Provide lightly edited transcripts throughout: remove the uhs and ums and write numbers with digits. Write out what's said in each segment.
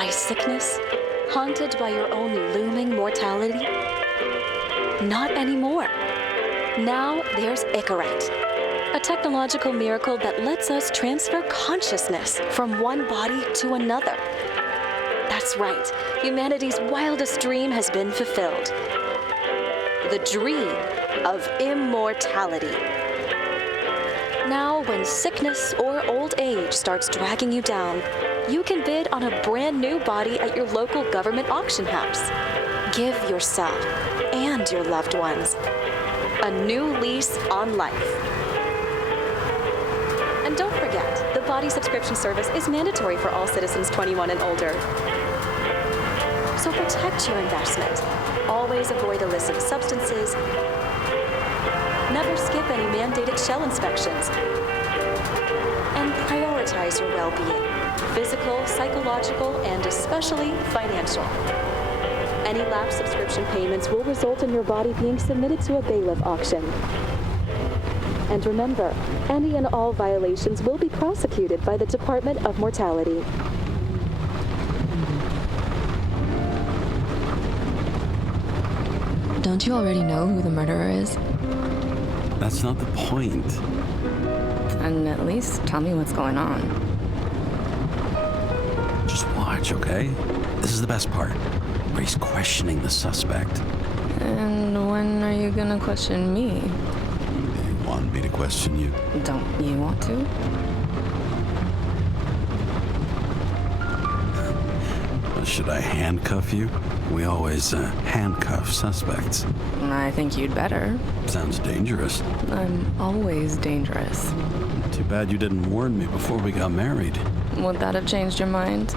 by sickness? Haunted by your own looming mortality? Not anymore. Now there's Icarite, a technological miracle that lets us transfer consciousness from one body to another. That's right, humanity's wildest dream has been fulfilled. The dream of immortality. Now, when sickness or old age starts dragging you down, you can bid on a brand new body at your local government auction house. Give yourself and your loved ones a new lease on life. And don't forget, the body subscription service is mandatory for all citizens 21 and older. So protect your investment. Always avoid illicit substances. Never skip any mandated shell inspections. And prioritize your well-being, physical, psychological, and especially financial. Any lapsed subscription payments will result in your body being submitted to a bailiff auction. And remember, any and all violations will be prosecuted by the Department of Mortality. Don't you already know who the murderer is? That's not the point. And at least tell me what's going on. Just watch, okay? This is the best part, where he's questioning the suspect. And when are you gonna question me? You want me to question you? Don't you want to? Should I handcuff you? We always handcuff suspects. I think you'd better. Sounds dangerous. I'm always dangerous. Too bad you didn't warn me before we got married. Would that have changed your mind?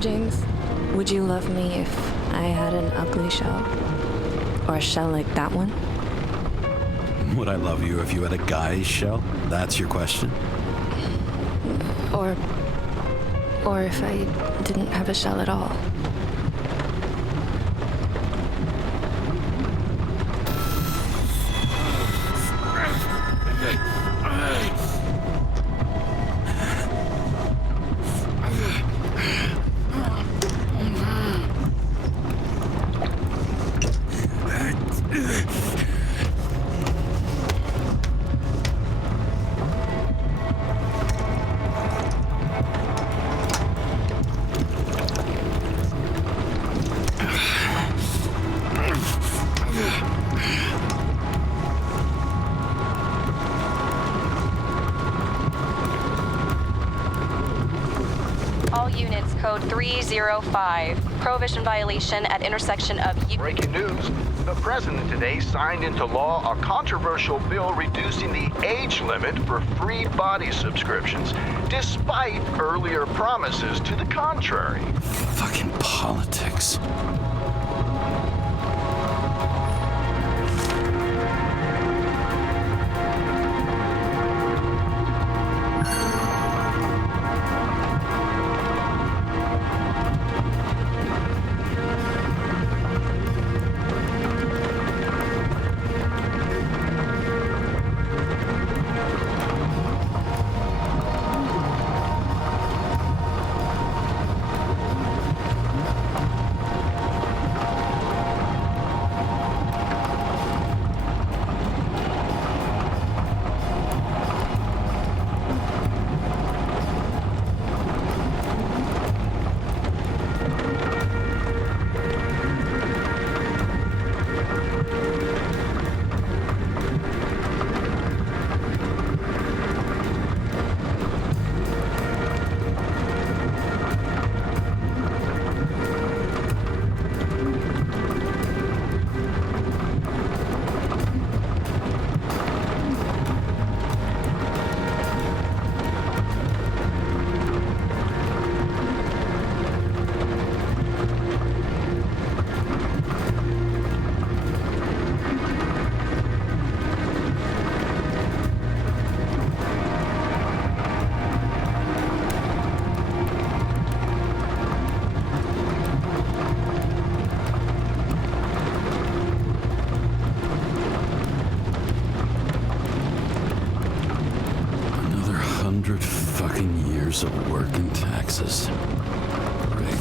James, would you love me if I had an ugly shell? Or a shell like that one? Would I love you if you had a guy's shell? That's your question? Or if I didn't have a shell at all. All units, code 305. Prohibition violation at intersection of... Breaking news. The president today signed into law a controversial bill reducing the age limit for free body subscriptions, despite earlier promises to the contrary. Fucking politics. fucking years of work and taxes. Great.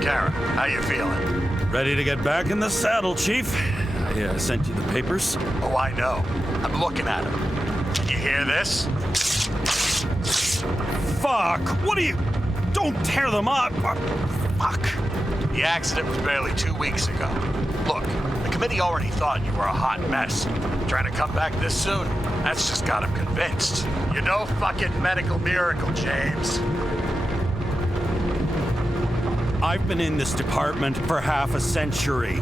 Karra, how you feeling? Ready to get back in the saddle, Chief. I sent you the papers. Oh, I know. I'm looking at them. Can you hear this? Fuck! What are you... Don't tear them up! Fuck! The accident was barely 2 weeks ago. Look, the committee already thought you were a hot mess. Trying to come back this soon? That's just got them convinced. You're no fucking medical miracle, James. I've been in this department for half a century.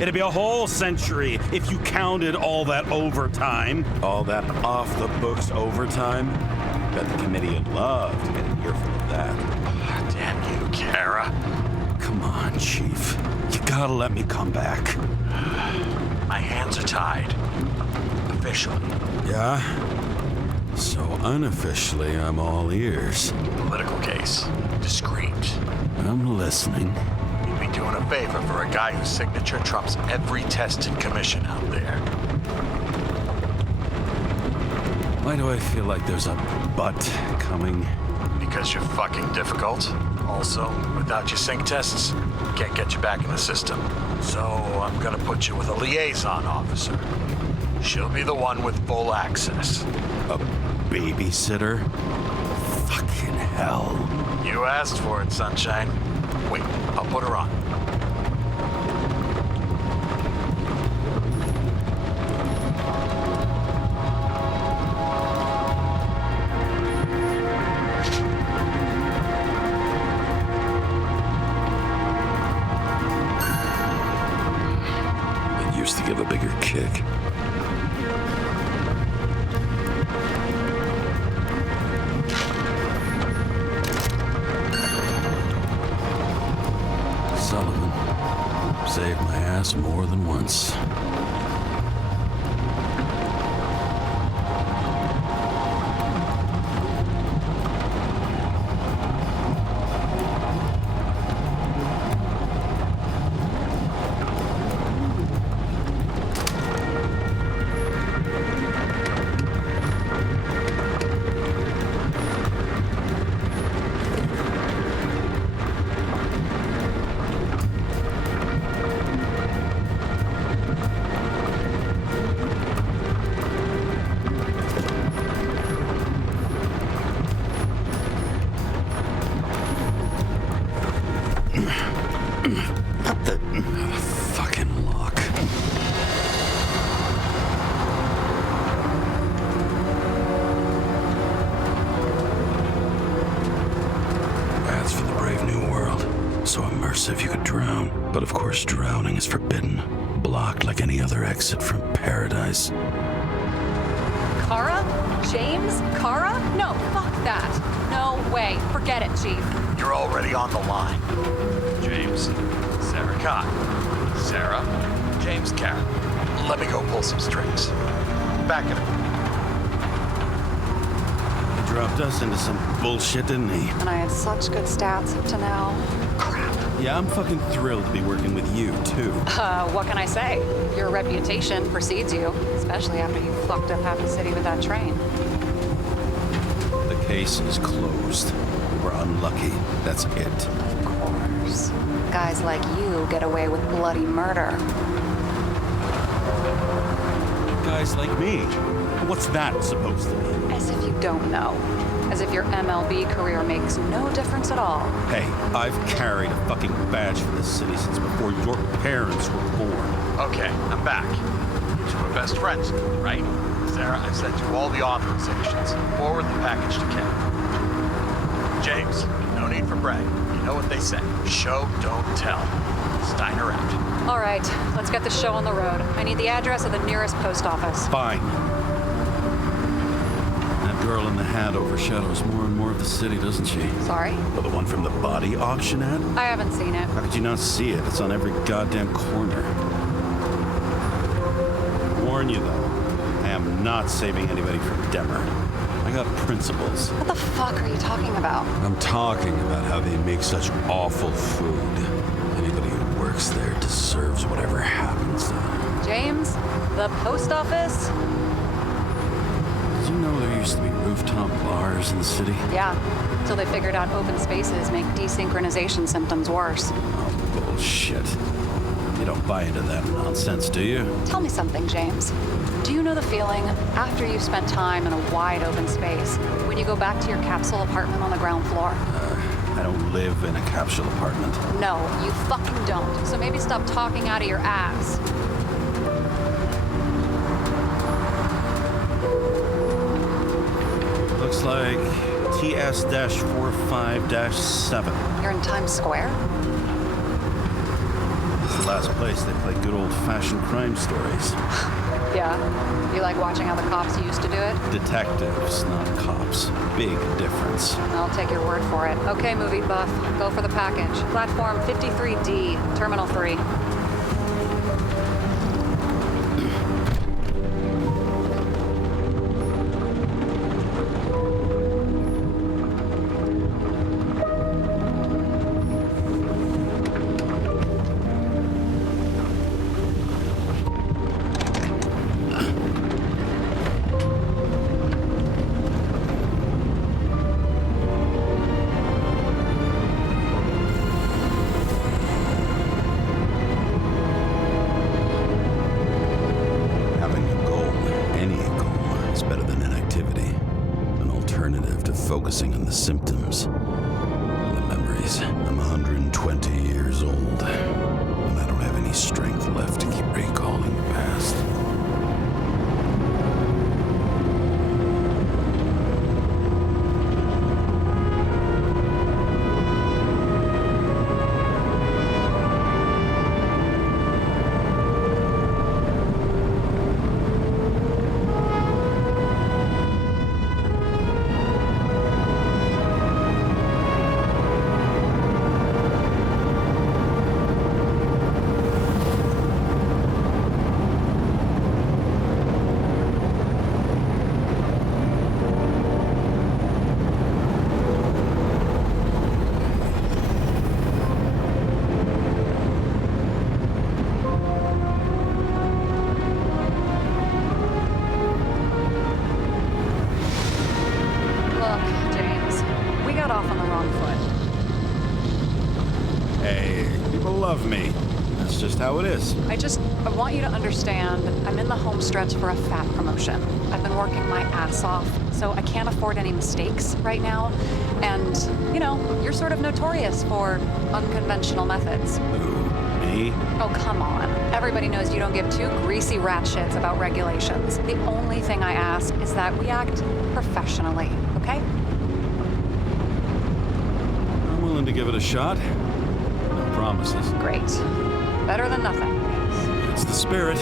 It'd be a whole century if you counted all that overtime. All that off-the-books overtime. Bet the committee would love to get an earful of that. Oh, damn you, Karra. Come on, Chief. You gotta let me come back. My hands are tied. Officially. Yeah? So unofficially, I'm all ears. Political case. Discreet. I'm listening. You'd be doing a favor for a guy whose signature trumps every test and commission out there. Why do I feel like there's a but coming? Because you're fucking difficult. Also, without your sync tests, can't get you back in the system. So I'm gonna put you with a liaison officer. She'll be the one with full access. A babysitter? Fucking hell. You asked for it, Sunshine. Wait, I'll put her on. It used to give a bigger kick. Saved my ass more than once. Fucking lock. Paths for the brave new world. So immersive you could drown. But of course drowning is forbidden. Blocked like any other exit from paradise. Karra? James Karra? No, fuck that. No way. Forget it, Chief. You're already on the line. James, Sara Kai. Sara, James Karra. Let me go pull some strings. Back in a minute. He dropped us into some bullshit, didn't he? And I had such good stats up to now. Crap. Yeah, I'm fucking thrilled to be working with you, too. What can I say? Your reputation precedes you, especially after you fucked up half the city with that train. The case is closed. We're unlucky. That's it. Of course. Guys like you get away with bloody murder. Guys like me. What's that supposed to mean? As if you don't know. As if your MLB career makes no difference at all. Hey, I've carried a fucking badge for this city since before your parents were born. Okay, I'm back. You two are best friends, right? Sarah, I've sent you all the authorizations. Forward the package to Ken. James, no need for brag. You know what they say. Show, don't tell. Steiner out. All right, let's get the show on the road. I need the address of the nearest post office. Fine. That girl in the hat overshadows more and more of the city, doesn't she? Sorry? Well, the one from the body auction ad? I haven't seen it. How could you not see it? It's on every goddamn corner. Warn you, though. I am not saving anybody from Demmer. I got principles. What the fuck are you talking about? I'm talking about how they make such awful food. Anybody who works there deserves whatever happens to them. James? The post office? Did you know there used to be rooftop bars in the city? Yeah, until they figured out open spaces make desynchronization symptoms worse. Oh, bullshit. You don't buy into that nonsense, do you? Tell me something, James. Do you know the feeling after you've spent time in a wide open space, when you go back to your capsule apartment on the ground floor? I don't live in a capsule apartment. No, you fucking don't. So maybe stop talking out of your ass. Looks like TS-45-7. You're in Times Square? It's the last place they play good old-fashioned crime stories. Yeah. You like watching how the cops used to do it? Detectives, not cops. Big difference. I'll take your word for it. Okay, movie buff. Go for the package. Platform 53D, Terminal 3. Focusing on the symptoms, the memories. I'm 120 years old, and I don't have any strength left to keep recalling the past. Love me. That's just how it is. I want you to understand, I'm in the home stretch for a fat promotion. I've been working my ass off, so I can't afford any mistakes right now. And, you know, you're sort of notorious for unconventional methods. Who? Me? Oh, come on. Everybody knows you don't give two greasy rat shits about regulations. The only thing I ask is that we act professionally, okay? I'm willing to give it a shot. No promises. Great. Better than nothing. It's the spirit.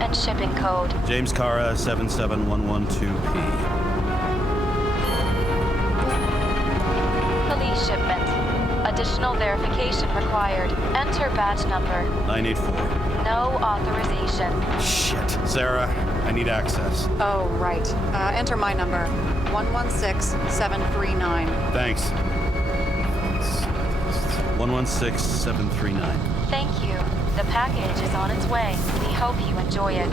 and shipping code. James Karra, 77112P. Police shipment. Additional verification required. Enter badge number. 984. No authorization. Shit. Sarah, I need access. Oh, right. Enter my number. 116739. Thanks. 116739. Thank you. The package is on its way. We hope you enjoy it.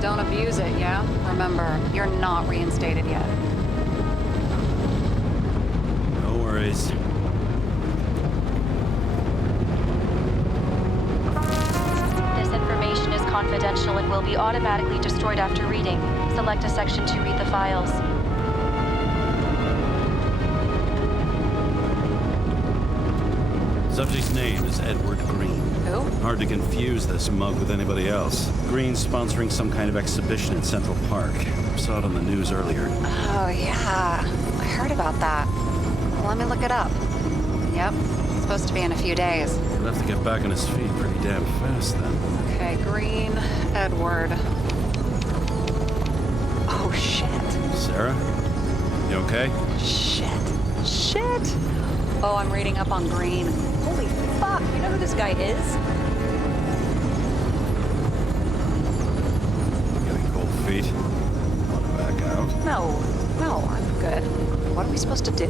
Don't abuse it, yeah? Remember, you're not reinstated yet. No worries. This information is confidential and will be automatically destroyed after reading. Select a section to read the files. Subject's name is Edward Green. Who? Hard to confuse this mug with anybody else. Green's sponsoring some kind of exhibition in Central Park. Saw it on the news earlier. Oh, yeah. I heard about that. Well, let me look it up. Yep. It's supposed to be in a few days. He'll have to get back on his feet pretty damn fast then. Okay, Green, Edward. Oh, shit. Sarah? You okay? Shit. Oh, I'm reading up on Green. Holy fuck, you know who this guy is? Getting cold feet. Want to back out? No, I'm good. What are we supposed to do?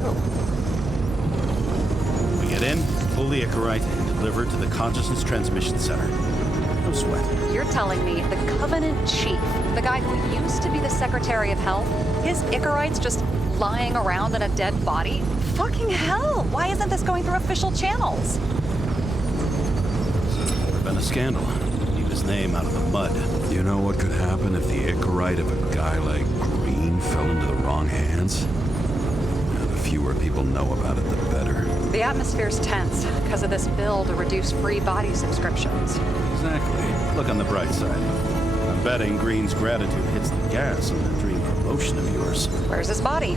We get in, pull the Icarite, and deliver it to the Consciousness Transmission Center. No sweat. You're telling me the Covenant Chief, the guy who used to be the Secretary of Health, his Icarite's just lying around in a dead body? Fucking hell! Why isn't this going through official channels? Would have been a scandal. Keep his name out of the mud. You know what could happen if the Icarite of a guy like Green fell into the wrong hands? The fewer people know about it, the better. The atmosphere's tense because of this bill to reduce free body subscriptions. Exactly. Look on the bright side. I'm betting Green's gratitude hits the gas on that dream promotion of yours. Where's his body?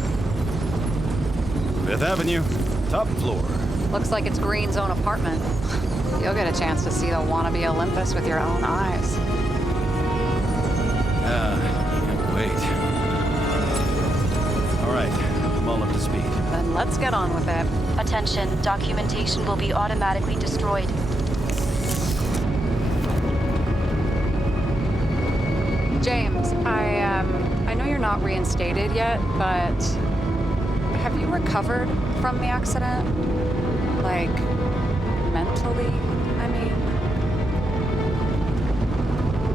5th Avenue, top floor. Looks like it's Green's own apartment. You'll get a chance to see the wannabe Olympus with your own eyes. Can't wait. All right, I'm all up to speed. Then let's get on with it. Attention, documentation will be automatically destroyed. James, I know you're not reinstated yet, but have you recovered from the accident? Like, mentally, I mean?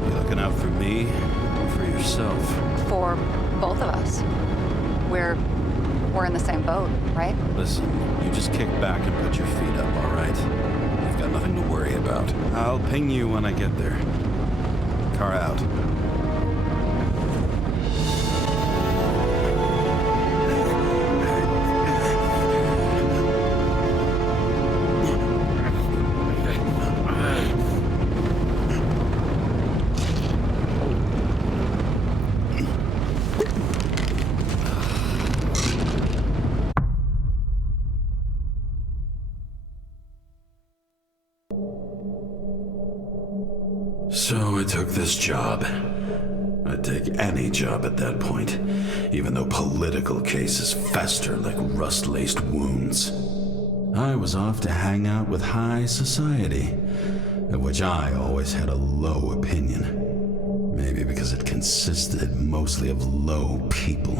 You looking out for me or for yourself? For both of us. We're in the same boat, right? Listen, you just kick back and put your feet up, all right? You've got nothing to worry about. I'll ping you when I get there. Car out. So I took this job. I'd take any job at that point, even though political cases fester like rust-laced wounds. I was off to hang out with high society, of which I always had a low opinion. Maybe because it consisted mostly of low people.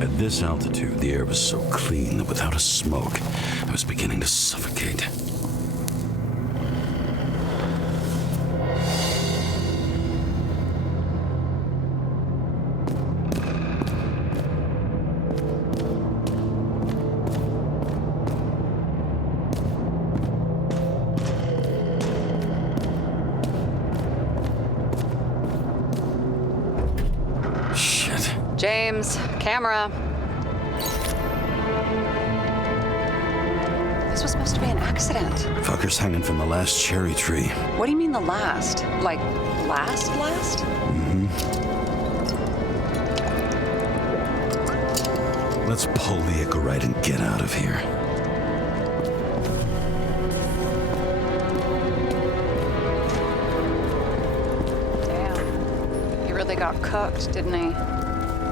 At this altitude, the air was so clean that without a smoke, I was beginning to suffocate. James, camera. This was supposed to be an accident. Fucker's hanging from the last cherry tree. What do you mean the last? Like, last? Let's pull the Icarite and get out of here. Damn. He really got cooked, didn't he?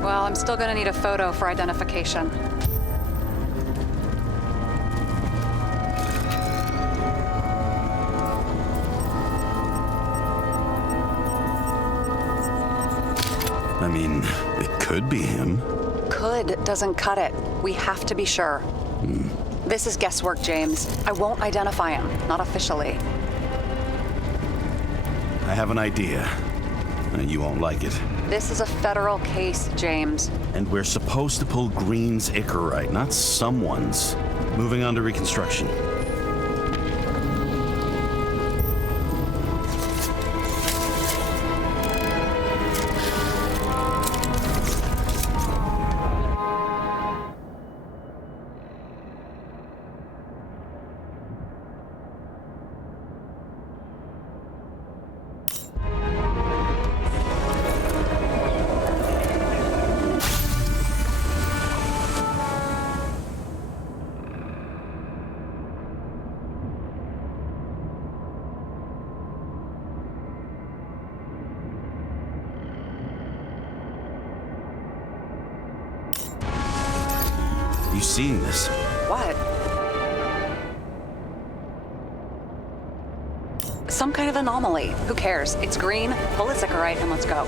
Well, I'm still gonna need a photo for identification. I mean, it could be him. Could doesn't cut it. We have to be sure. This is guesswork, James. I won't identify him, not officially. I have an idea. You won't like it. This is a federal case, James. And we're supposed to pull Green's Icarite, not someone's. Moving on to reconstruction. You seeing this? What? Some kind of anomaly. Who cares? It's green, pull its Icarite, and let's go.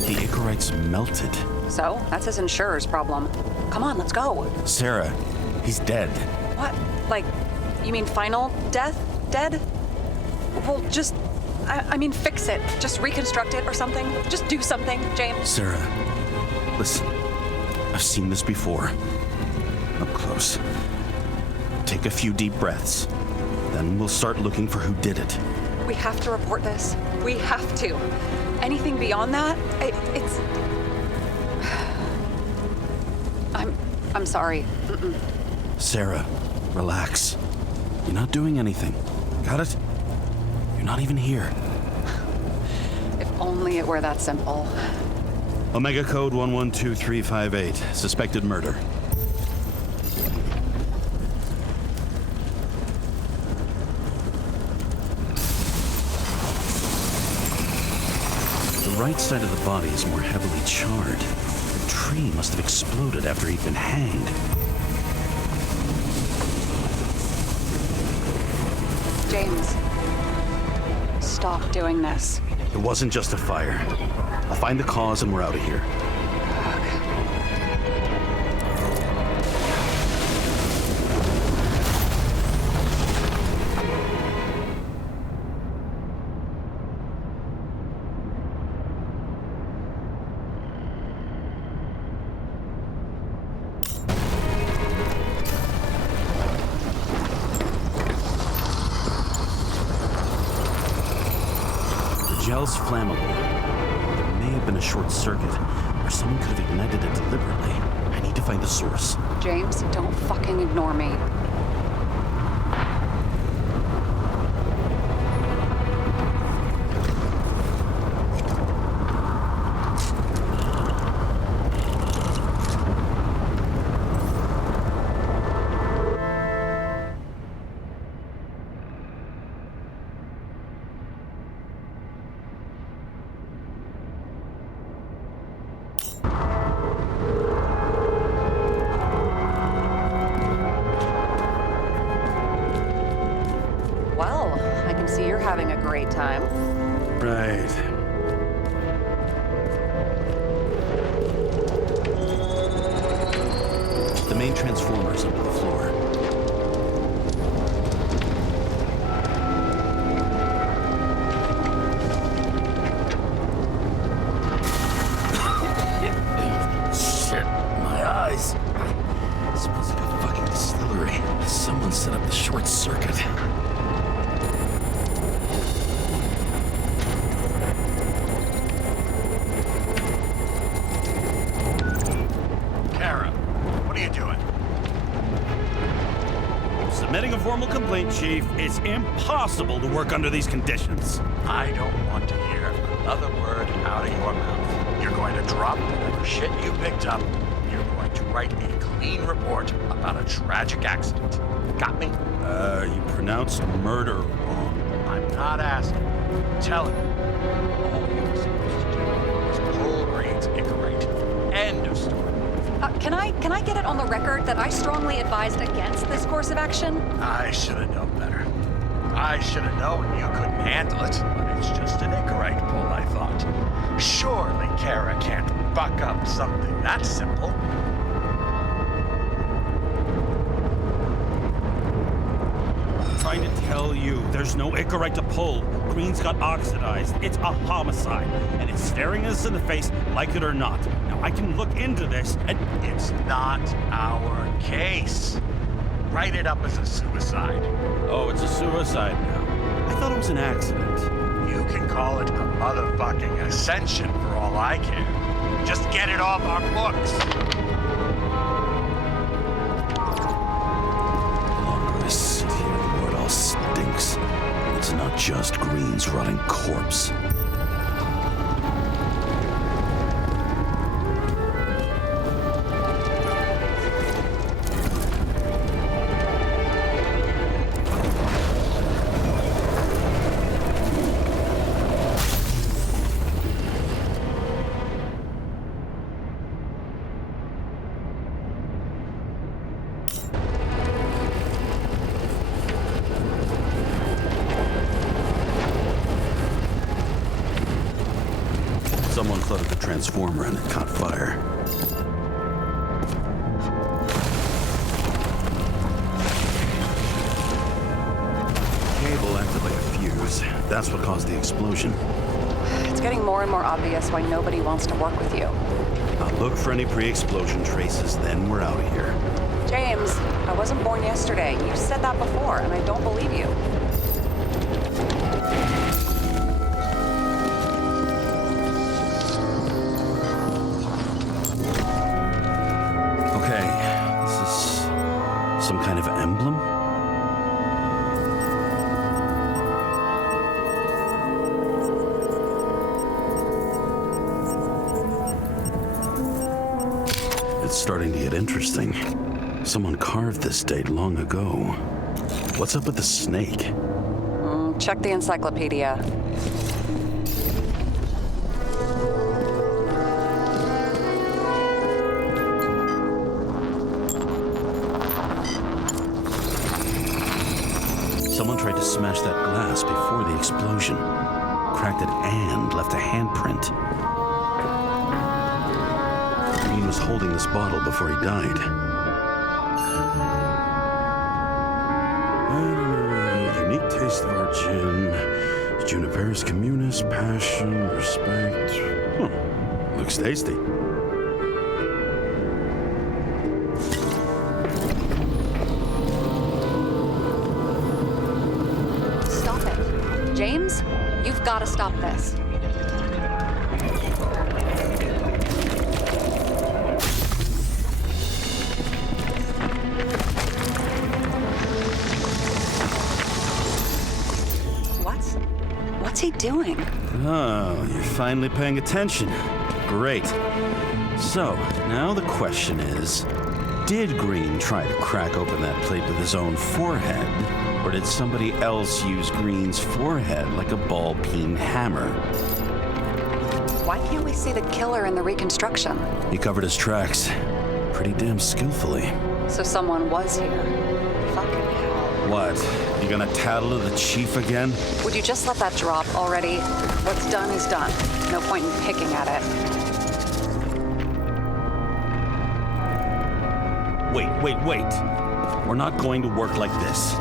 The Icarite's melted. So, that's his insurer's problem. Come on, let's go. Sarah, he's dead. What? Like, you mean final death? Dead? Well, just, I mean, fix it. Just reconstruct it or something. Just do something, James. Sarah, listen. I've seen this before. Up close. Take a few deep breaths. Then we'll start looking for who did it. We have to report this. We have to. Anything beyond that, it's... I'm sorry. Sarah, relax. You're not doing anything. Got it? You're not even here. If only it were that simple. Omega code 112358. Suspected murder. The right side of the body is more heavily charred. The tree must have exploded after he'd been hanged. James, stop doing this. It wasn't just a fire. I'll find the cause and we're out of here. Gel's flammable. There may have been a short circuit, or someone could have ignited it deliberately. I need to find the source. James, don't fucking ignore me. great time. Right. The main transformer's under the floor. Shit, my eyes. Smells like a fucking distillery. Someone set up the short circuit. Kara, what are you doing? Submitting a formal complaint, Chief. It's impossible to work under these conditions. I don't want to hear another word out of your mouth. You're going to drop whatever shit you picked up. You're going to write a clean report about a tragic accident. Got me? You pronounced murder wrong. I'm not asking. I'm telling you. All you were supposed to do was pull Green's Icarite. End of story. Can I get it on the record that I strongly advised against this course of action? I should have known better. I should have known you couldn't handle it, but it's just an Icarite pull, I thought. Surely Kara can't buck up something that simple. Trying to tell you, there's no Icarite to pull. Green's got oxidized. It's a homicide, and it's staring us in the face, like it or not. Now, I can look into this, and It's not our case. Write it up as a suicide. oh, it's a suicide now. I thought it was an accident. You can call it a motherfucking ascension for all I care. Just get it off our books. The longer I sit here, the more it all stinks. And it's not just Green's rotting corpse. Someone flooded the transformer and it caught fire. Cable acted like a fuse. That's what caused the explosion. It's getting more and more obvious why nobody wants to work with you. I'll look for any pre-explosion traces, then we're out of here. James, I wasn't born yesterday. You've said that before, and I don't believe you. Okay, this is some kind of emblem? It's starting to get interesting. Someone carved this date long ago. What's up with the snake? Check the encyclopedia. Someone tried to smash that glass before the explosion. Cracked it and left a handprint. Green was holding this bottle before he died. Unique taste of our gin. Juniperus communis, passion, respect. Looks tasty. Stop it. James, you've got to stop this. What's he doing? Oh, you're finally paying attention. Great. So, now the question is, did Green try to crack open that plate with his own forehead? Or did somebody else use Green's forehead like a ball-peen hammer? Why can't we see the killer in the reconstruction? He covered his tracks pretty damn skillfully. So someone was here. Fucking hell. What? You gonna tattle to the chief again? Would you just let that drop already? What's done is done. No point in picking at it. Wait. We're not going to work like this.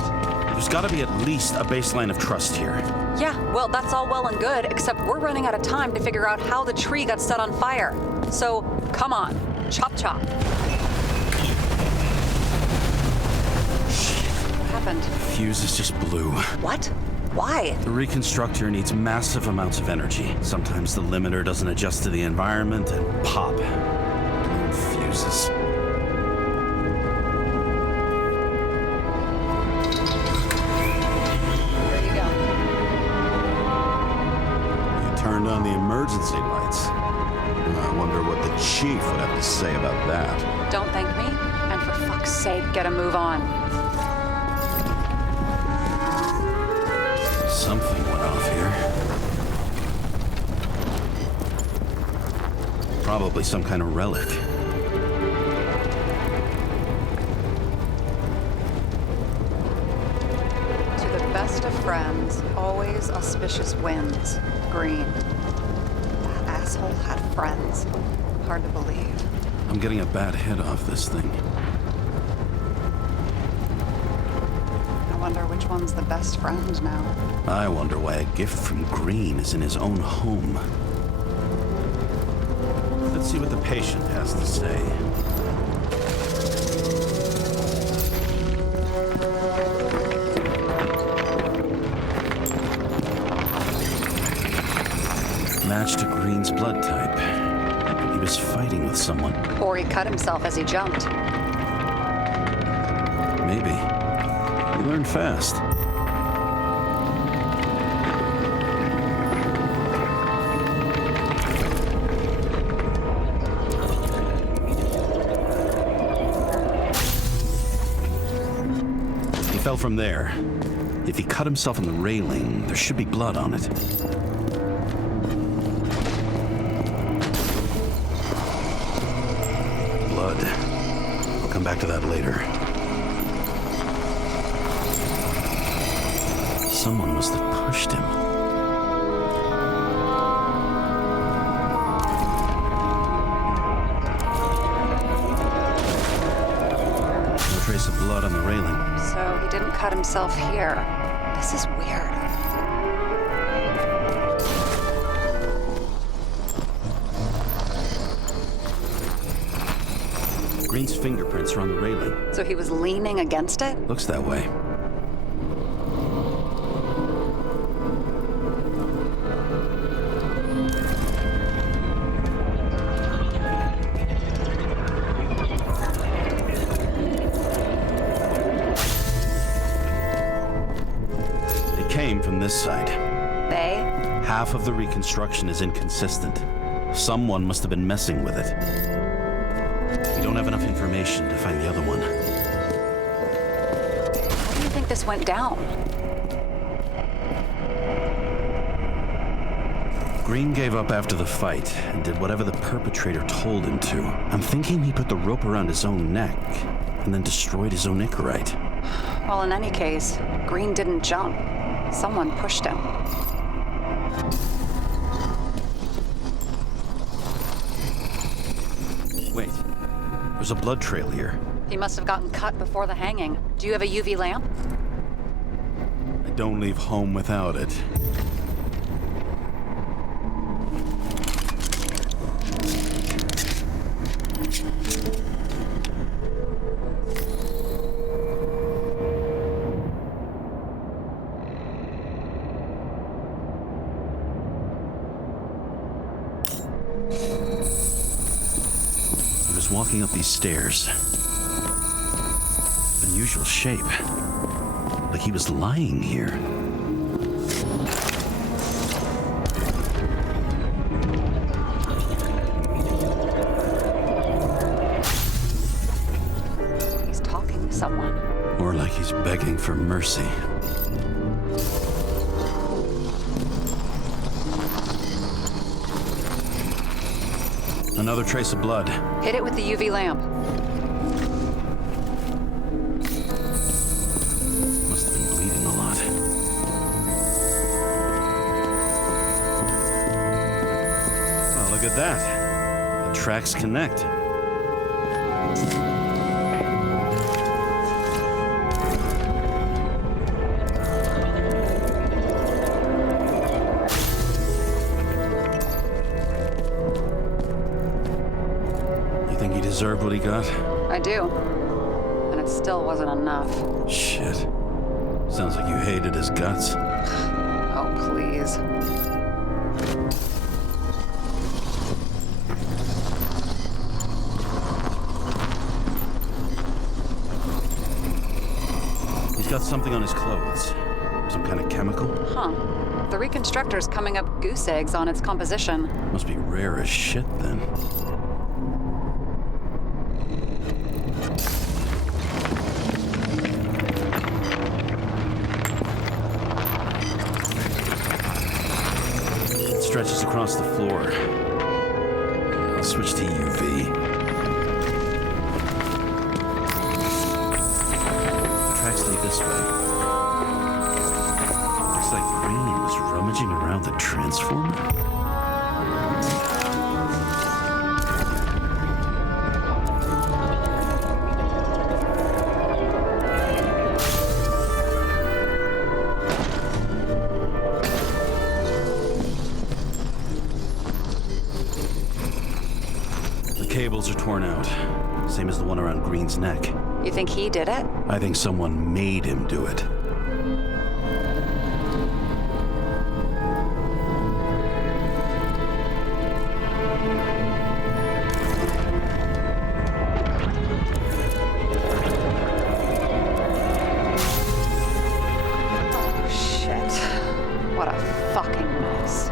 There's gotta be at least a baseline of trust here. Yeah, well, that's all well and good, except we're running out of time to figure out how the tree got set on fire. So, come on. Chop chop. What happened? Fuses just blew. What? Why? The reconstructor needs massive amounts of energy. Sometimes the limiter doesn't adjust to the environment and pop. Blown fuses. There you go. You turned on the emergency lights. I wonder what the chief would have to say about that. Don't thank me, and for fuck's sake, get a move on. Something went off here. Probably some kind of relic. To the best of friends, always auspicious winds. Green. That asshole had friends. Hard to believe. I'm getting a bad hit off this thing. I wonder which one's the best friend now. I wonder why a gift from Green is in his own home. Let's see what the patient has to say. Match to Green's blood type. He was fighting with someone. Or he cut himself as he jumped. Maybe. He learned fast. He fell from there. If he cut himself on the railing, there should be blood on it. Blood. I'll come back to that later. Someone must have pushed him. No trace of blood on the railing. So he didn't cut himself here. This is weird. Green's fingerprints are on the railing. So he was leaning against it? Looks that way. From this side. They? Half of the reconstruction is inconsistent. Someone must have been messing with it. We don't have enough information to find the other one. How do you think this went down? Green gave up after the fight and did whatever the perpetrator told him to. I'm thinking he put the rope around his own neck and then destroyed his own Icarite. Well, in any case, Green didn't jump. Someone pushed him. Wait, there's a blood trail here. He must have gotten cut before the hanging. Do you have a UV lamp? I don't leave home without it. Walking up these stairs. Unusual shape. Like he was lying here. He's talking to someone. Or like he's begging for mercy. Another trace of blood. Hit it with the UV lamp. Must Look at that. The tracks connect. You think he deserved what he got? I do. And it still wasn't enough. Shit. Sounds like you hated his guts. Oh, please. He's got something on his clothes. Some kind of chemical? Huh. The reconstructor's coming up goose eggs on its composition. Must be rare as shit then. It stretches across the floor. I'll switch to UV. Tracks lead this way. Looks like Rainey was rummaging around the transformer. The cables are torn out, same as the one around Green's neck. You think he did it? I think someone made him do it. Shit. What a fucking mess.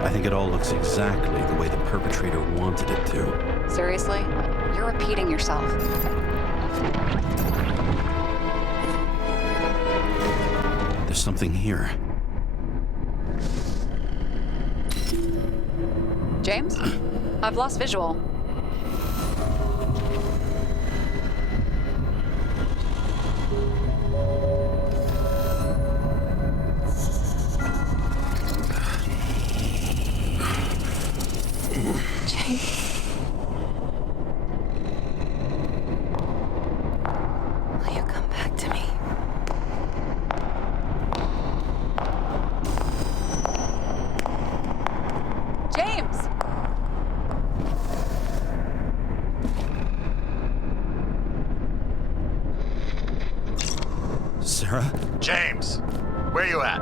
I think it all looks exactly the way the perpetrator wanted it to. Seriously? You're repeating yourself. There's something here. James? I've lost visual. Will you come back to me? James! Sarah? James, where you at?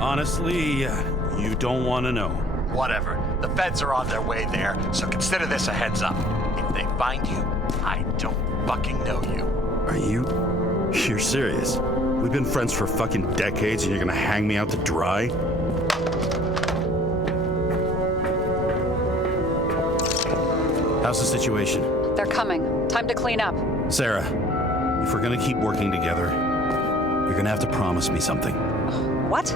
Honestly, you don't want to know. Whatever. The feds are on their way there, so consider this a heads up. If they find you, I don't fucking know you. Are you? You're serious? We've been friends for fucking decades and you're gonna hang me out to dry? How's the situation? They're coming. Time to clean up. Sarah, if we're gonna keep working together, you're gonna have to promise me something. What?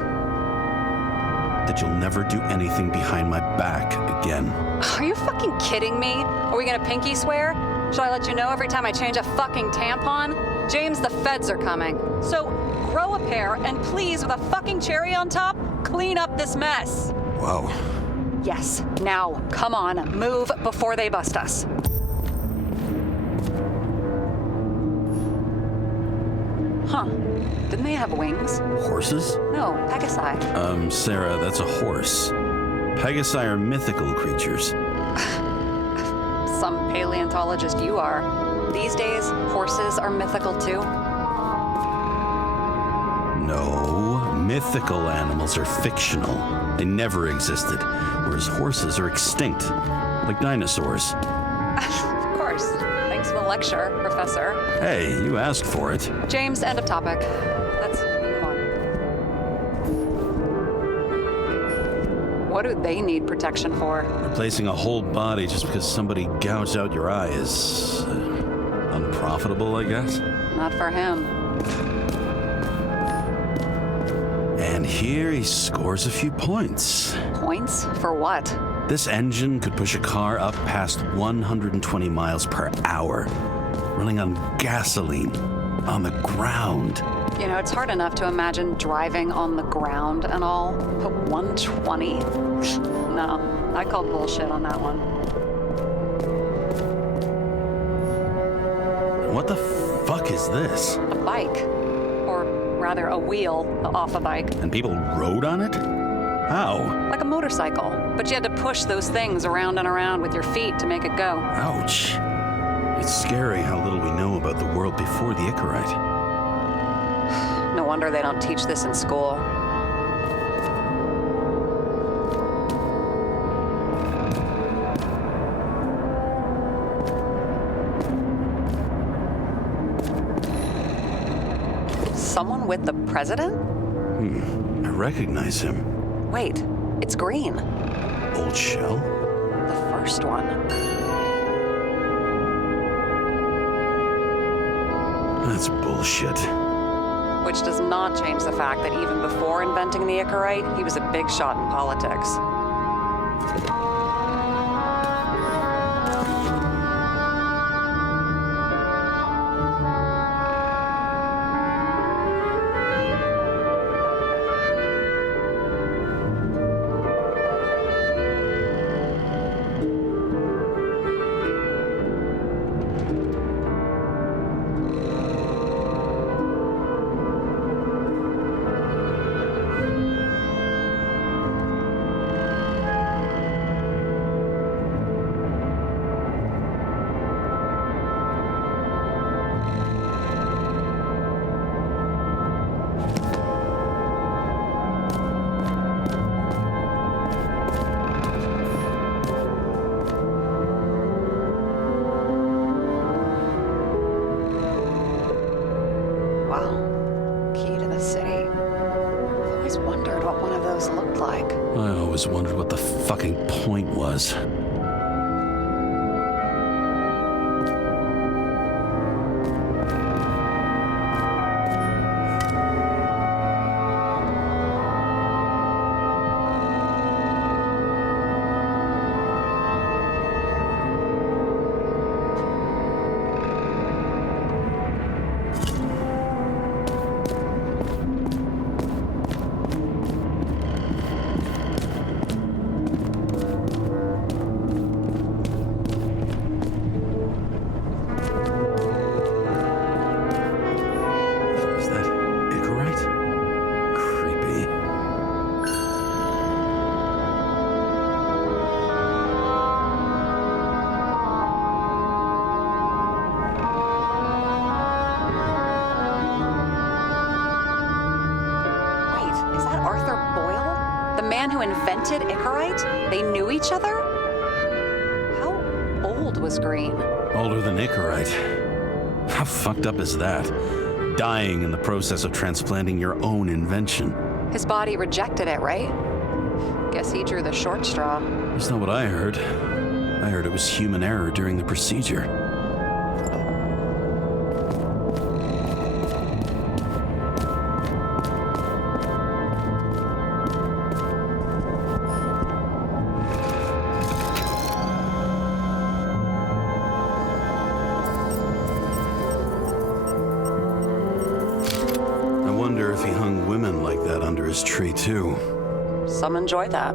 That you'll never do anything behind my back again. Are you fucking kidding me? Are we gonna pinky swear? Should I let you know every time I change a fucking tampon? James, the feds are coming. So grow a pair and please, with a fucking cherry on top, clean up this mess. Wow. Yes, now, come on, move before they bust us. Huh. Didn't they have wings? Horses? No, Pegasi. Sarah, that's a horse. Pegasi are mythical creatures. Some paleontologist you are. These days, horses are mythical too. No, Mythical animals are fictional. They never existed, whereas horses are extinct, like dinosaurs. Of course. Thanks for the lecture, Professor. Hey, you asked for it. James, end of topic. Let's move on. What do they need protection for? Replacing a whole body just because somebody gouged out your eye is unprofitable, I guess. Not for him. And here he scores a few points. Points? For what? This engine could push a car up past 120 miles per hour, running on gasoline, on the ground. You know, it's hard enough to imagine driving on the ground and all, but 120? No, I call bullshit on that one. What the fuck is this? A bike. Or rather, a wheel off a bike. And people rode on it? How? Like a motorcycle. But you had to push those things around and around with your feet to make it go. Ouch. It's scary how little we know about the world before the Icarite. No wonder they don't teach this in school. Someone with the president? I recognize him. Wait, it's Green. Old Shell? The first one. That's bullshit. Which does not change the fact that even before inventing the Icarite, he was a big shot in politics. I always wondered what the fucking point was. Who invented Icarite? They knew each other? How old was Green? Older than Icarite. How fucked up is that? Dying in the process of transplanting your own invention. His body rejected it, right? Guess he drew the short straw. That's not what I heard. I heard it was human error during the procedure. If he hung women like that under his tree, too. Some enjoy that.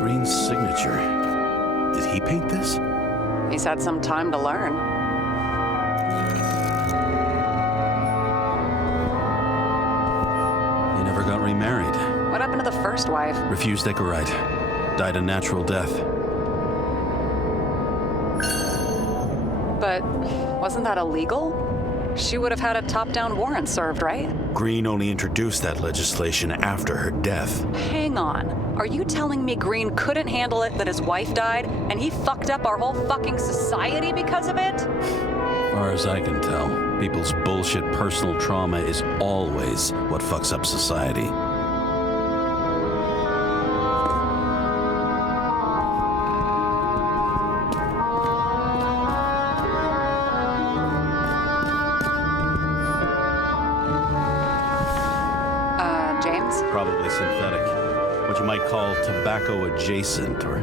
Green's signature. Did he paint this? He's had some time to learn. He never got remarried. What happened to the first wife? Refused Icarite. Died a natural death. But wasn't that illegal? She would have had a top-down warrant served, right? Green only introduced that legislation after her death. Hang on. Are you telling me Green couldn't handle it that his wife died, and he fucked up our whole fucking society because of it? As far as I can tell, people's bullshit personal trauma is always what fucks up society. James? Probably synthetic. What you might call tobacco adjacent, or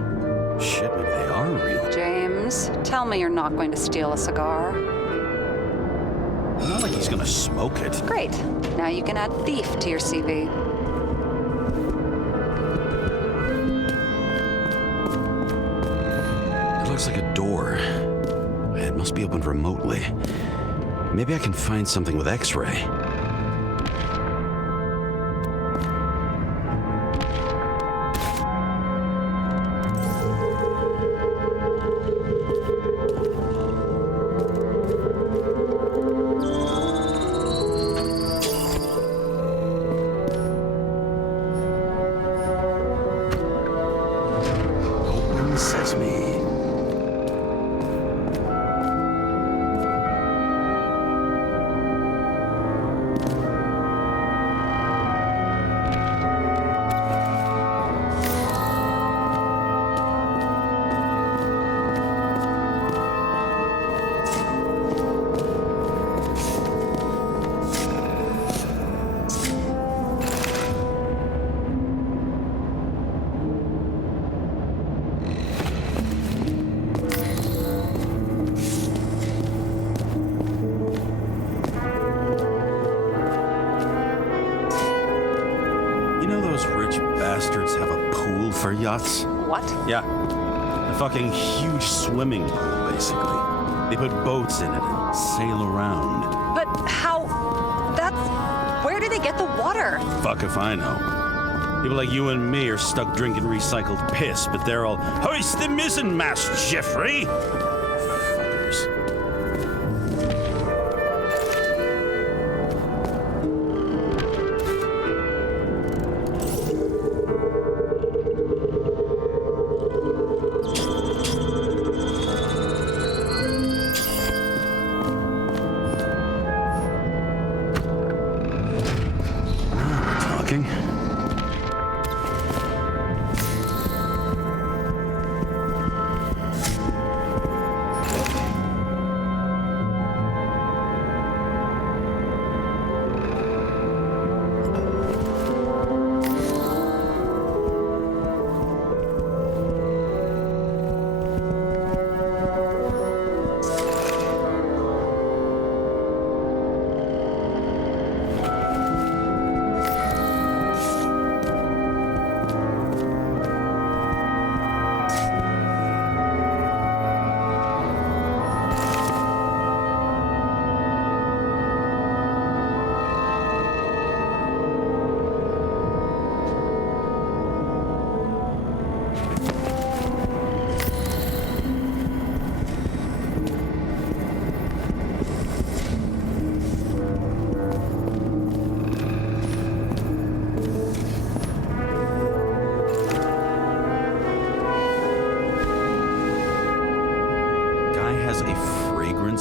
shit, maybe they are real. James, tell me you're not going to steal a cigar. Not like he's gonna smoke it. Great. Now you can add thief to your CV. It looks like a door. It must be opened remotely. Maybe I can find something with X-ray. Open sesame. Bastards have a pool for yachts? What? Yeah. A fucking huge swimming pool, basically. They put boats in it and sail around. But how? That's... Where do they get the water? Fuck if I know. People like you and me are stuck drinking recycled piss, but they're all, hoist the mizzen mast, Jeffrey! Fuckers. Talking.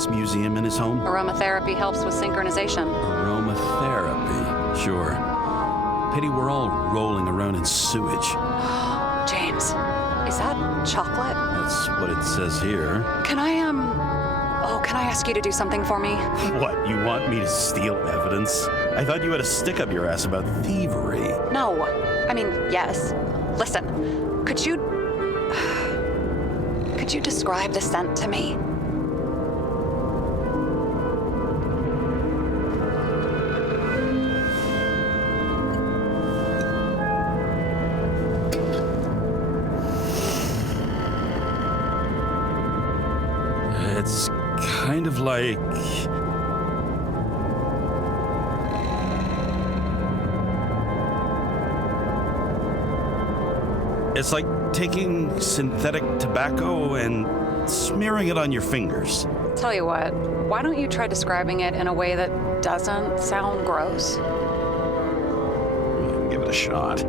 Museum in his home? Aromatherapy helps with synchronization. Aromatherapy, sure. Pity we're all rolling around in sewage. James, is that chocolate? That's what it says here. Can I ask you to do something for me? What, you want me to steal evidence? I thought you had a stick up your ass about thievery. No. I mean, yes. Listen, could you describe the scent to me? It's kind of like... It's like taking synthetic tobacco and smearing it on your fingers. Tell you what, why don't you try describing it in a way that doesn't sound gross? Give it a shot.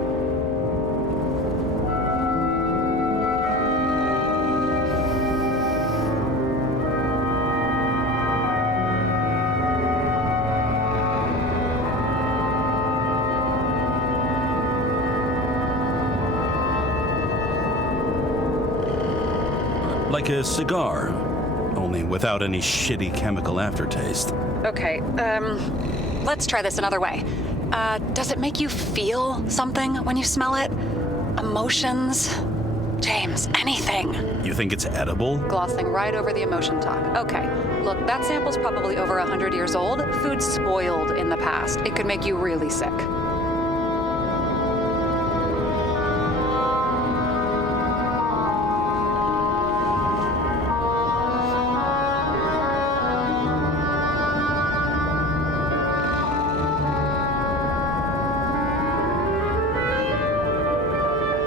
Like a cigar, only without any shitty chemical aftertaste. Okay, let's try this another way. Does it make you feel something when you smell it? Emotions? James, anything. You think it's edible? Glossing right over the emotion talk. Okay, look, that sample's probably over 100 years old. Food spoiled in the past. It could make you really sick.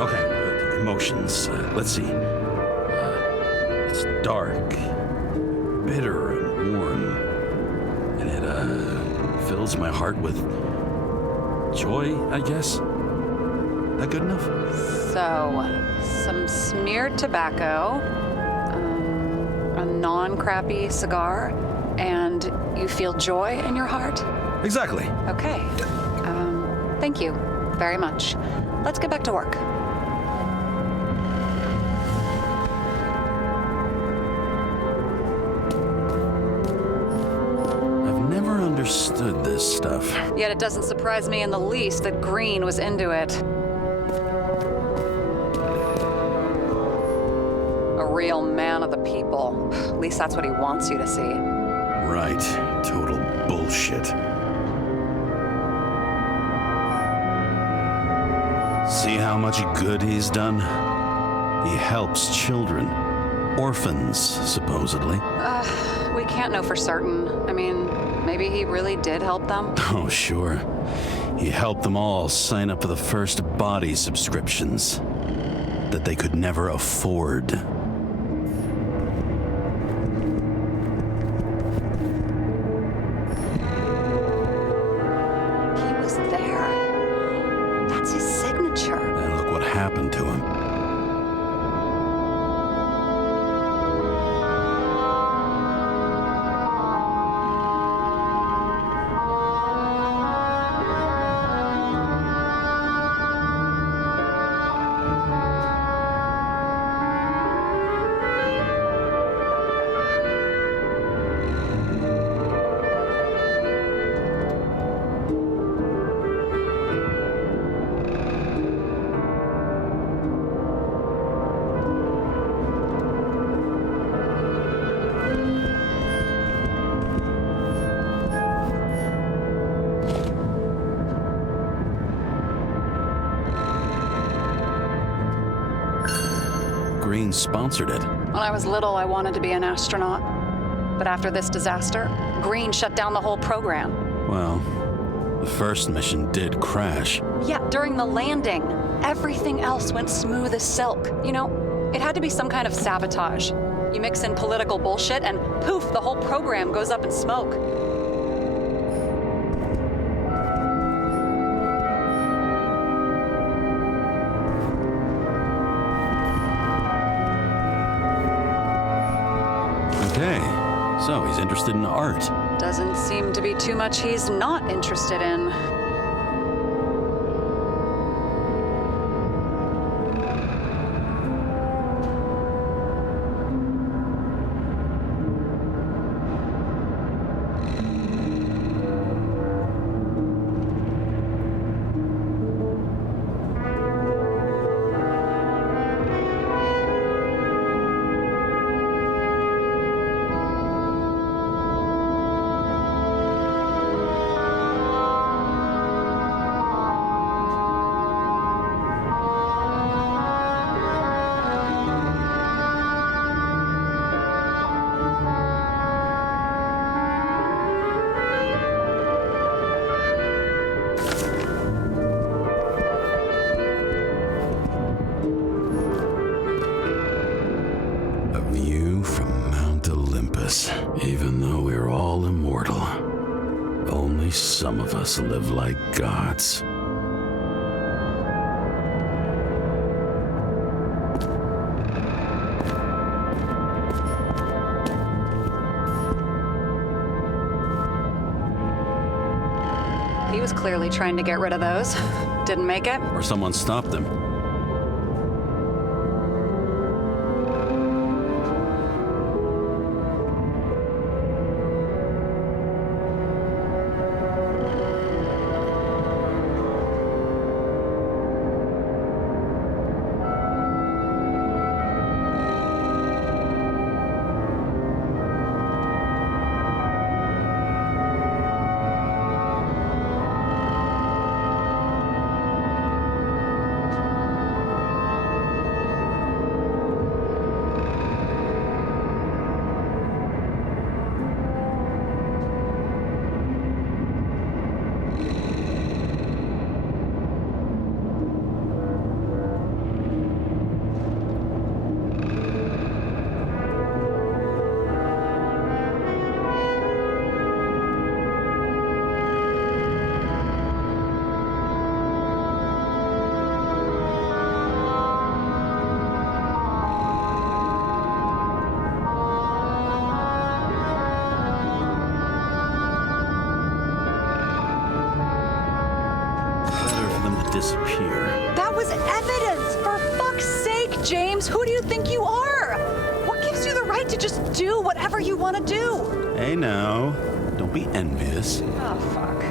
Okay, emotions. Let's see. It's dark, bitter, and warm. And it fills my heart with joy, I guess. That good enough? So, some smeared tobacco, a non-crappy cigar, and you feel joy in your heart? Exactly. Okay. Thank you very much. Let's get back to work. I've never understood this stuff. Yet it doesn't surprise me in the least that Green was into it. A real man of the people. At least that's what he wants you to see. Right. Total bullshit. See how much good he's done? He helps children. Orphans, supposedly. We can't know for certain. I mean, maybe he really did help them. Oh, sure. He helped them all sign up for the first body subscriptions that they could never afford. He was there. That's his signature. And look what happened to him. Green sponsored it. When I was little, I wanted to be an astronaut. But after this disaster, Green shut down the whole program. Well, the first mission did crash. Yeah, during the landing, everything else went smooth as silk. You know, it had to be some kind of sabotage. You mix in political bullshit and poof, the whole program goes up in smoke. Okay, so he's interested in art. Doesn't seem to be too much he's not interested in. least some of us live like gods. He was clearly trying to get rid of those. Didn't make it. Or someone stopped them. Disappear. That was evidence! For fuck's sake, James! Who do you think you are? What gives you the right to just do whatever you want to do? Hey now, don't be envious. Oh, fuck.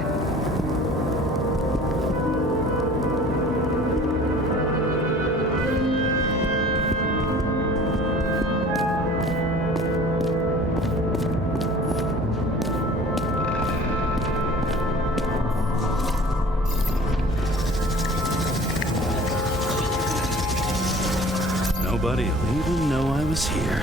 Nobody will even know I was here.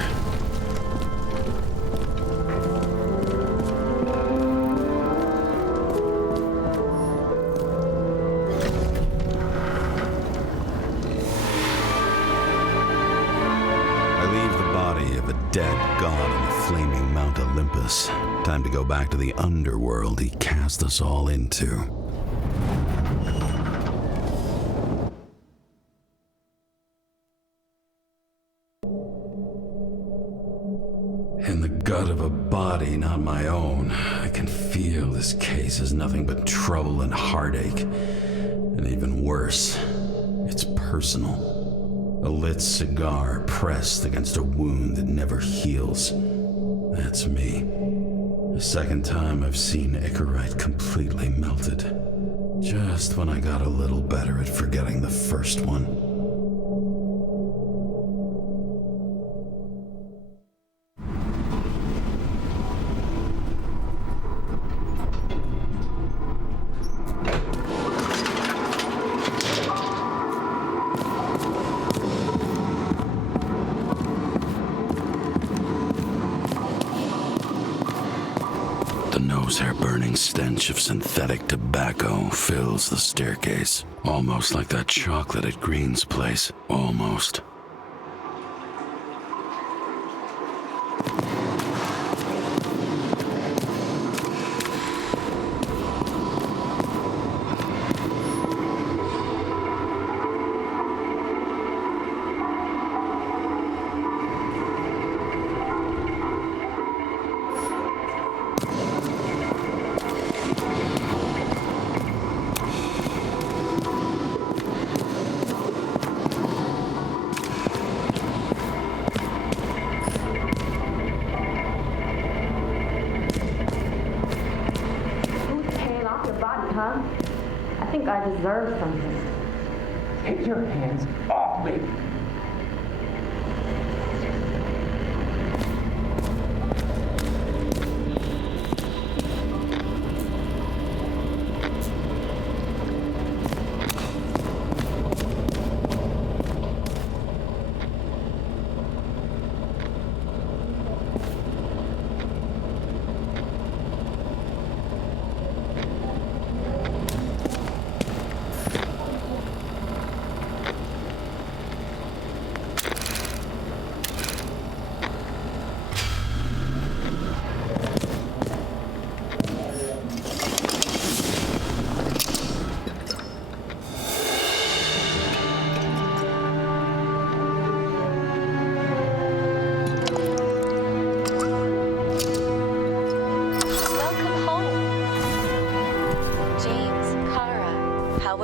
I leave the body of a dead god on the flaming Mount Olympus. Time to go back to the underworld he cast us all into. In the gut of a body not my own, I can feel this case is nothing but trouble and heartache. And even worse, it's personal. A lit cigar pressed against a wound that never heals. That's me. The second time I've seen Icarite completely melted. Just when I got a little better at forgetting the first one. Nose-hair-burning stench of synthetic tobacco fills the staircase. Almost like that chocolate at Green's place. Almost. I think I deserve something. Take your hands off me!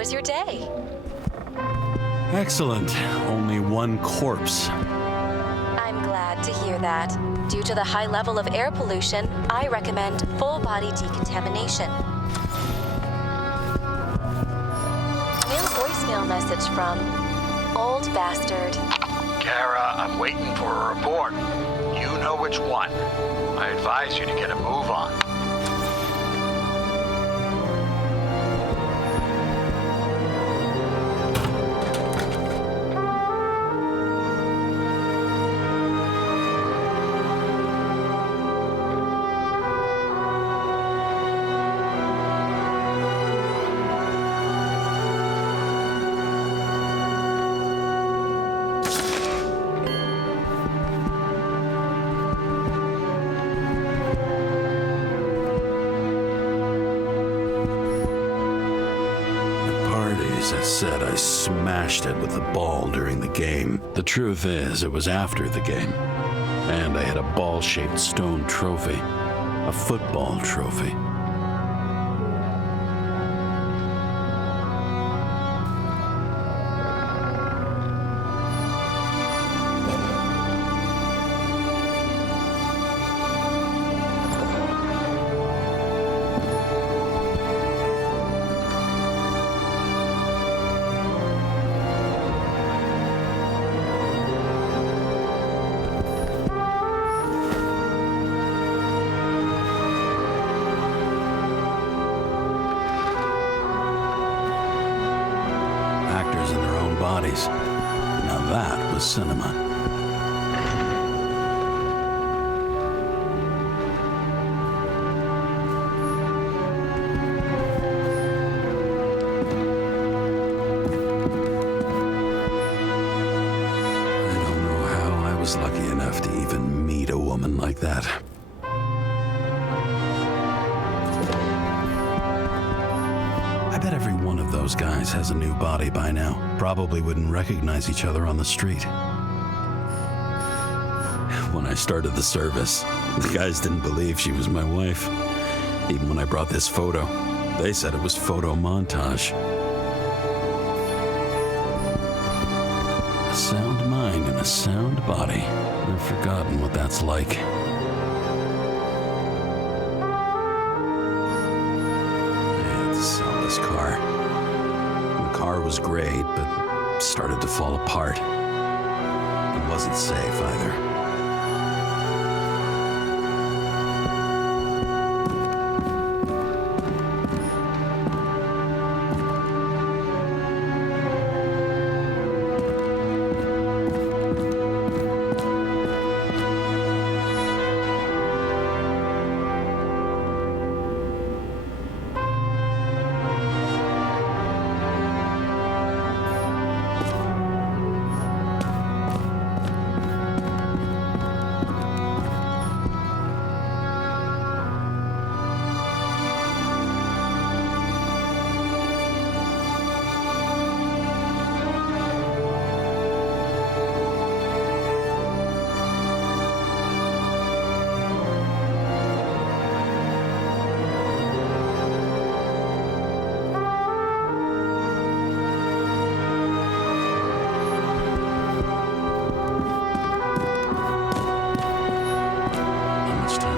was your day? Excellent. Only one corpse. I'm glad to hear that. Due to the high level of air pollution, I recommend full body decontamination. New voicemail message from Old Bastard. Kara, I'm waiting for a report. You know which one. I advise you to get a move on. As I said, I smashed it with the ball during the game. The truth is, it was after the game. And I had a ball-shaped stone trophy. A football trophy. Bodies. Now that was cinema. I don't know how I was lucky enough to even meet a woman like that. I bet every one of those guys has a new body by now. Probably wouldn't recognize each other on the street. When I started the service, the guys didn't believe she was my wife. Even when I brought this photo, they said it was photo montage. A sound mind and a sound body. I've forgotten what that's like. Car. The car was great, but started to fall apart. It wasn't safe either.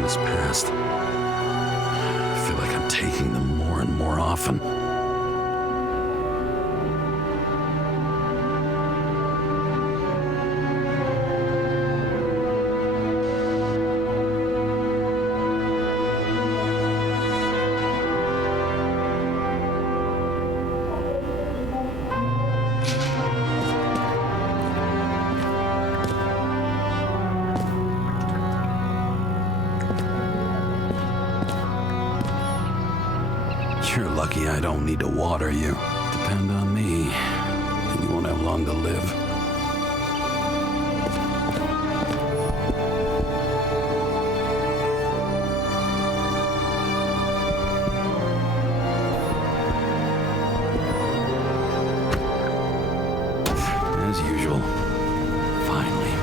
Passed. I feel like I'm taking them more and more often. You're lucky I don't need to water you. Depend on me, and you won't have long to live. As usual. Finally.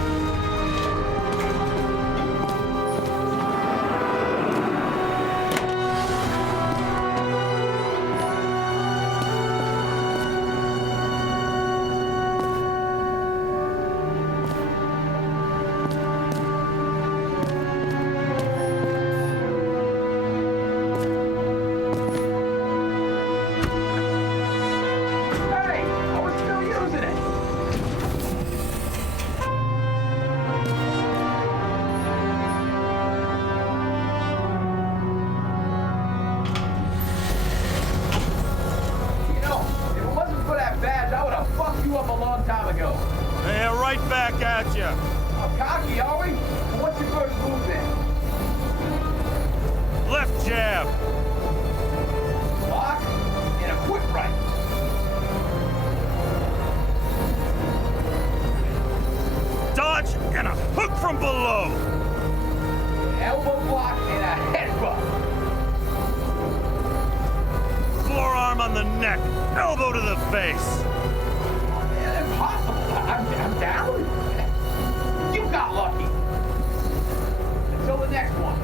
long time ago. Hey, right back at you. Oh, cocky, are we? Well, what's your first move then? Left jab. Block and a quick right. Dodge and a hook from below. Elbow block and a headbutt. Forearm on the neck. Elbow to the face. Impossible. I'm down. You got lucky. Until the next one.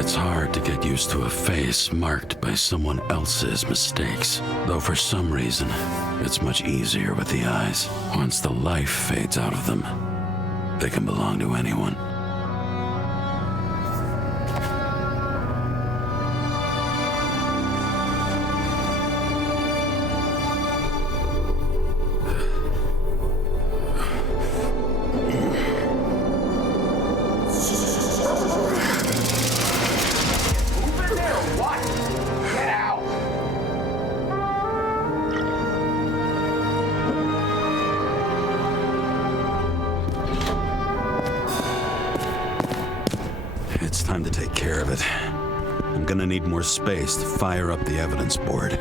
It's hard to get used to a face marked by someone else's mistakes. Though for some reason, it's much easier with the eyes. Once the life fades out of them, they can belong to anyone. It's time to take care of it. I'm gonna need more space to fire up the evidence board.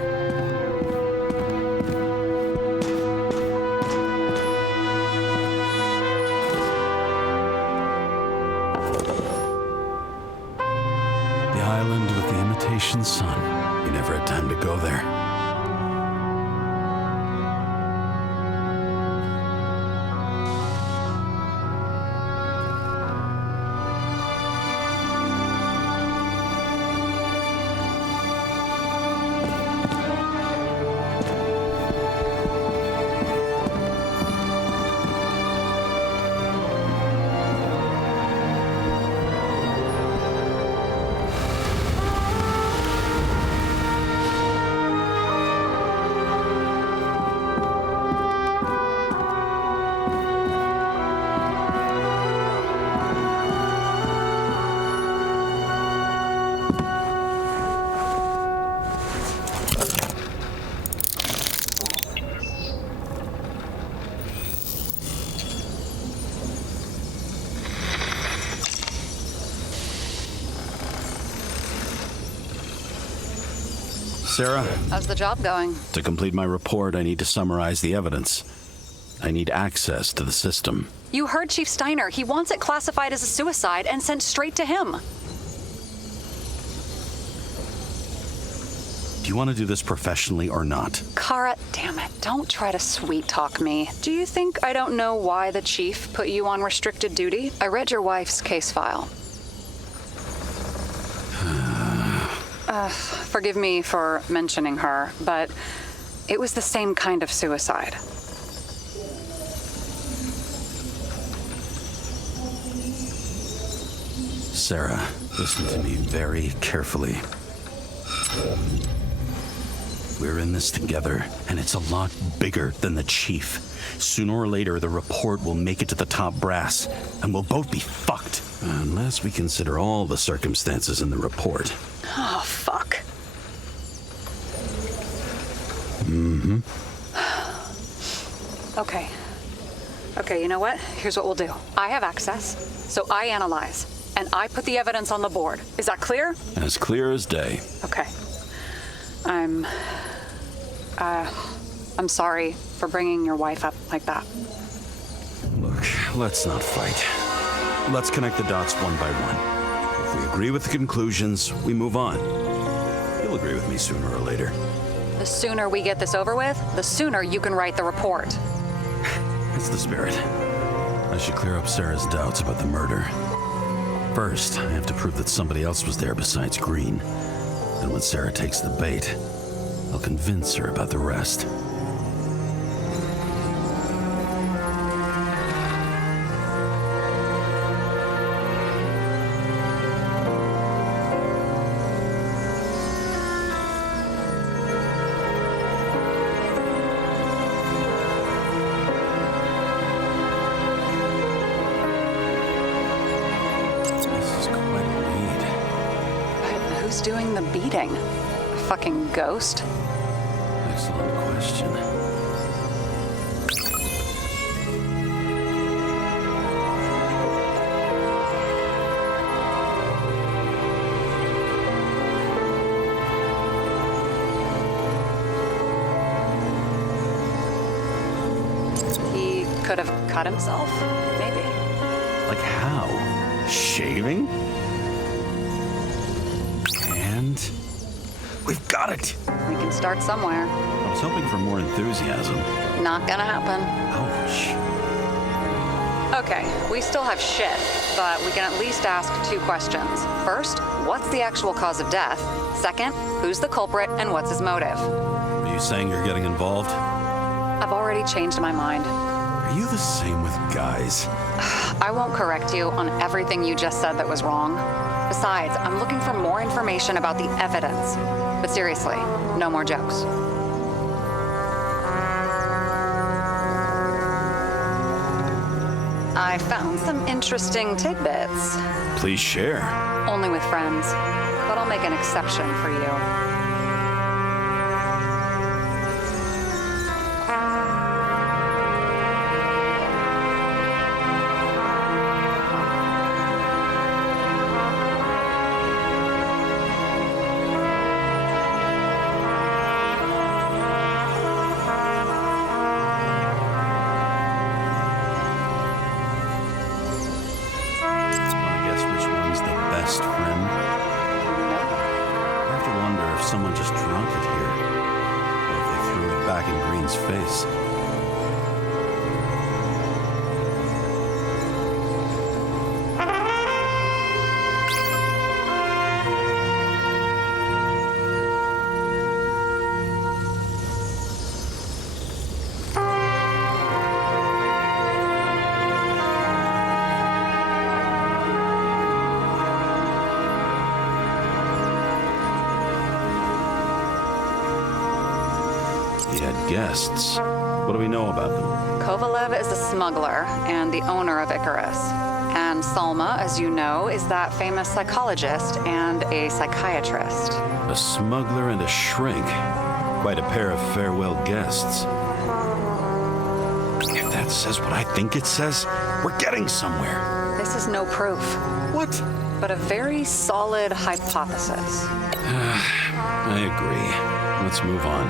The island with the imitation sun. You never had time to go there. Sarah? How's the job going? To complete my report, I need to summarize the evidence. I need access to the system. You heard Chief Steiner. He wants it classified as a suicide and sent straight to him. Do you want to do this professionally or not? Karra, damn it, don't try to sweet talk me. Do you think I don't know why the chief put you on restricted duty? I read your wife's case file. Forgive me for mentioning her, but it was the same kind of suicide. Sarah, listen to me very carefully. We're in this together, and it's a lot bigger than the chief. Sooner or later, the report will make it to the top brass, and we'll both be fucked. Unless we consider all the circumstances in the report. Oh, fuck. Mm-hmm. Okay, you know what? Here's what we'll do. I have access, so I analyze, and I put the evidence on the board. Is that clear? As clear as day. Okay. I'm sorry for bringing your wife up like that. Look, let's not fight. Let's connect the dots one by one. If we agree with the conclusions, we move on. You'll agree with me sooner or later. The sooner we get this over with, the sooner you can write the report. That's the spirit. I should clear up Sarah's doubts about the murder. First, I have to prove that somebody else was there besides Green. And when Sarah takes the bait, I'll convince her about the rest. Who's doing the beating? A fucking ghost? Excellent question. He could have cut himself, maybe. Like how? Shaving? And we've got it. We can start somewhere. I was hoping for more enthusiasm. Not gonna happen. Ouch. Okay, we still have shit, but we can at least ask 2 questions. First, what's the actual cause of death? Second, who's the culprit and what's his motive? Are you saying you're getting involved? I've already changed my mind. Are you the same with guys? I won't correct you on everything you just said that was wrong. Besides, I'm looking for more information about the evidence. But seriously, no more jokes. I found some interesting tidbits. Please share. Only with friends. But I'll make an exception for you. Someone just drunk it here. Or if they threw it back in Green's face. Guests. What do we know about them? Kovalev is a smuggler and the owner of Icarus. And Salma, as you know, is that famous psychologist and a psychiatrist. A smuggler and a shrink. Quite a pair of farewell guests. If that says what I think it says, we're getting somewhere. This is no proof. What? But a very solid hypothesis. I agree. Let's move on.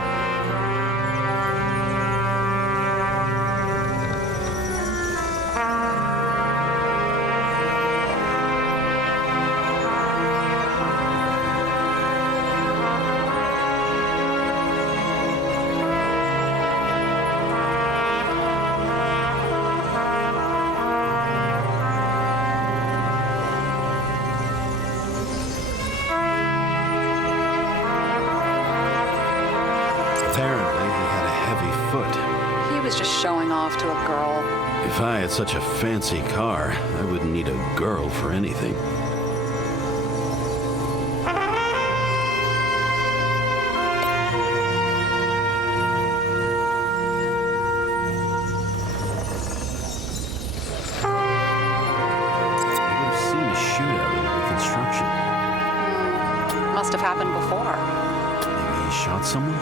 To a girl. If I had such a fancy car, I wouldn't need a girl for anything. I would have seen a shootout in the reconstruction. Must have happened before. Maybe he shot someone?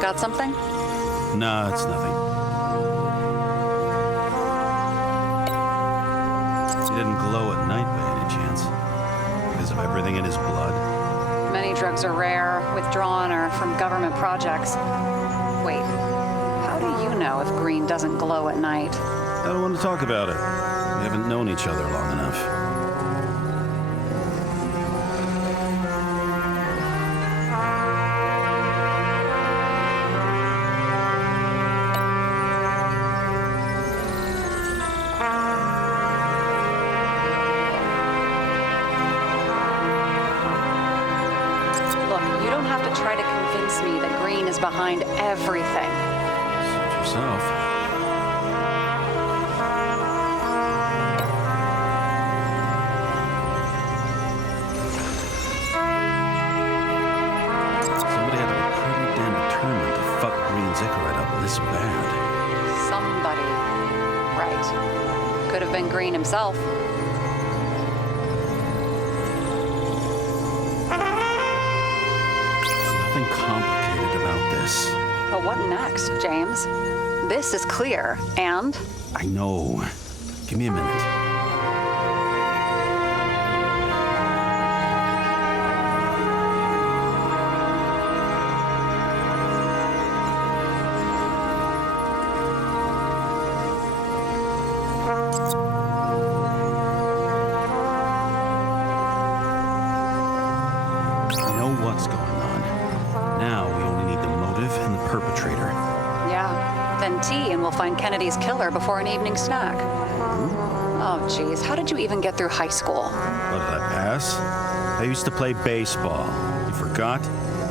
Got something? No, it's nothing. He didn't glow at night by any chance. Because of everything in his blood. Many drugs are rare, withdrawn, or from government projects. Wait, how do you know if green doesn't glow at night? I don't want to talk about it. We haven't known each other long enough. Behind everything. Suit yourself. Somebody had to be pretty damn determined to fuck Green's Icarus up this bad. Somebody. Right. Could have been Green himself. But what next, James? This is clear, and... I know. Give me a minute. What's going on. Now we only need the motive and the perpetrator. Yeah, then tea and we'll find Kennedy's killer before an evening snack. Oh, geez, how did you even get through high school? What, did I pass? I used to play baseball. You forgot?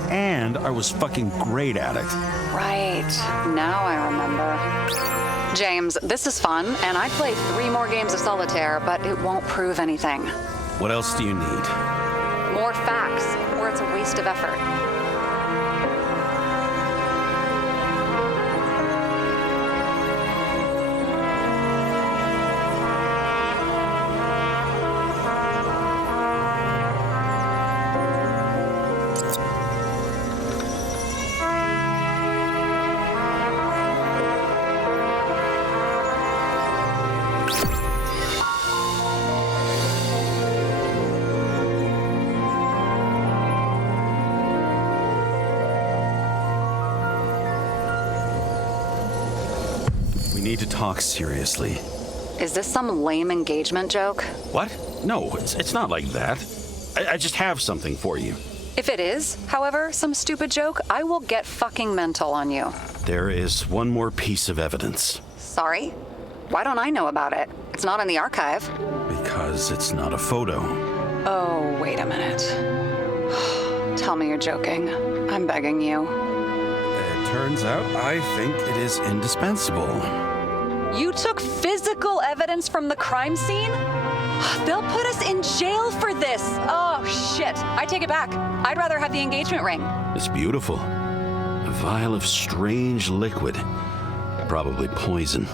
And I was fucking great at it. Right, now I remember. James, this is fun, and I'd play 3 more games of solitaire, but it won't prove anything. What else do you need? More facts, or it's a waste of effort. We need to talk seriously. Is this some lame engagement joke? What? No, it's not like that. I just have something for you. If it is, however, some stupid joke, I will get fucking mental on you. There is one more piece of evidence. Sorry? Why don't I know about it? It's not in the archive. Because it's not a photo. Oh, wait a minute. Tell me you're joking. I'm begging you. It turns out I think it is indispensable. You took physical evidence from the crime scene? They'll put us in jail for this. Oh, shit. I take it back. I'd rather have the engagement ring. It's beautiful. A vial of strange liquid. Probably poison.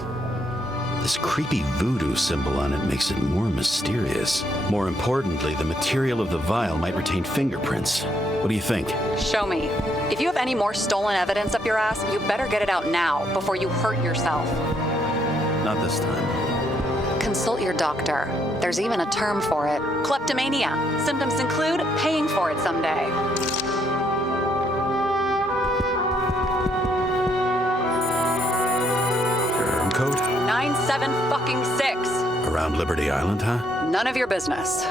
This creepy voodoo symbol on it makes it more mysterious. More importantly, the material of the vial might retain fingerprints. What do you think? Show me. If you have any more stolen evidence up your ass, you better get it out now before you hurt yourself. Not this time. Consult your doctor. There's even a term for it. Kleptomania. Symptoms include paying for it someday. Your code? 97-fucking-6. Around Liberty Island, huh? None of your business.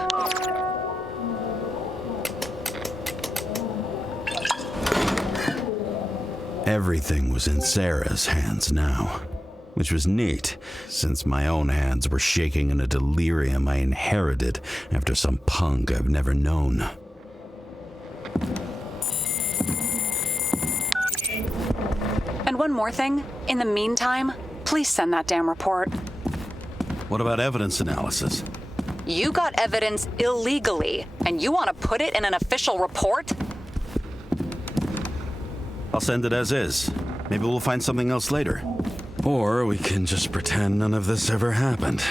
Everything was in Sarah's hands now, which was neat, since my own hands were shaking in a delirium I inherited after some punk I've never known. And one more thing. In the meantime, please send that damn report. What about evidence analysis? You got evidence illegally, and you want to put it in an official report? I'll send it as is. Maybe we'll find something else later. Or we can just pretend none of this ever happened.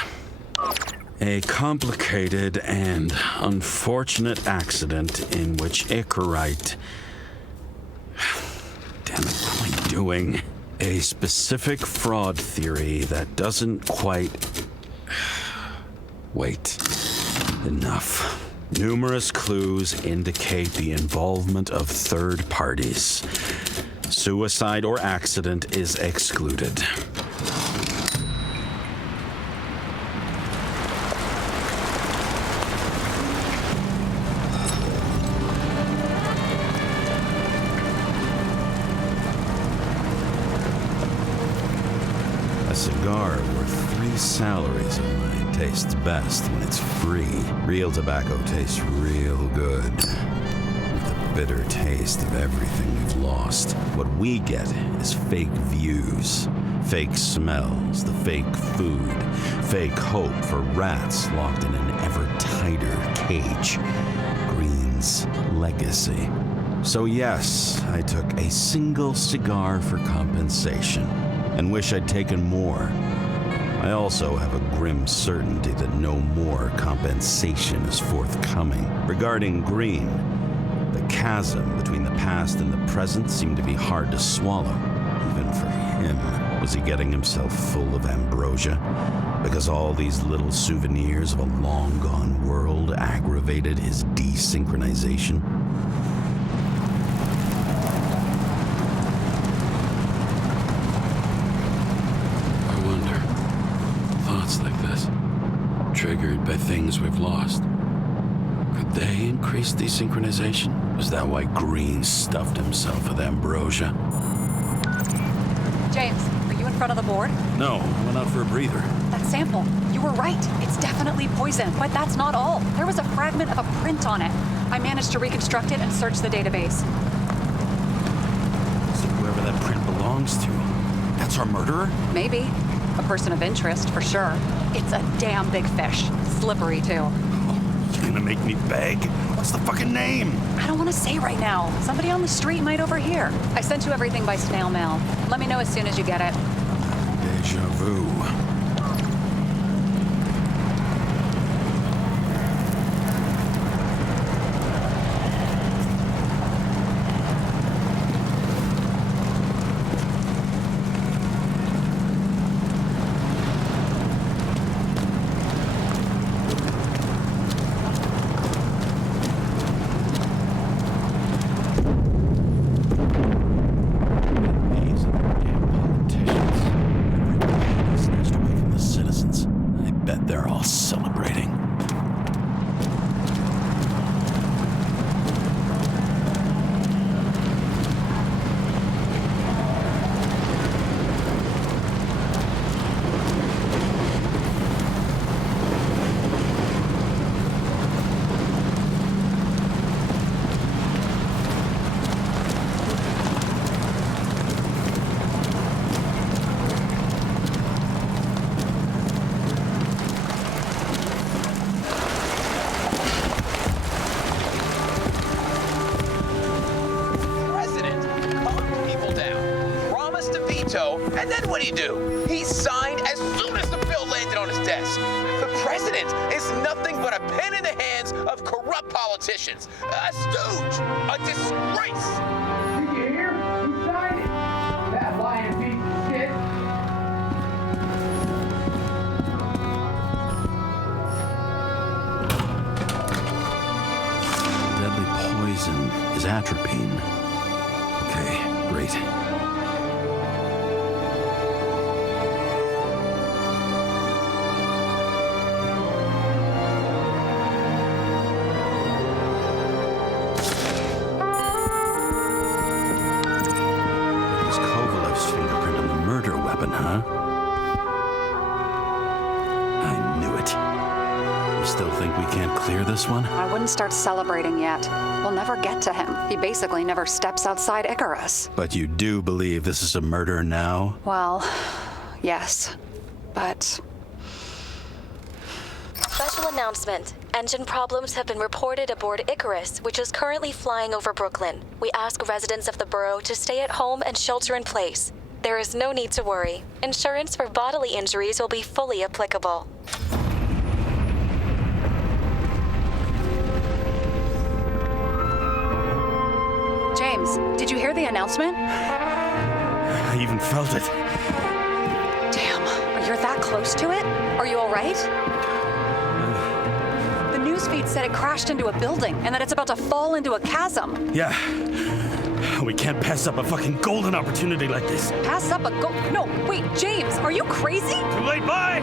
A complicated and unfortunate accident in which Icarite... Damn it, what am I doing? A specific fraud theory that doesn't quite... Wait. Enough. Numerous clues indicate the involvement of third parties. Suicide or accident is excluded. A cigar worth 3 salaries of mine tastes best when it's free. Real tobacco tastes real good. With the bitter taste of everything we've lost. What we get is fake views, fake smells, the fake food, fake hope for rats locked in an ever tighter cage. Green's legacy. So yes, I took a single cigar for compensation, and wish I'd taken more. I also have a grim certainty that no more compensation is forthcoming. Regarding Green, the chasm between the past and the present seemed to be hard to swallow. Even for him, was he getting himself full of ambrosia? Because all these little souvenirs of a long-gone world aggravated his desynchronization? I wonder, thoughts like this, triggered by things we've lost, could they increase desynchronization? Is that why Green stuffed himself with ambrosia? James, are you in front of the board? No, I went out for a breather. That sample, you were right. It's definitely poison, but that's not all. There was a fragment of a print on it. I managed to reconstruct it and search the database. So whoever that print belongs to, that's our murderer? Maybe. A person of interest, for sure. It's a damn big fish. Slippery, too. Oh, you're gonna make me beg? What's the fucking name? I don't want to say right now. Somebody on the street might overhear. I sent you everything by snail mail. Let me know as soon as you get it. Deja vu. And then what do? He signed as soon as the bill landed on his desk. The president is nothing but a pen in the hands of corrupt politicians. A stooge. A disgrace. Did you hear? He signed it. That lying piece of shit. Deadly poison is atropine. Okay, great. Huh? I knew it. You still think we can't clear this one? I wouldn't start celebrating yet. We'll never get to him. He basically never steps outside Icarus. But you do believe this is a murder now? Well, yes. But... Special announcement. Engine problems have been reported aboard Icarus, which is currently flying over Brooklyn. We ask residents of the borough to stay at home and shelter in place. There is no need to worry. Insurance for bodily injuries will be fully applicable. James, did you hear the announcement? I even felt it. Damn, you're that close to it? Are you all right? The newsfeed said it crashed into a building and that it's about to fall into a chasm. Yeah. We can't pass up a fucking golden opportunity like this. Pass up a No, wait, James, are you crazy? Too late, bye!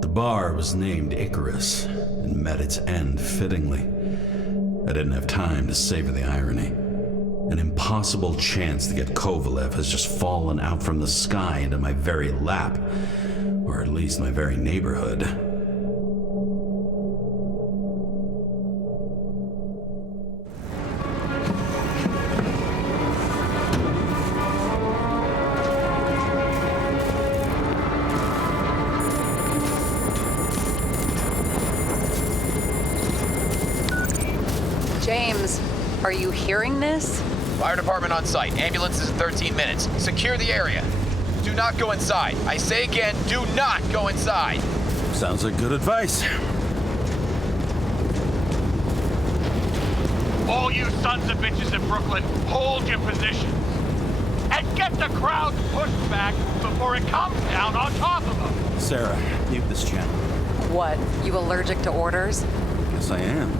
The bar was named Icarus and met its end fittingly. I didn't have time to savor the irony. An impossible chance to get Kovalev has just fallen out from the sky into my very lap. Or at least my very neighborhood. James, are you hearing this? Fire department on site. Ambulances in 13 minutes. Secure the area. Do not go inside. I say again, do not go inside. Sounds like good advice. All you sons of bitches in Brooklyn, hold your positions. And get the crowd pushed back before it comes down on top of them. Sarah, mute this channel. What? You allergic to orders? Yes, I am.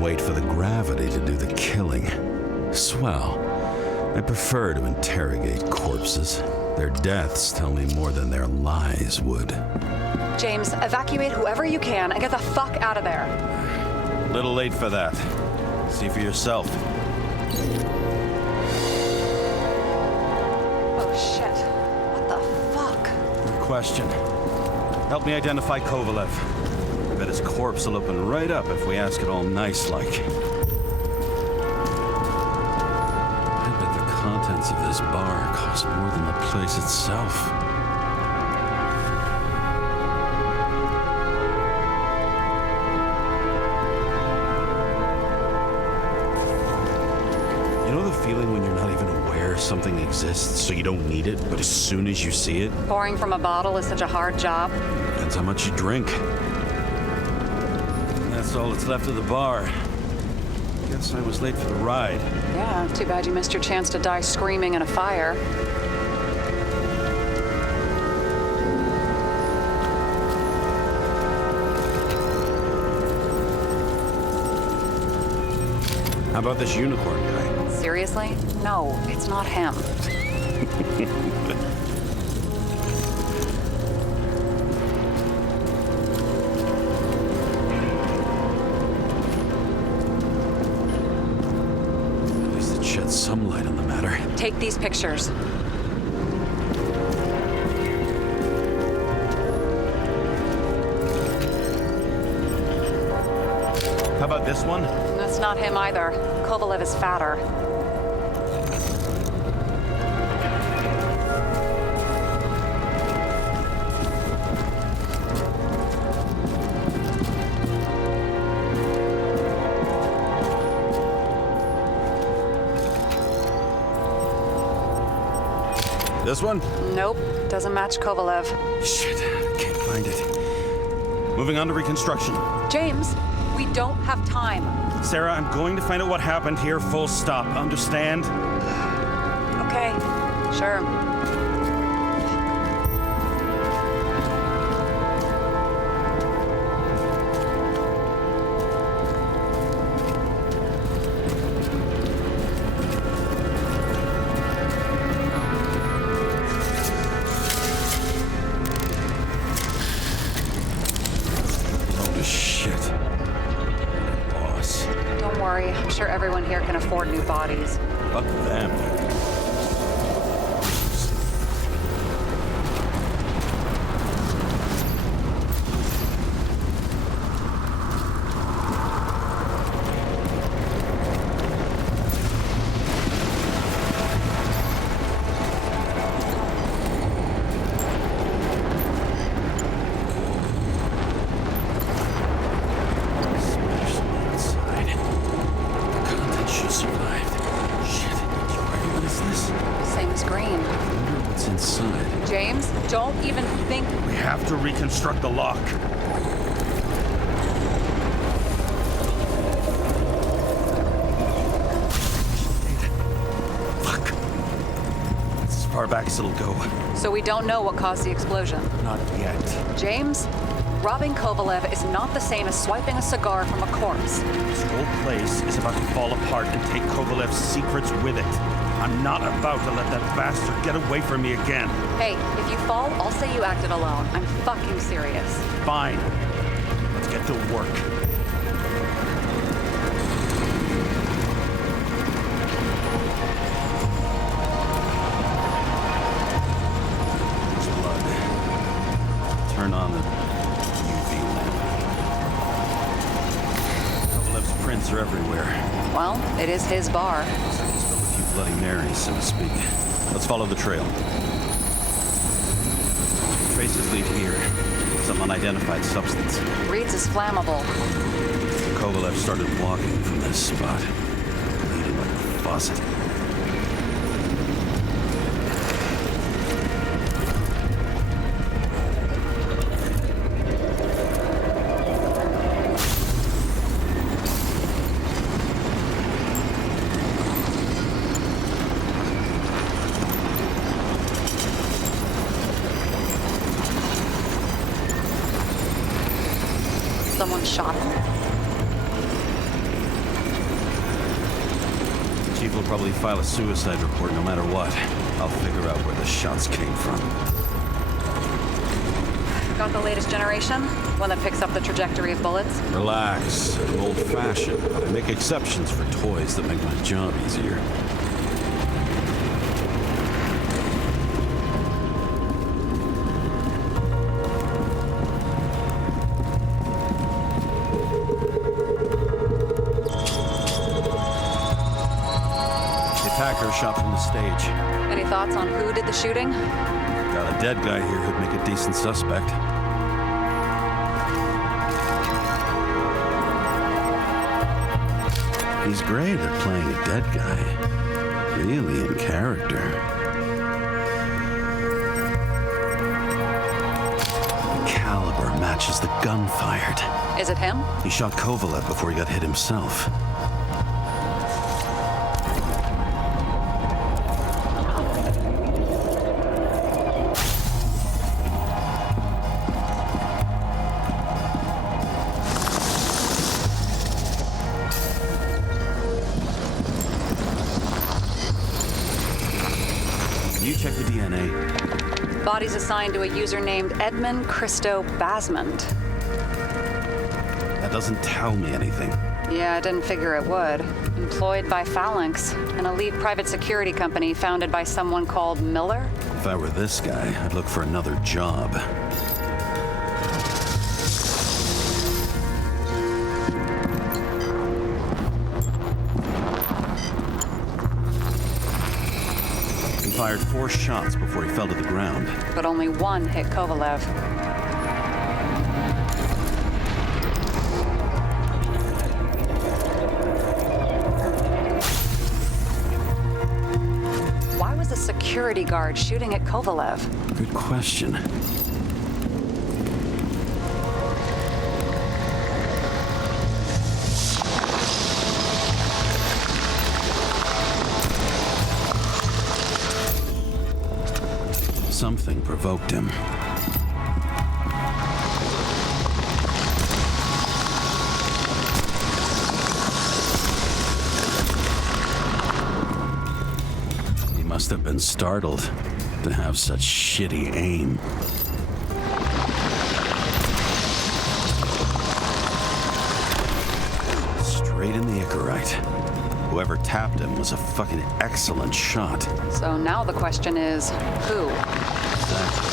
Wait for the gravity to do the killing. Swell. I prefer to interrogate corpses. Their deaths tell me more than their lies would. James, evacuate whoever you can and get the fuck out of there. Little late for that. See for yourself. Oh shit. What the fuck? Good question. Help me identify Kovalev. I bet his corpse will open right up if we ask it all nice-like. I bet the contents of this bar cost more than the place itself. You know the feeling when you're not even aware something exists, so you don't need it, but as soon as you see it... Pouring from a bottle is such a hard job. Depends how much you drink. That's all that's left of the bar. Guess I was late for the ride. Yeah, too bad you missed your chance to die screaming in a fire. How about this unicorn guy? Seriously? No, it's not him. Some light on the matter. Take these pictures. How about this one? That's not him either. Kovalev is fatter. This one? Nope, doesn't match Kovalev. Shit, can't find it. Moving on to reconstruction. James, we don't have time. Sarah, I'm going to find out what happened here, full stop. Understand? Okay, sure. I'm sure everyone here can afford new bodies. Fuck them. James, don't even think... We have to reconstruct the lock. backs it'll go. So we don't know what caused the explosion. Not yet. James, robbing Kovalev is not the same as swiping a cigar from a corpse. This whole place is about to fall apart and take Kovalev's secrets with it. I'm not about to let that bastard get away from me again. Hey, if you fall, I'll say you acted alone. I'm fucking serious. Fine. Let's get to work. There's blood. Turn on the UV lamp. Kovalev's prints are everywhere. Well, it is his bar. Bloody Marys, so to speak. Let's follow the trail. Traces lead here. Some unidentified substance. Reads is flammable. Kovalev started walking from this spot, bleeding like a faucet. Someone shot him. The chief will probably file a suicide report no matter what. I'll figure out where the shots came from. Got the latest generation? One that picks up the trajectory of bullets? Relax. I'm old-fashioned, but I make exceptions for toys that make my job easier. Shot from the stage. Any thoughts on who did the shooting? Got a dead guy here who'd make a decent suspect. He's great at playing a dead guy. Really in character. The caliber matches the gun fired. Is it him? He shot Kovalev before he got hit himself. Check the DNA. Body's assigned to a user named Edmund Christo Basmond. That doesn't tell me anything. Yeah, I didn't figure it would. Employed by Phalanx, an elite private security company founded by someone called Miller. If I were this guy, I'd look for another job. Fired 4 shots before he fell to the ground. But only one hit Kovalev. Why was the security guard shooting at Kovalev? Good question. Something provoked him. He must have been startled to have such shitty aim. Straight in the Icarite. Whoever tapped him was a fucking excellent shot. So now the question is, who? Exactly.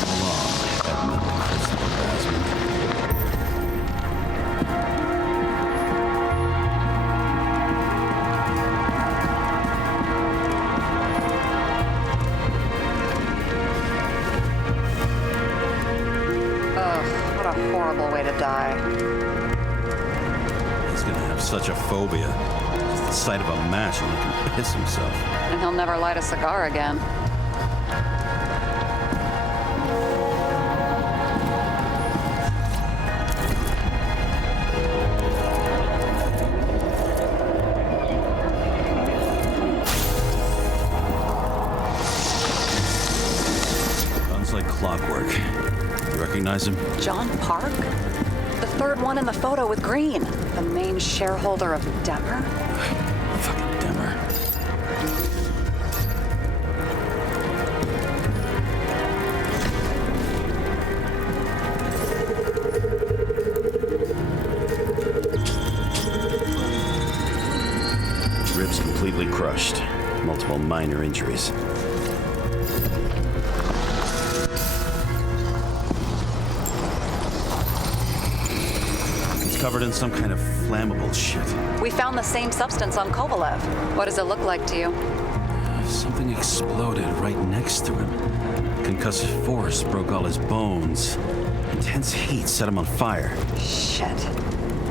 Come along, Edmund Basmond. Ugh, what a horrible way to die. He's gonna have such a phobia. Just the sight of a match will make him piss himself. And he'll never light a cigar again. recognize him? John Park? The third one in the photo with Green. The main shareholder of Demmer? Fucking Demmer. Ribs completely crushed. Multiple minor injuries. He's covered in some kind of flammable shit. We found the same substance on Kovalev. What does it look like to you? Something exploded right next to him. Concussive force broke all his bones. Intense heat set him on fire. Shit.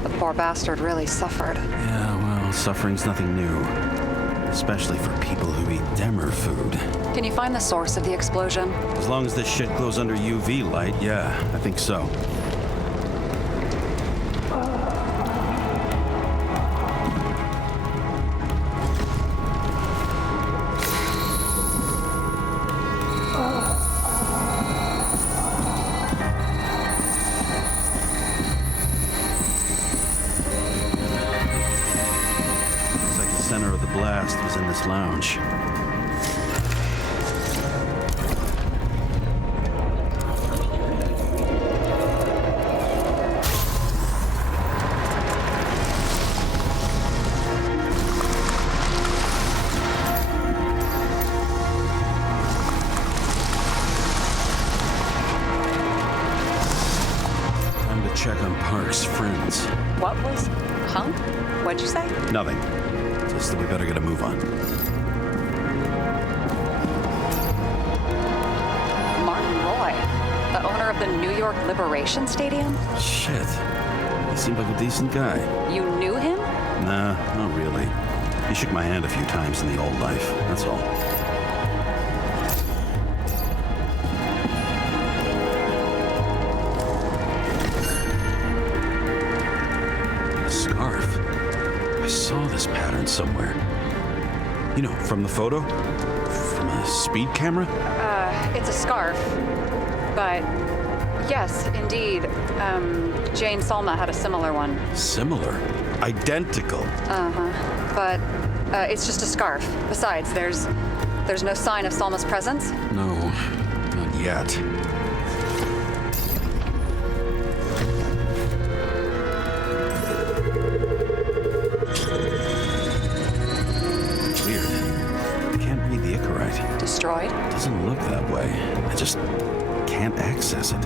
The poor bastard really suffered. Yeah, well, suffering's nothing new. Especially for people who eat Demmer food. Can you find the source of the explosion? As long as this shit glows under UV light, yeah, I think so. Center of the blast was in this lounge. Time to check on Park's friends. What was? Huh? What'd you say? Nothing. Just that we better get a move on. Martin Roy, the owner of the New York Liberation Stadium? Shit. He seemed like a decent guy. You knew him? Nah, not really. He shook my hand a few times in the old life, that's all. A scarf. I saw this pattern somewhere. You know, from the photo? From a speed camera? It's a scarf. But, yes, indeed. Jane Salma had a similar one. Similar? Identical? Uh-huh. But, it's just a scarf. Besides, there's no sign of Salma's presence? No, not yet. Destroyed? Doesn't look that way. I just can't access it.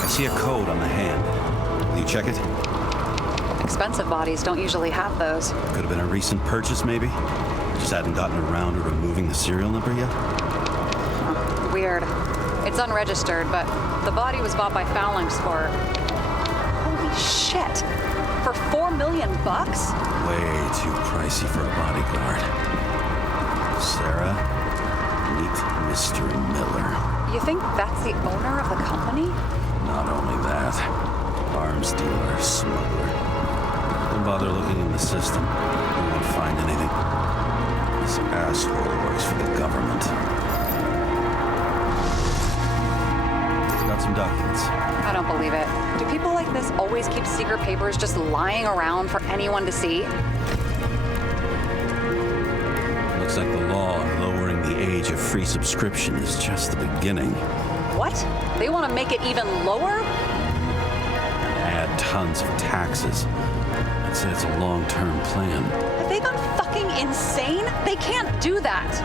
I see a code on the hand. Will you check it? Expensive bodies don't usually have those. Could have been a recent purchase, maybe? Just hadn't gotten around to removing the serial number yet? Weird. It's unregistered, but the body was bought by Phalanx for... Holy shit! For $4 million? Way too pricey for a bodyguard. Sarah, meet Mr. Miller. You think that's the owner of the company? Not only that, arms dealer, smuggler. Don't bother looking in the system. You won't find anything. This asshole works for the government. He's got some documents. I don't believe it. Do people like this always keep secret papers just lying around for anyone to see? Looks like the law of lowering the age of free subscription is just the beginning. What? They want to make it even lower? And add tons of taxes. I'd say it's a long-term plan. Have they gone fucking insane? They can't do that.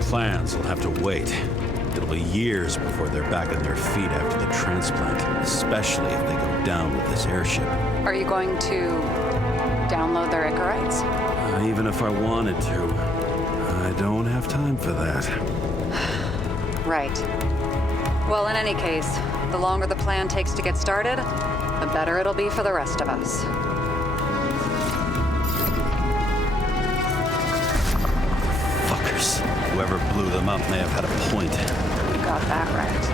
Plans will have to wait. It'll be years before they're back on their feet after the transplant, especially if they go down with this airship. Are you going to download their Icarites? Even if I wanted to, I don't have time for that. Right. Well, in any case, the longer the plan takes to get started, the better it'll be for the rest of us. Fuckers. Whoever blew them up may have had a point. You got that right.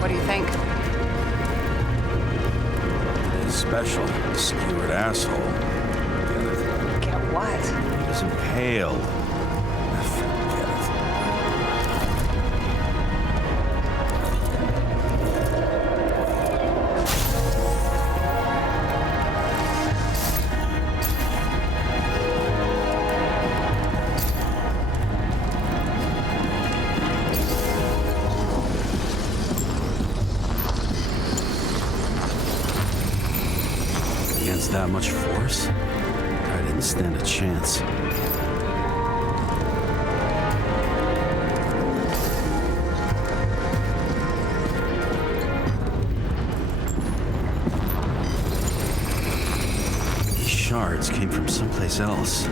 What do you think? Special, skewered asshole. Get it? Get what? He was impaled. Forget it. Against that much force? I didn't stand a chance. These shards came from someplace else.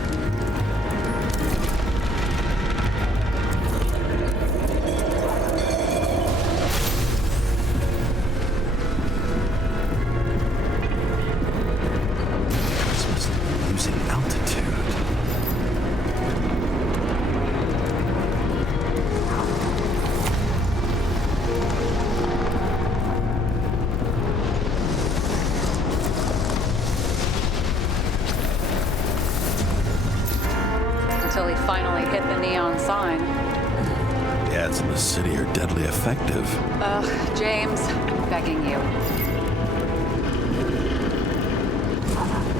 Losing altitude. Until he finally hit the neon sign. The ads in the city are deadly effective. Ugh, James, I'm begging you.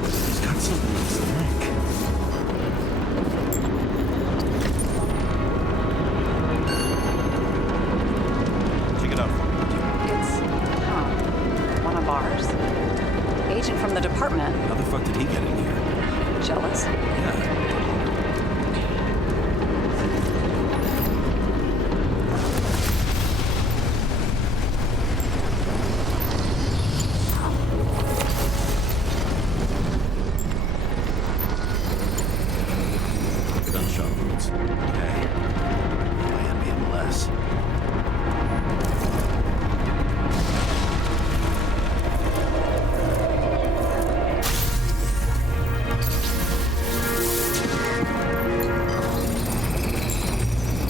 He's got something in his neck. Check it out. It's, one of ours. Agent from the department. How the fuck did he get in here? Jealous? Yeah. Gunshot wounds. Okay. My enemy and less.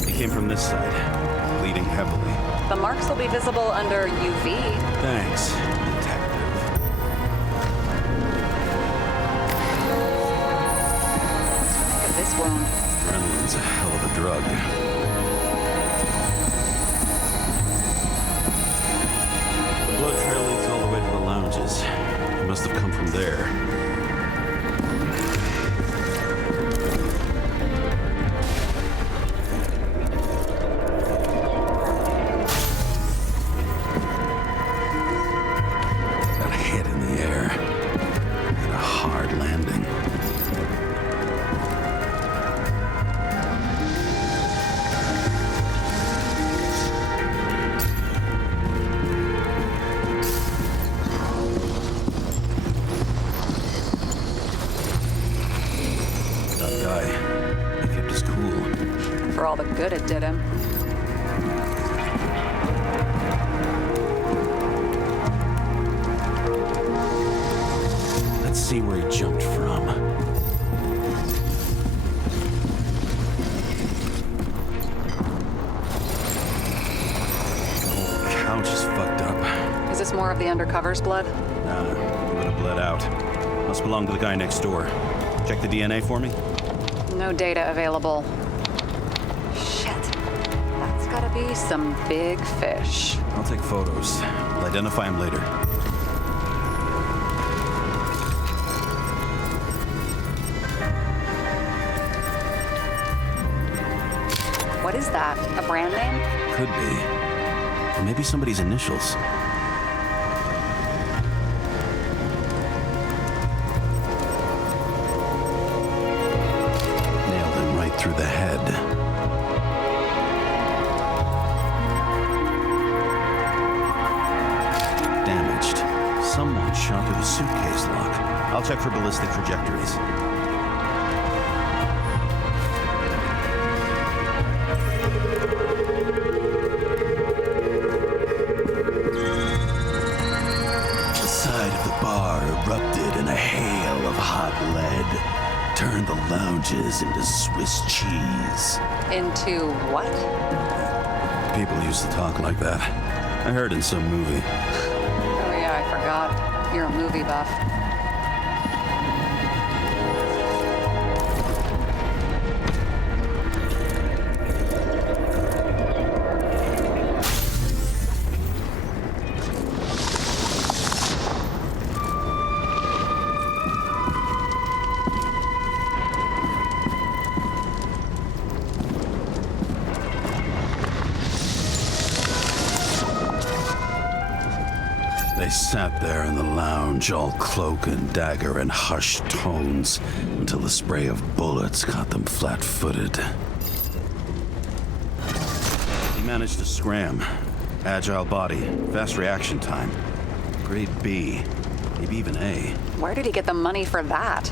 It came from this side, bleeding heavily. The marks will be visible under UV. Thanks, detective. Look at this wound. Adrenaline's a hell of a drug. The blood trail leads all the way to the lounges. It must have come from there. That hit in the air. And a hard landing. That guy, he kept his cool. For all the good it did him. Let's see where he jumped from. The whole couch is fucked up. Is this more of the undercover's blood? Nah, he would have bled out. Must belong to the guy next door. Check the DNA for me. No data available. Shit. That's gotta be some big fish. I'll take photos. We'll identify him later. What is that? A brand name? Could be. Or maybe somebody's initials. Nailed him right through the head. Damaged. Someone shot through the suitcase lock. I'll check for ballistic trajectories. The side of the bar erupted in a hail of hot lead. Turned the lounges into Swiss cheese. Into what? People used to talk like that. I heard in some movie. Oh yeah, I forgot. You're a movie buff. They sat there in the lounge, all cloak and dagger and hushed tones, until the spray of bullets caught them flat-footed. He managed to scram. Agile body, fast reaction time. Grade B, maybe even A. Where did he get the money for that?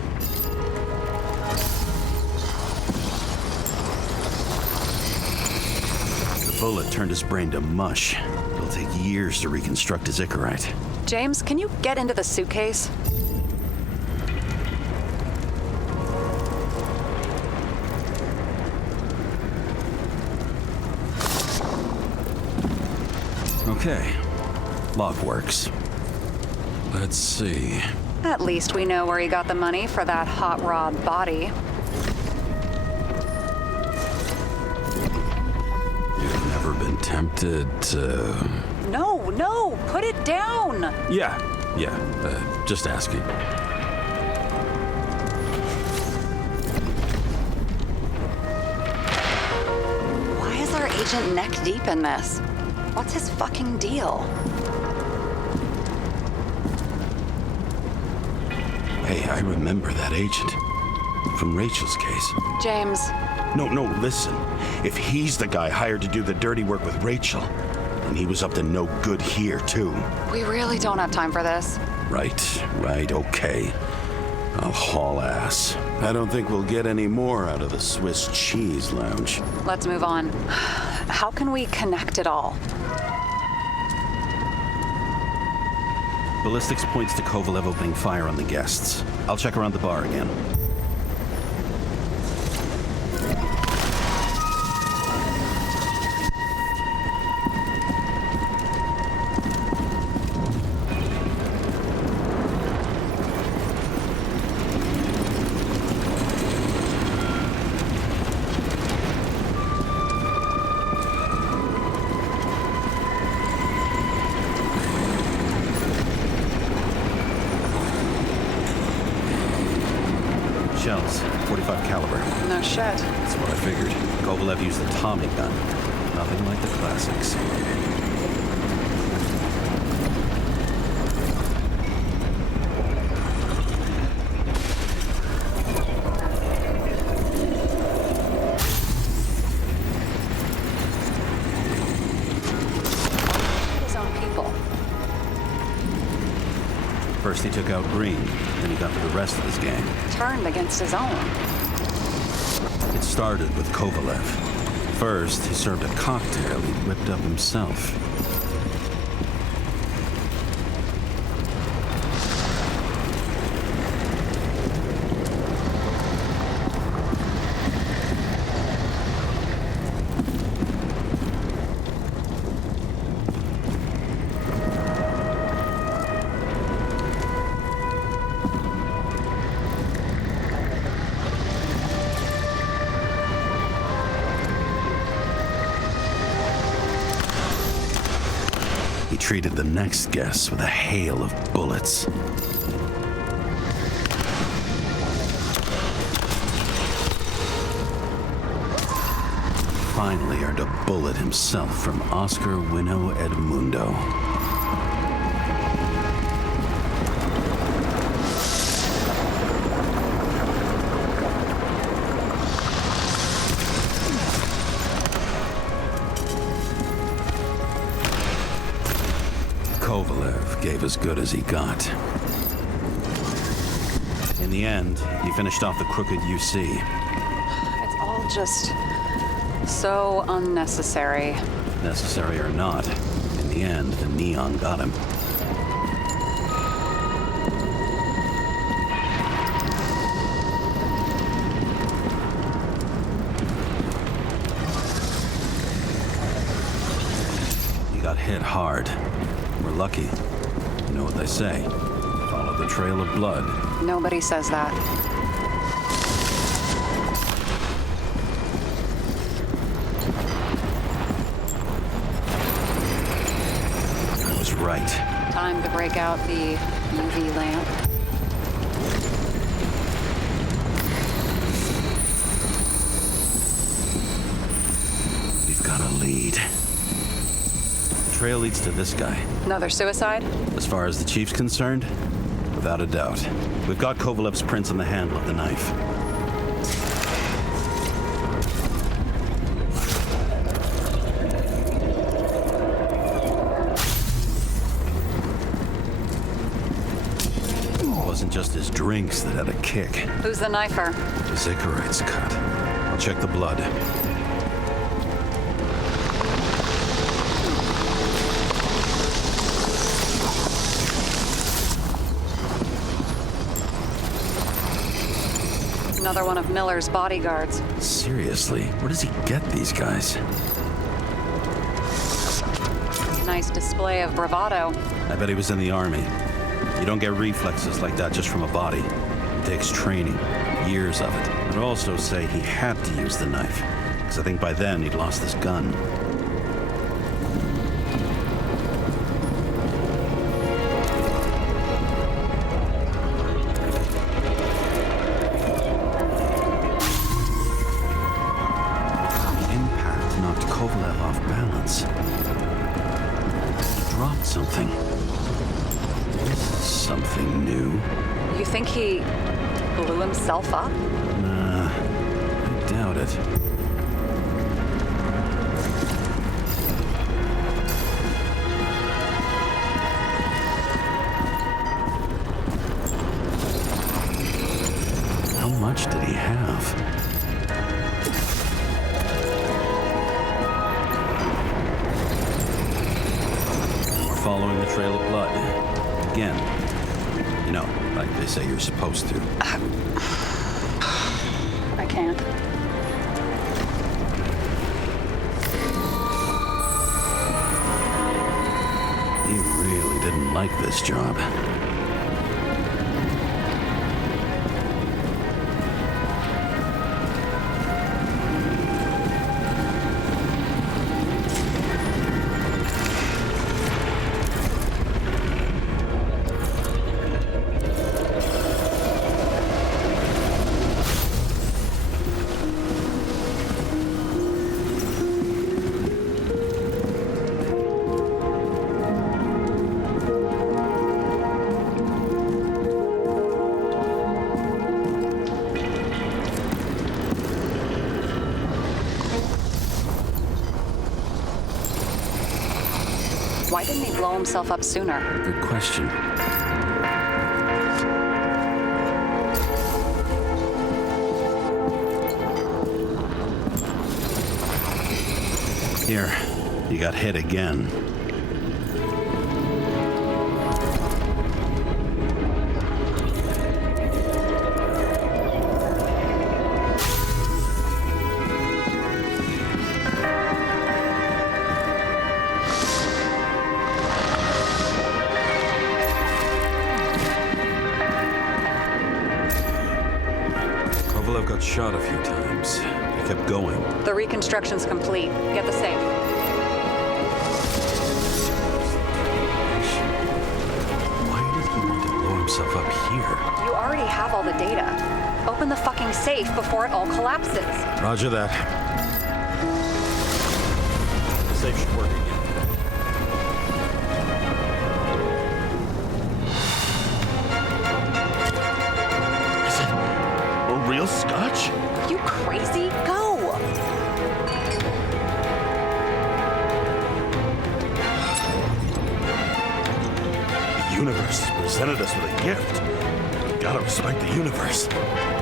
The bullet turned his brain to mush. It'll take years to reconstruct his Icarite. James, can you get into the suitcase? Okay. Lock works. Let's see. At least we know where he got the money for that hot rod body. You've never been tempted to... No, put it down! Yeah, just asking. Why is our agent neck deep in this? What's his fucking deal? Hey, I remember that agent. From Rachel's case. James. No, listen. If he's the guy hired to do the dirty work with Rachel, then he was up to no good here, too. We really don't have time for this. Right, okay. I'll haul ass. I don't think we'll get any more out of the Swiss cheese lounge. Let's move on. How can we connect it all? Ballistics points to Kovalev opening fire on the guests. I'll check around the bar again. Shells, 45 caliber. No shit. That's what I figured. Kovalev used a Tommy gun. Nothing like the classics. His own people. First he took out Green, then he got to the rest of his gang. Turned against his own. It started with Kovalev. First, he served a cocktail he'd whipped up himself. treated the next guests with a hail of bullets. Finally earned a bullet himself from Oscar Winnow Edmundo. Kovalev gave as good as he got. In the end, he finished off the crooked UC. It's all just so unnecessary. Necessary or not, in the end, the neon got him. He got hit hard. We're lucky. You know what they say. Follow the trail of blood. Nobody says that. I was right. Time to break out the UV lamp. We've got a lead. Trail leads to this guy. Another suicide? As far as the chief's concerned, without a doubt. We've got Kovalev's prints on the handle of the knife. It wasn't just his drinks that had a kick. Who's the knifer? Zacharites cut. I'll check the blood. Another one of Miller's bodyguards. Seriously, where does he get these guys? Nice display of bravado. I bet he was in the army. You don't get reflexes like that just from a body. It takes training, years of it. I'd also say he had to use the knife, because I think by then he'd lost his gun. Something. This is something new. You think he blew himself up? Nah, I doubt it. How much did he have? Following the trail of blood. Again. You know, like they say you're supposed to. I can't. He really didn't like this job. Why didn't he blow himself up sooner? Good question. Here, you got hit again. Got shot a few times. He kept going. The reconstruction's complete. Get the safe. himself up here? You already have all the data. Open the fucking safe before it all collapses. Roger that. Safe should work again. Is it a real scotch? Are you crazy? Go! The universe has presented us with a gift. You gotta respect the universe.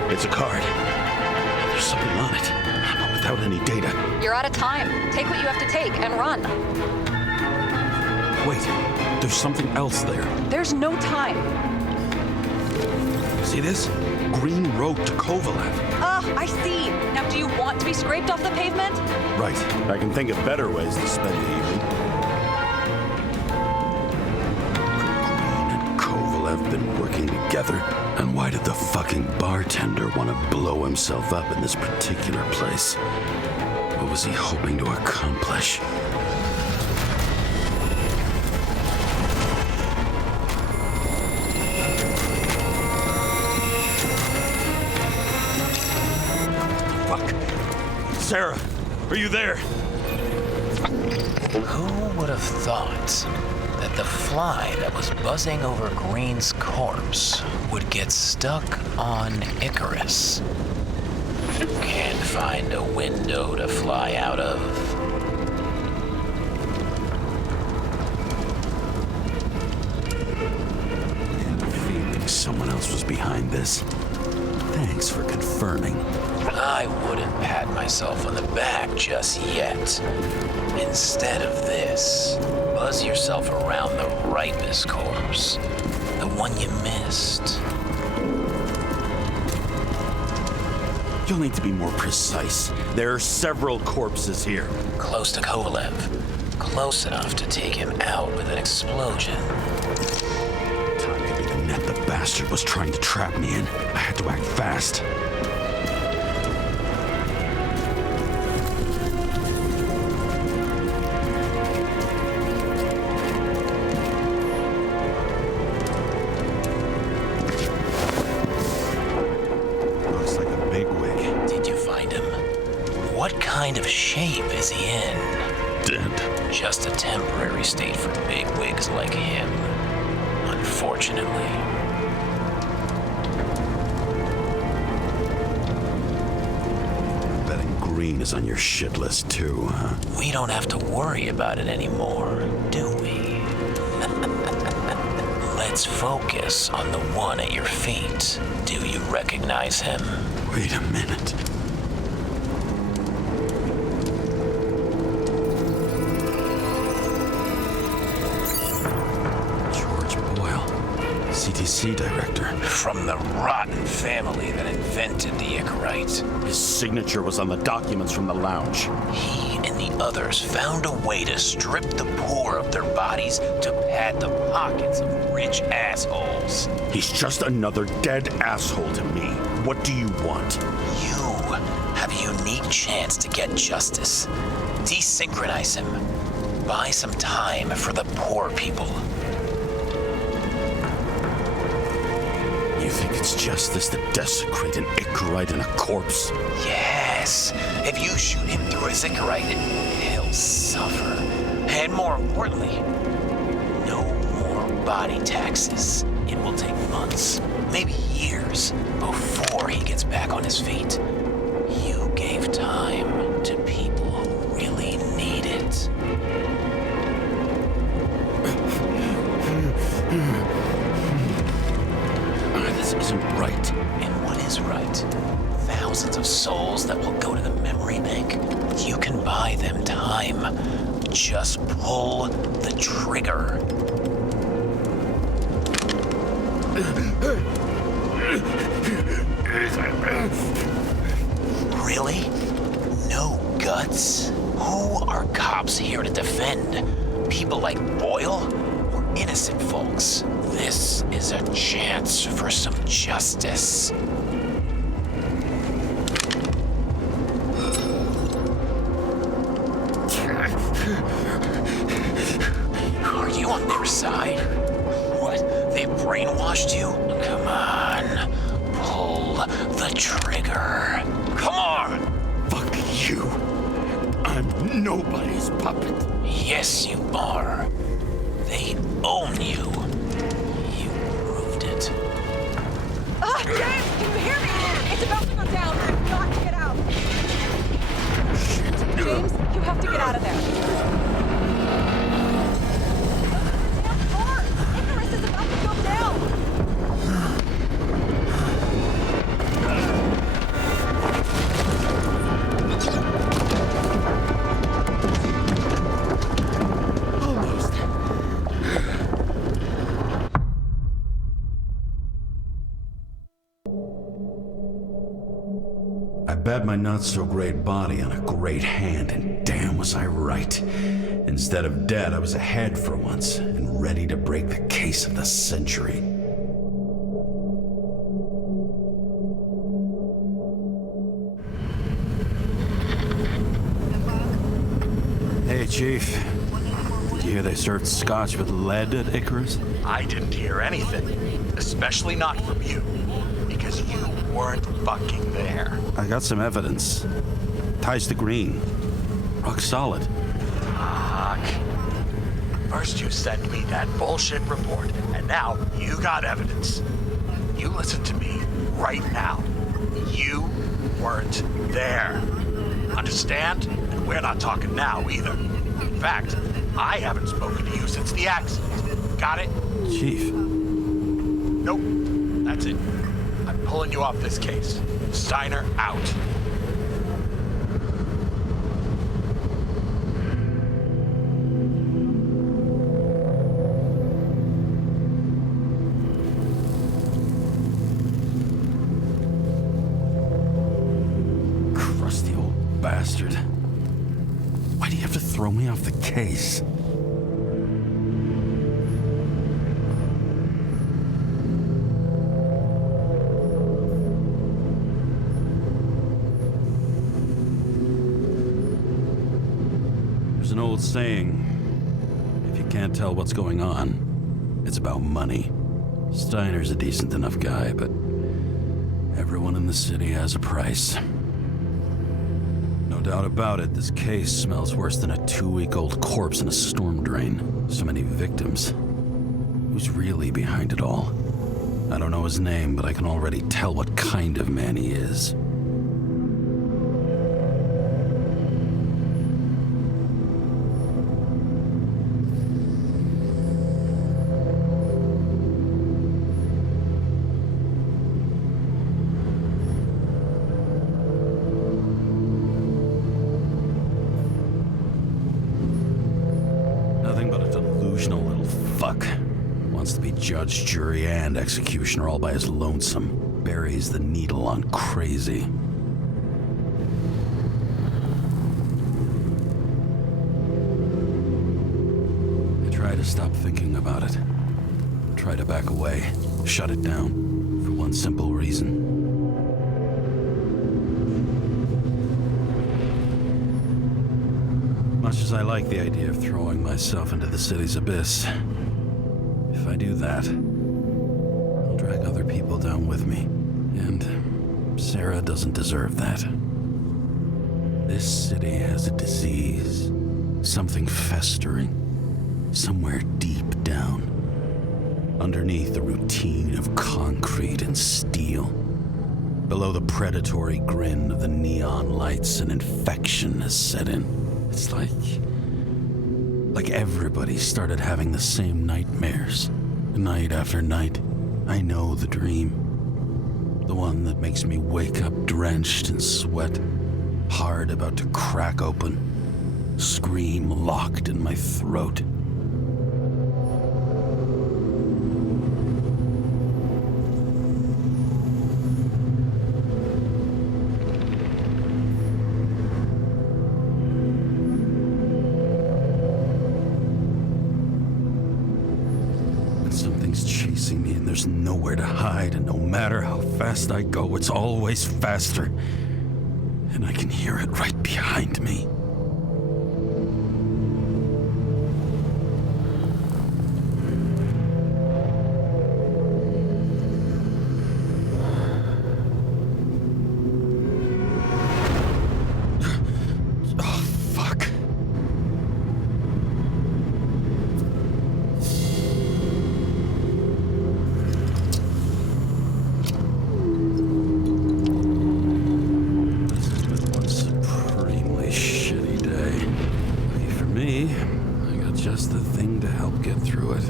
It's a card. There's something on it, but without any data. You're out of time. Take what you have to take and run. Wait, there's something else there. There's no time. See this? Green road to Kovalev. I see. Now, do you want to be scraped off the pavement? Right. I can think of better ways to spend the evening. Green and Kovalev been working together. And why did the fucking bartender want to blow himself up in this particular place? What was he hoping to accomplish? Sara, are you there? Who would have thought that the fly that was buzzing over Green's corpse would get stuck on Icarus? Can't find a window to fly out of. I had a feeling someone else was behind this. Thanks for confirming. I wouldn't pat myself on the back just yet. Instead of this, buzz yourself around the Ripus corpse, the one you missed. You'll need to be more precise. There are several corpses here. Close to Kovalev. Close enough to take him out with an explosion. Time to be the net the bastard was trying to trap me in. I had to act fast. What kind of shape is he in? Dead. Just a temporary state for bigwigs like him, unfortunately. Betting Green is on your shit list too, huh? We don't have to worry about it anymore, do we? Let's focus on the one at your feet. Do you recognize him? Wait a minute. CTC director. From the rotten family that invented the Icarite. His signature was on the documents from the lounge. He and the others found a way to strip the poor of their bodies to pad the pockets of rich assholes. He's just another dead asshole to me. What do you want? You have a unique chance to get justice. Desynchronize him. Buy some time for the poor people. You think it's justice to desecrate an Icarite and a corpse? Yes. If you shoot him through his Icarite, he'll suffer. And more importantly, no more body taxes. It will take months, maybe years, before he gets back on his feet. You gave time to people who really need it. This isn't right. And what is right? Thousands of souls that will go to the memory bank. You can buy them time. Just pull the trigger. Really? No guts? Who are cops here to defend? People like Boyle? Or innocent folks? This is a chance for some justice. Are you on their side? What? They brainwashed you? Come on. Pull the trigger. Come on! Fuck you. I'm nobody's puppet. Yes, you are. They own you. You proved it. James, can you hear me? It's about to go down. I've got to get out. James, you have to get out of there. Damn car! Icarus is about to go down. I bet my not-so-great body on a great hand, and damn was I right. Instead of dead, I was ahead for once, and ready to break the case of the century. Hey, Chief. Did you hear they served scotch with lead at Icarus? I didn't hear anything, especially not from you, because you weren't fucking there. I got some evidence. Ties to Green. Rock solid. Fuck. First you send me that bullshit report, and now you got evidence. You listen to me right now. You weren't there. Understand? And we're not talking now either. In fact, I haven't spoken to you since the accident. Got it? Chief. Nope. That's it. I'm pulling you off this case. Steiner out. Crusty old bastard. Why do you have to throw me off the case? There's an old saying, if you can't tell what's going on, it's about money. Steiner's a decent enough guy, but everyone in the city has a price. No doubt about it, this case smells worse than a 2-week-old corpse in a storm drain. So many victims. Who's really behind it all? I don't know his name, but I can already tell what kind of man he is. Judge, jury, and executioner all by his lonesome. Buries the needle on crazy. I try to stop thinking about it. Try to back away. Shut it down. For one simple reason. Much as I like the idea of throwing myself into the city's abyss, if I do that, I'll drag other people down with me. And Sara doesn't deserve that. This city has a disease. Something festering. Somewhere deep down. Underneath the routine of concrete and steel. Below the predatory grin of the neon lights, an infection has set in. It's like everybody started having the same nightmares. Night after night. I know the dream. The one that makes me wake up drenched in sweat. Heart about to crack open. Scream locked in my throat. Chasing me, and there's nowhere to hide, and no matter how fast I go, it's always faster. And I can hear it right behind me. just the thing to help get through it.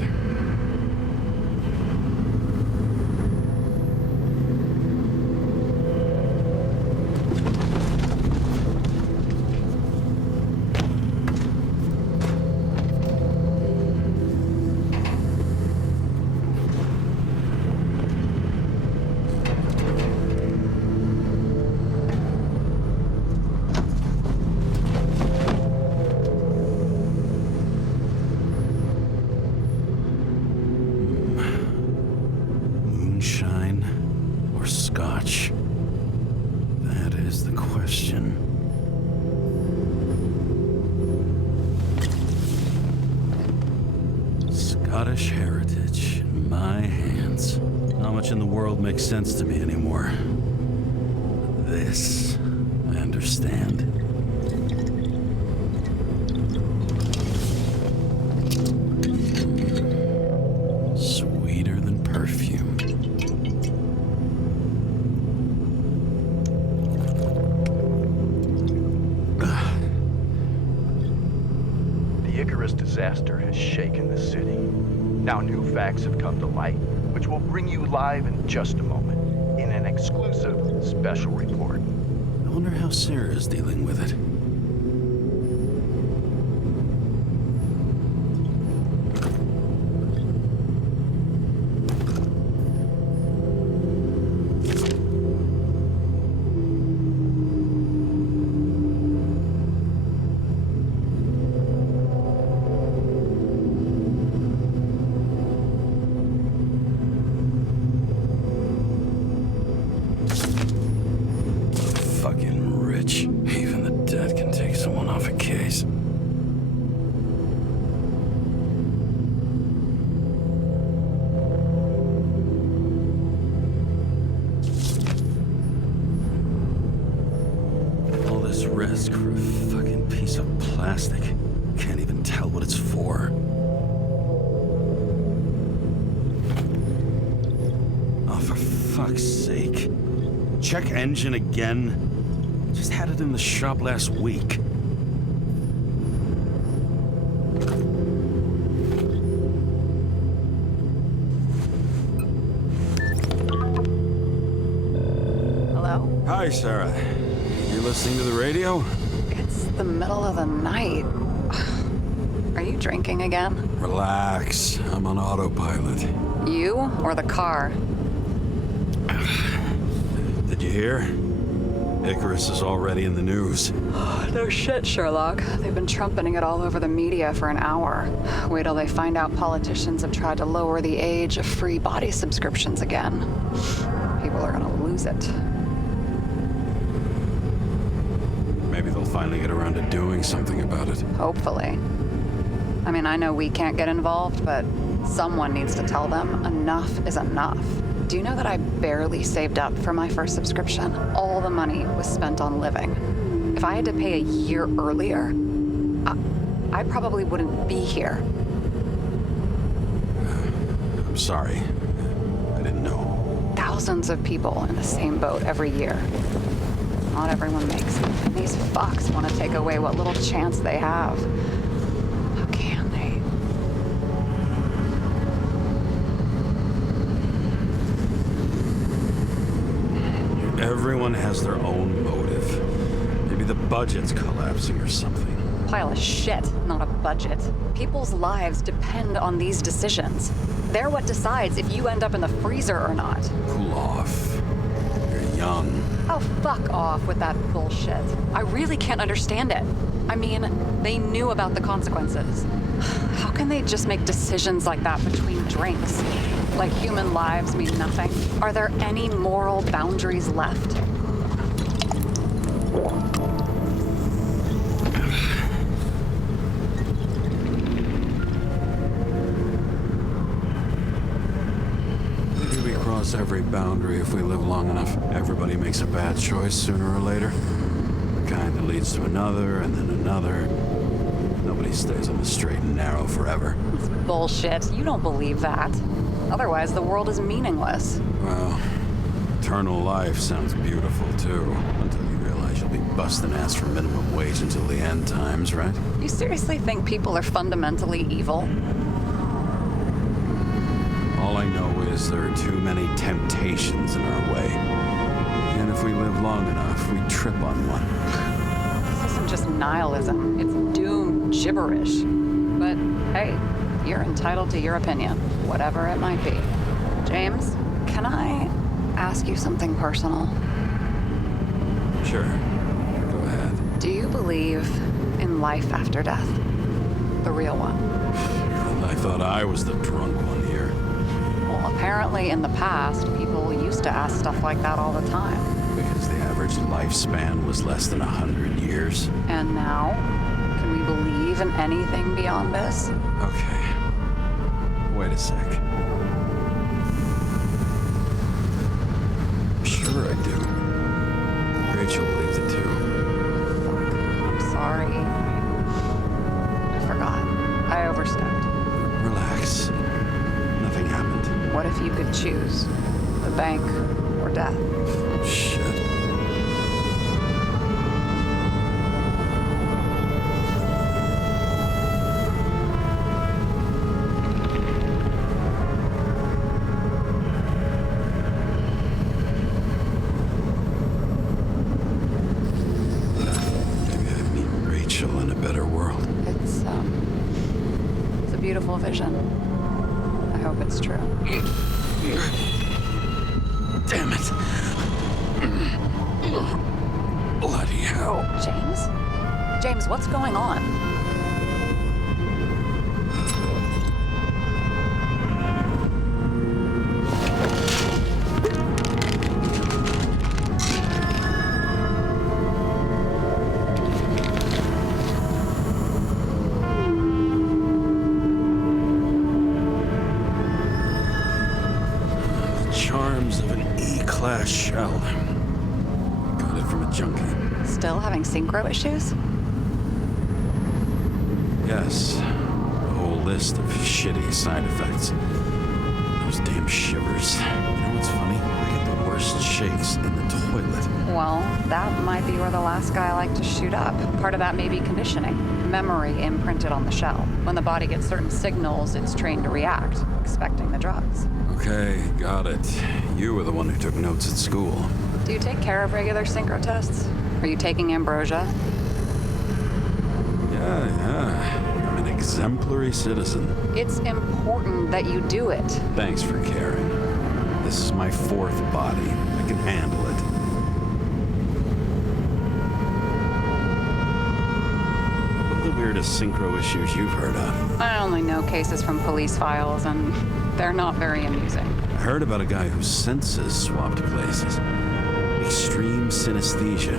Moonshine or scotch? That is the question. Scottish heritage in my hands. Not much in the world makes sense to me anymore. This, I understand. Sweeter than perfume. The Icarus disaster has shaken the city. Now new facts have come to light, which will bring you live in just a moment in an exclusive special report. I wonder how Sarah is dealing with it. Fucking rich. Even the dead can take someone off a case. All this risk for a fucking piece of plastic. Can't even tell what it's for. Oh, for fuck's sake. Check engine again. Just had it in the shop last week. Hello? Hi, Sarah. You listening to the radio? It's the middle of the night. Are you drinking again? Relax. I'm on autopilot. You or the car? Did you hear? Icarus is already in the news. No shit, Sherlock. They've been trumpeting it all over the media for an hour. Wait till they find out politicians have tried to lower the age of free body subscriptions again. People are gonna lose it. Maybe they'll finally get around to doing something about it. Hopefully. I mean, I know we can't get involved, but someone needs to tell them enough is enough. Do you know that I barely saved up for my first subscription? All the money was spent on living. If I had to pay a year earlier, I probably wouldn't be here. I'm sorry. I didn't know. Thousands of people in the same boat every year. Not everyone makes it. And these fucks want to take away what little chance they have. How can they? Everyone has their own motive. Maybe the budget's collapsing or something. Pile of shit, not a budget. People's lives depend on these decisions. They're what decides if you end up in the freezer or not. Cool off. You're young. Oh, fuck off with that bullshit. I really can't understand it. I mean, they knew about the consequences. How can they just make decisions like that between drinks? Like human lives mean nothing? Are there any moral boundaries left? Maybe we cross every boundary if we live long enough. Everybody makes a bad choice sooner or later. The kind that leads to another and then another. Nobody stays on the straight and narrow forever. It's bullshit. You don't believe that. Otherwise, the world is meaningless. Well, eternal life sounds beautiful too, until you realize you'll be busting ass for minimum wage until the end times, right? You seriously think people are fundamentally evil? All I know is there are too many temptations in our way. And if we live long enough, we trip on one. This isn't just nihilism, it's doom gibberish. But hey, you're entitled to your opinion, whatever it might be. James, can I ask you something personal? Sure. Go ahead. Do you believe in life after death? The real one? I thought I was the drunk one here. Well, apparently in the past, people used to ask stuff like that all the time. Because the average lifespan was less than 100 years. And now? Can we believe in anything beyond this? Okay. Wait a sec. Sure I do. Rachel believes it too. I'm sorry. I forgot. I overstepped. Relax. Nothing happened. What if you could choose? The bank or death? Oh, shit. Beautiful vision. I hope it's true. Damn it. Bloody hell. James? James, what's going on? Class shell. Got it from a junkie. Still having synchro issues? Yes. A whole list of shitty side effects. Those damn shivers. You know what's funny? I get the worst shakes in the toilet. Well, that might be where the last guy liked to shoot up. Part of that may be conditioning. Memory imprinted on the shell. When the body gets certain signals, it's trained to react, expecting the drugs. Okay, got it. You were the one who took notes at school. Do you take care of regular synchro tests? Are you taking ambrosia? Yeah. I'm an exemplary citizen. It's important that you do it. Thanks for caring. This is my fourth body. I can handle it. What are the weirdest synchro issues you've heard of? I only know cases from police files, and they're not very amusing. I heard about a guy whose senses swapped places. Extreme synesthesia.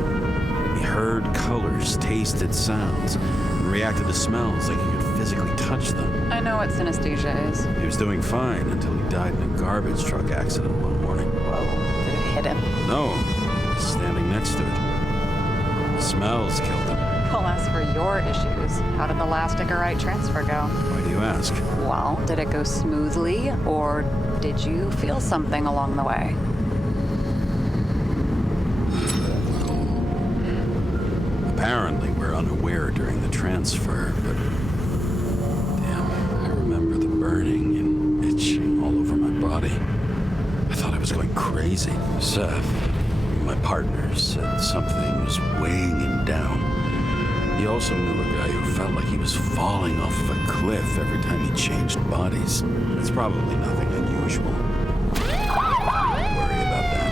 He heard colors, tasted sounds, and reacted to smells like he could physically touch them. I know what synesthesia is. He was doing fine until he died in a garbage truck accident one morning. Whoa. Did it hit him? No. He was standing next to it. The smells killed him. Well, as for your issues, how did the last Icarite transfer go? Why do you ask? Well, did it go smoothly, or did you feel something along the way? Apparently, we're unaware during the transfer, but damn, I remember the burning and itching all over my body. I thought I was going crazy. Seth, my partner, said something was weighing him down. He also knew a guy who felt like he was falling off of a cliff every time he changed bodies. It's probably nothing unusual. Don't worry about that.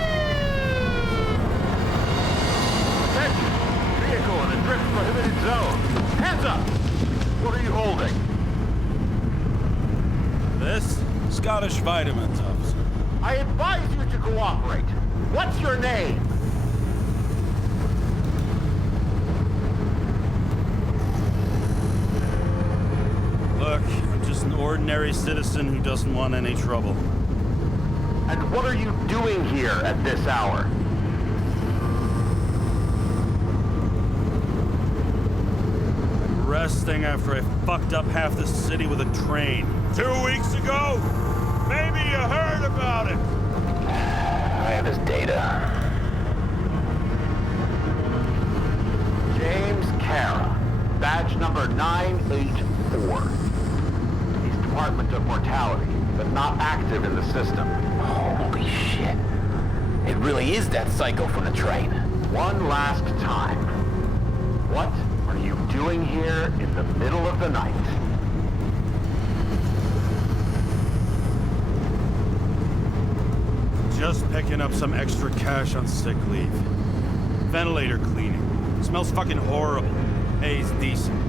Attention! Vehicle in a drift prohibited zone. Hands up! What are you holding? This? Scottish vitamins, officer. I advise you to cooperate. What's your name? Look, I'm just an ordinary citizen who doesn't want any trouble. And what are you doing here at this hour? I'm resting after I fucked up half the city with a train. 2 weeks ago? Maybe you heard about it. I have his data. James Karra, badge number 984. He's Department of Mortality, but not active in the system. Holy shit. It really is that psycho from the train. One last time. What are you doing here in the middle of the night? Just picking up some extra cash on sick leave. Ventilator cleaning. Smells fucking horrible. Pay's decent.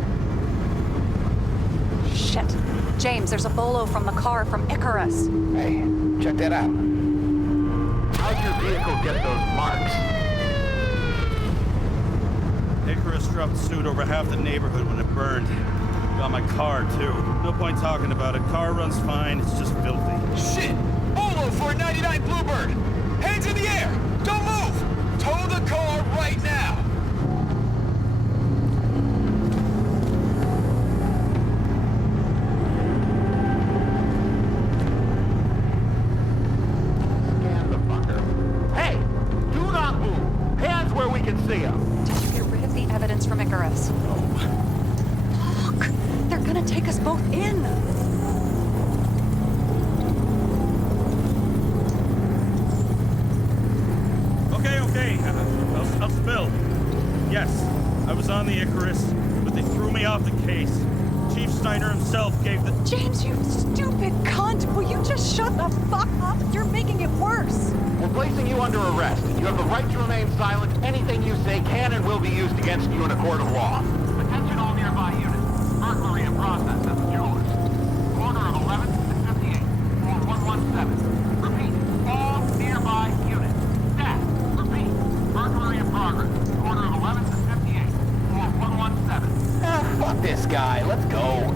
Shit. James, there's a bolo from the car from Icarus. Hey, check that out. How'd your vehicle get those marks? Icarus dropped suit over half the neighborhood when it burned. Got my car, too. No point talking about it. Car runs fine, it's just filthy. Shit! Bolo for a 99 Bluebird! Hands in the air! Don't move! Tow the car right now! Scan the fucker. Hey! Do not move! Hands where we can see them! Did you get rid of the evidence from Icarus? Look! They're gonna take us both in! Okay. I'll spill. Yes, I was on the Icarus, but they threw me off the case. Chief Steiner himself gave the... James, you stupid cunt! Will you just shut the fuck up? You're making it worse! We're placing you under arrest. You have the right to remain silent. Anything you say can and will be used against you in a court of law. Attention all nearby units. Burglary in process at the jewelers. Corner of 11th and 58. Floor 117. Repeat. All nearby units. Staff. Repeat. Burglary in progress. Corner of 11th and 58. Floor 117. Fuck this guy. Let's go.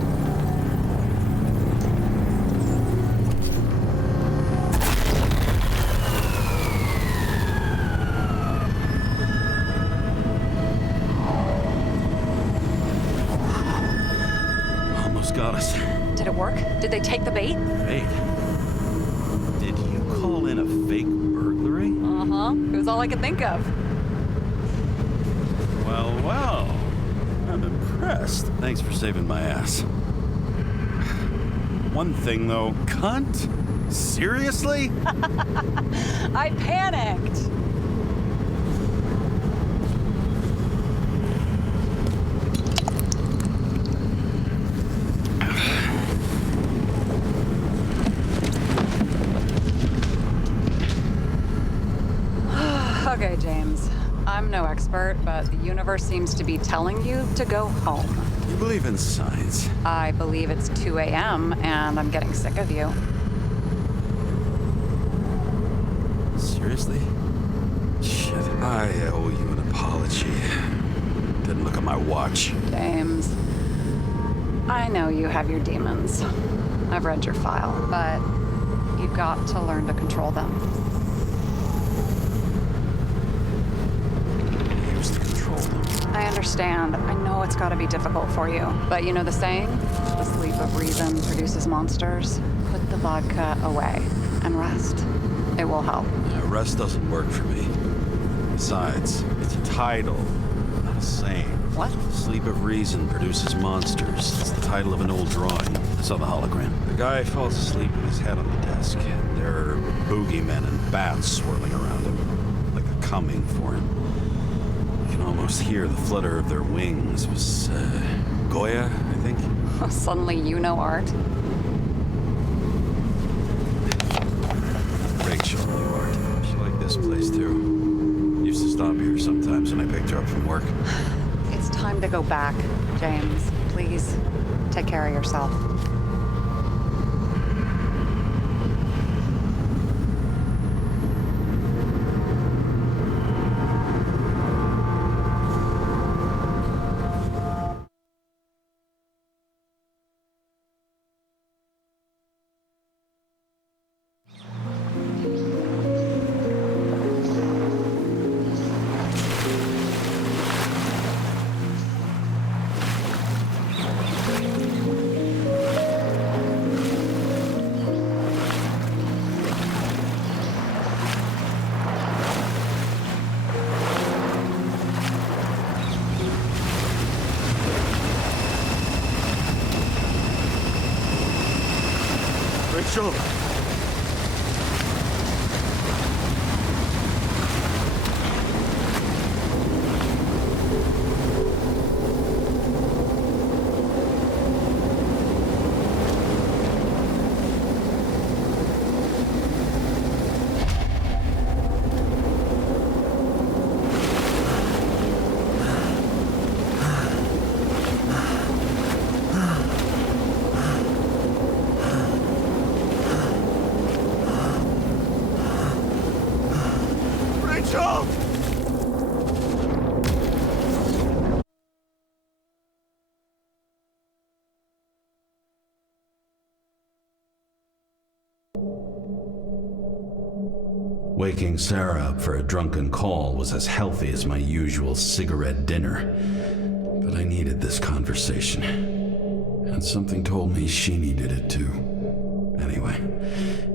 Almost got us. Did it work? Did they take the bait? Bait? Did you call in a fake burglary? Uh-huh. It was all I could think of. Well. I'm impressed. Thanks for saving my ass. One thing, though. Cunt? Seriously? I panicked. Okay, James. I'm no expert, but the universe seems to be telling you to go home. You believe in science? I believe it's 2 a.m. and I'm getting sick of you. Seriously? Shit, I owe you an apology. Didn't look at my watch. James, I know you have your demons. I've read your file, but you've got to learn to control them. I understand. I know it's got to be difficult for you. But you know the saying? The sleep of reason produces monsters. Put the vodka away and rest. It will help. Yeah, rest doesn't work for me. Besides, it's a title, not a saying. What? Sleep of reason produces monsters. It's the title of an old drawing. I saw the hologram. The guy falls asleep with his head on the desk. There are boogeymen and bats swirling around him, like they're coming for him. You can almost hear the flutter of their wings. It was Goya, I think. Suddenly you know art. Rachel knew art. She liked this place too. Used to stop here sometimes when I picked her up from work. It's time to go back, James. Please, take care of yourself. Rachel! Rachel! Waking Sara up for a drunken call was as healthy as my usual cigarette dinner. But I needed this conversation. And something told me she needed it too. Anyway,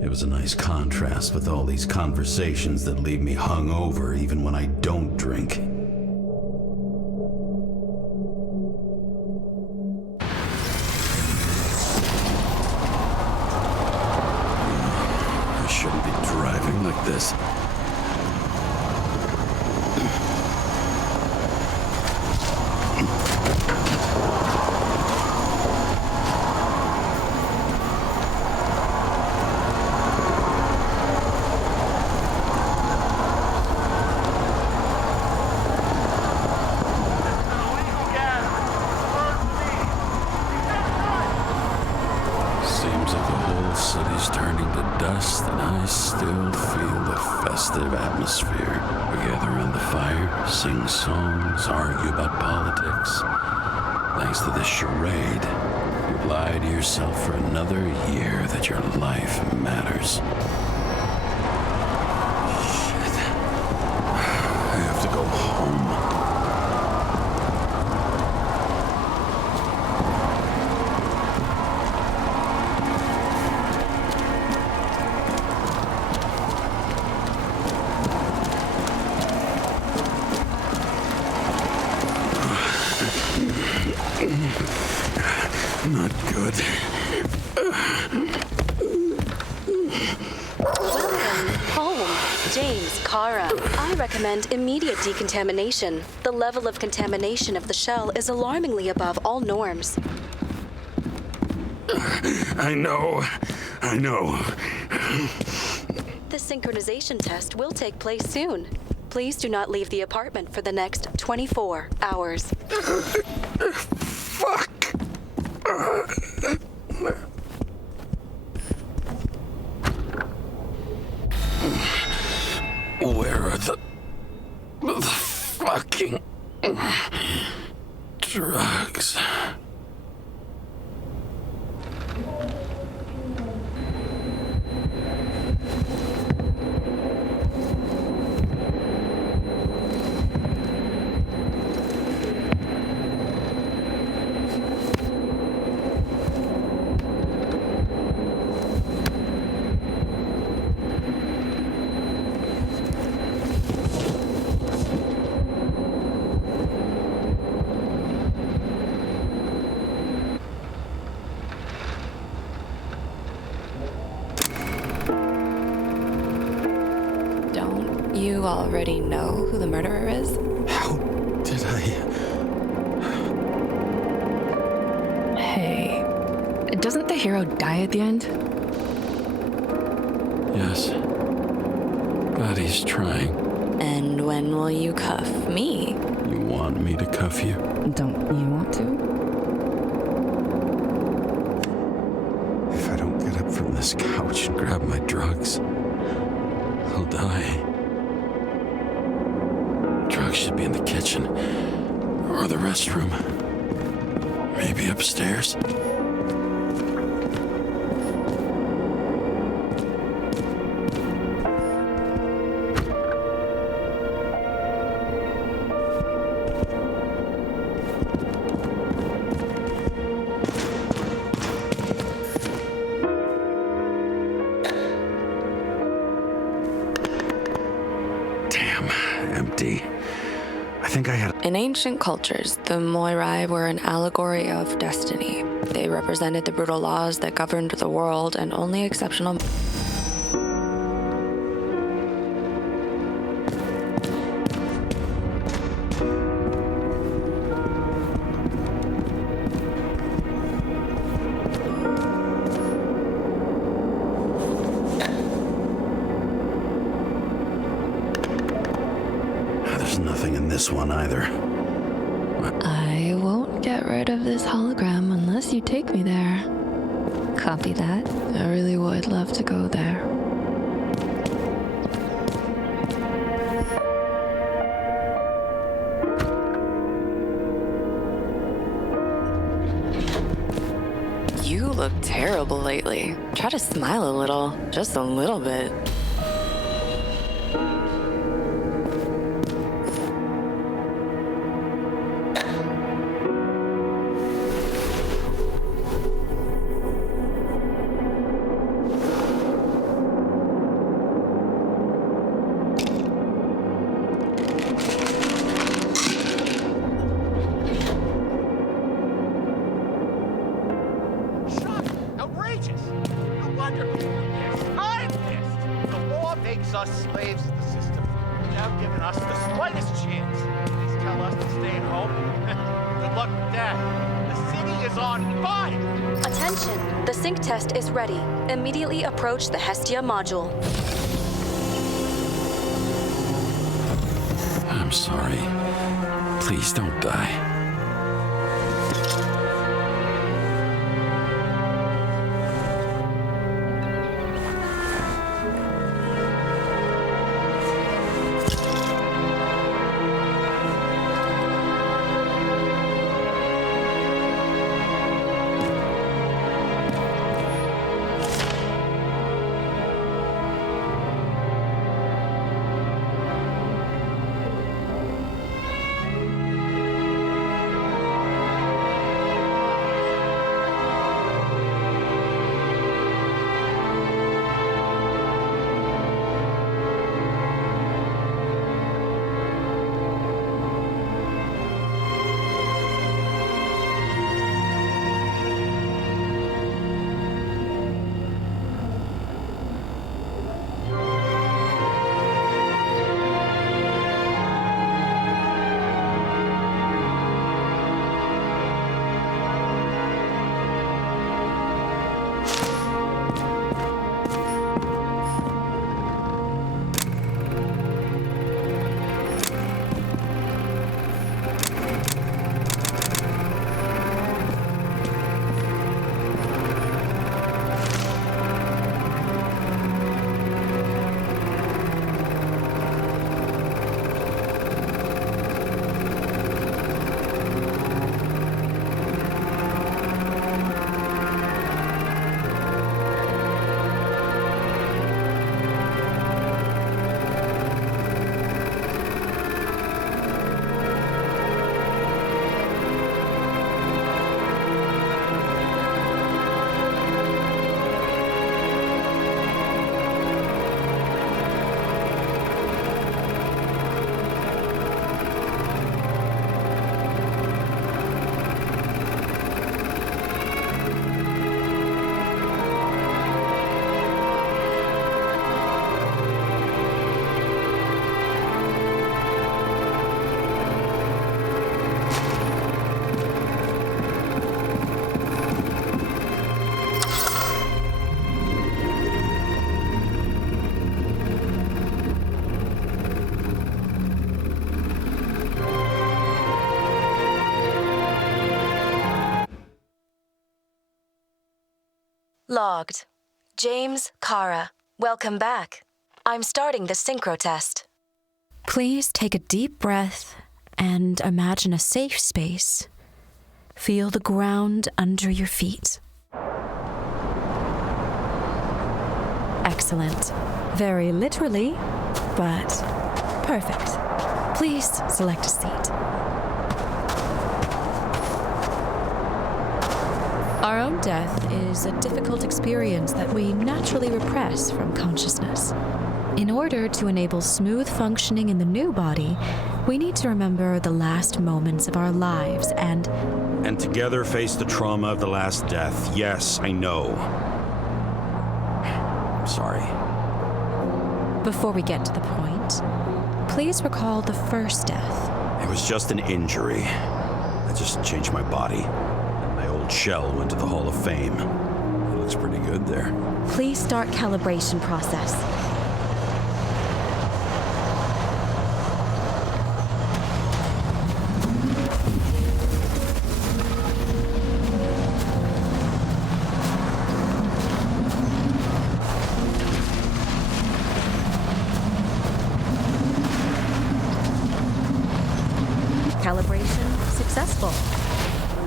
it was a nice contrast with all these conversations that leave me hungover even when I don't drink. I shouldn't be driving like this. Seems like the whole city's turning to dust, and I still feel the festive atmosphere. We gather around the fire, sing songs, argue about politics. Thanks to this charade, you've lied to yourself for another year that your life matters. Shit. I have to go home. Not good. Welcome home, James Karra. I recommend immediate decontamination. The level of contamination of the shell is alarmingly above all norms. I know. The synchronization test will take place soon. Please do not leave the apartment for the next 24 hours. Fuck! Where are the fucking drugs? Don't you already know who the murderer is? How did I... Hey, doesn't the hero die at the end? Yes. But he's trying. And when will you cuff me? You want me to cuff you? Don't you want to? If I don't get up from this couch and grab my drugs, I'll die. Drugs should be in the kitchen. Or the restroom. Maybe upstairs. Damn, empty. I think I had... In ancient cultures, the Moirai were an allegory of destiny. They represented the brutal laws that governed the world, and only exceptional... There's nothing in this one either. I won't get rid of this hologram unless you take me there. Copy that. I really would love to go there. You look terrible lately. Try to smile a little. Just a little bit. Outrageous! No wonder people are pissed. I'm pissed! The law makes us slaves to the system without giving us the slightest chance. Please tell us to stay at home. Good luck with that. The city is on fire! Attention! The sync test is ready. Immediately approach the Hestia module. I'm sorry. Please don't die. Logged. James Karra. Welcome back. I'm starting the synchro test. Please take a deep breath and imagine a safe space. Feel the ground under your feet. Excellent. Very literally, but perfect. Please select a seat. Our own death is a difficult experience that we naturally repress from consciousness. In order to enable smooth functioning in the new body, We need to remember the last moments of our lives and together face the trauma of the last death. Yes, I know. I'm sorry. Before we get to the point, please recall the first death. It was just an injury. I just changed my body. And my old shell went to the Hall of Fame. It looks pretty good there. Please start calibration process. Calibration successful.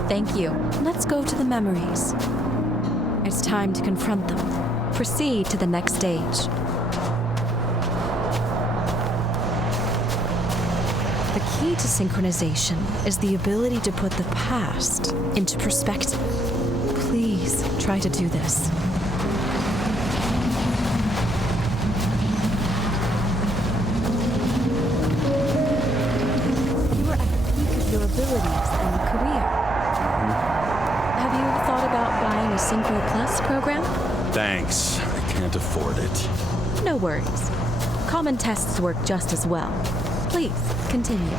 Thank you. Let's go to the memories. It's time to confront them. Proceed to the next stage. The key to synchronization is the ability to put the past into perspective. Please try to do this. You are at the peak of your abilities and career. Have you thought about buying a Synchro Plus program? Thanks. I can't afford it. No worries. Common tests work just as well. Please, continue.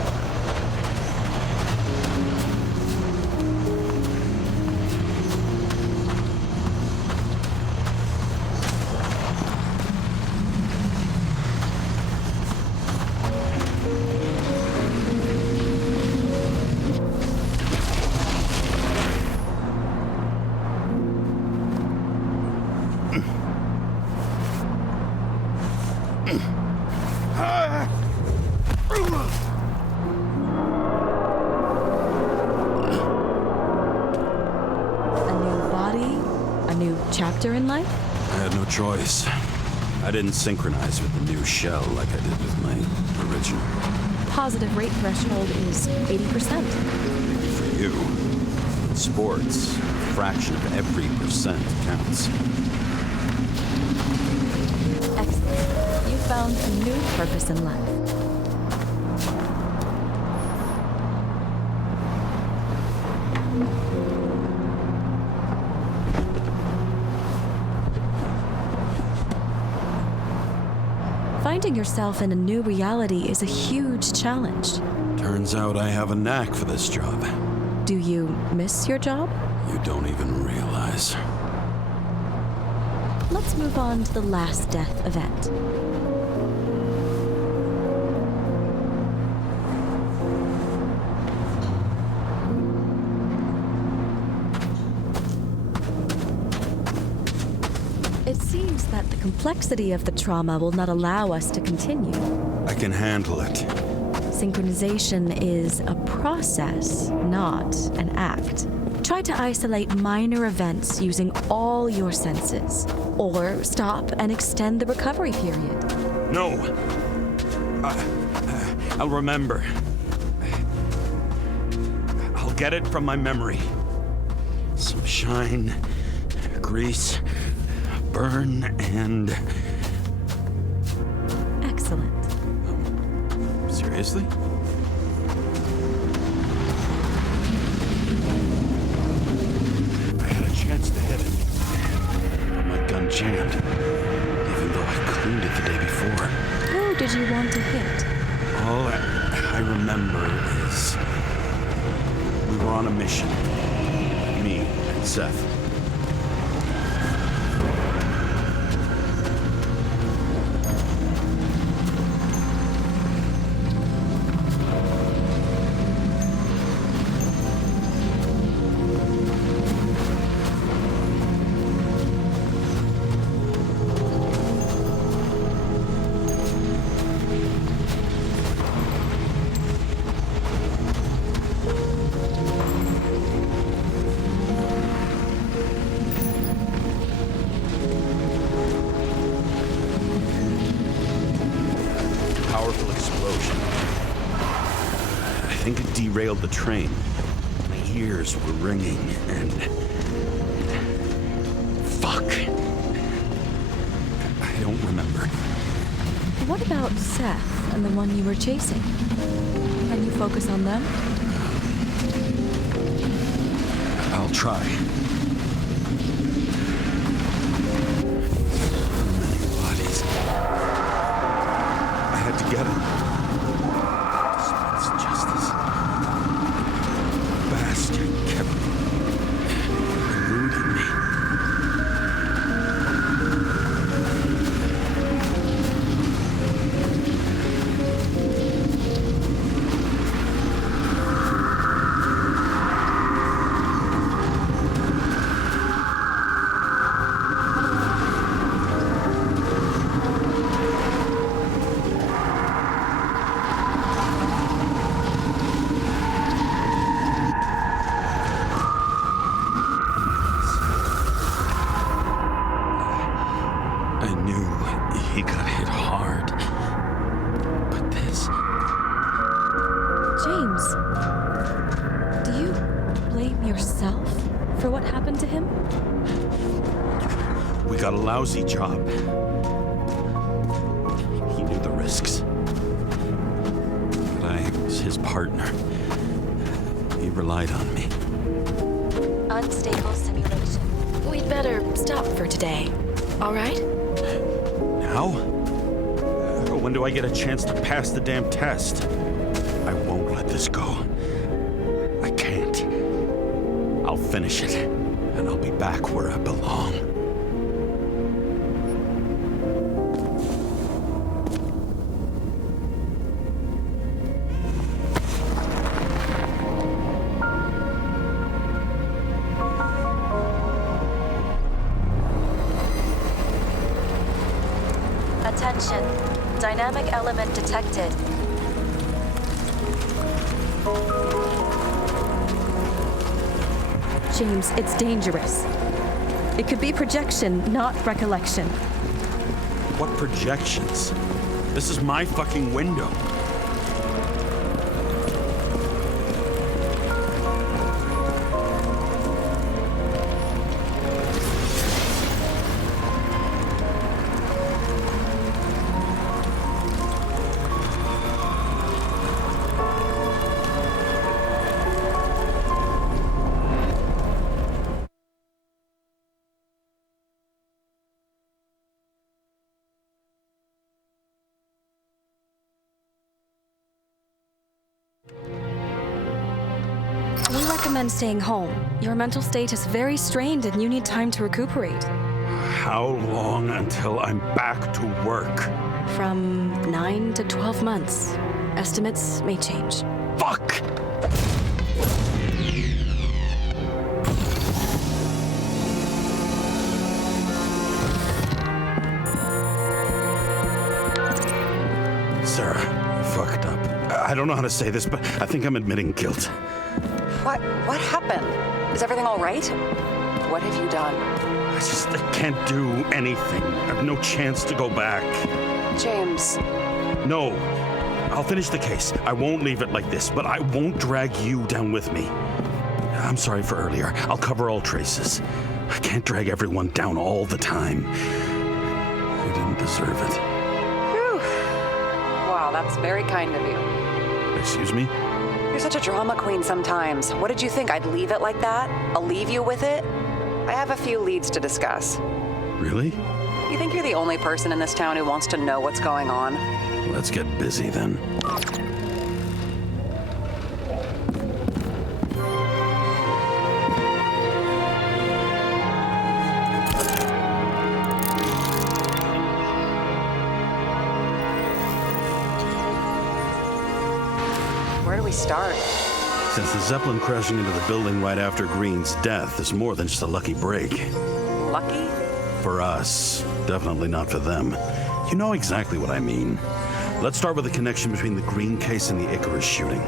Chapter in life? I had no choice. I didn't synchronize with the new shell like I did with my original. Positive rate threshold is 80%. Maybe for you. In sports, a fraction of every percent counts. Excellent. You found a new purpose in life. Finding yourself in a new reality is a huge challenge. Turns out I have a knack for this job. Do you miss your job? You don't even realize. Let's move on to the last death event. It seems that the complexity of the trauma will not allow us to continue. I can handle it. Synchronization is a process, not an act. Try to isolate minor events using all your senses, or stop and extend the recovery period. No. I'll remember. I'll get it from my memory. Some shine, grease, burn, and... Excellent. Seriously? I had a chance to hit it. But my gun jammed, even though I cleaned it the day before. Who did you want to hit? All I remember is we were on a mission. Me and Seth. Powerful explosion. I think it derailed the train. My ears were ringing and... Fuck. I don't remember. What about Seth and the one you were chasing? focus on them? I'll try. Many bodies. I had to get him. Dispense justice. Bastard kept eluding me. I knew he got hit hard. But this... James, do you blame yourself for what happened to him? We got a lousy job. He knew the risks. But I was his partner. He relied on me. Unstable simulation. We'd better stop for today. All right? Now? When do I get a chance to pass the damn test? I won't let this go. I can't. I'll finish it, and I'll be back where I belong. Attention. Dynamic element detected. James, it's dangerous. It could be projection, not recollection. What projections? This is my fucking window. We recommend staying home. Your mental state is very strained and you need time to recuperate. How long until I'm back to work? From 9 to 12 months. Estimates may change. Fuck! Sarah, I fucked up. I don't know how to say this, but I think I'm admitting guilt. What happened? Is everything all right? What have you done? I can't do anything. I have no chance to go back. James. No. I'll finish the case. I won't leave it like this, but I won't drag you down with me. I'm sorry for earlier. I'll cover all traces. I can't drag everyone down all the time. We didn't deserve it. Whew. Wow, that's very kind of you. Excuse me? You're such a drama queen sometimes. What did you think? I'd leave it like that? I'll leave you with it? I have a few leads to discuss. Really? You think you're the only person in this town who wants to know what's going on? Let's get busy then. Where do we start? Since the Zeppelin crashing into the building right after Green's death is more than just a lucky break. Lucky? For us. Definitely not for them. You know exactly what I mean. Let's start with the connection between the Green case and the Icarus shooting.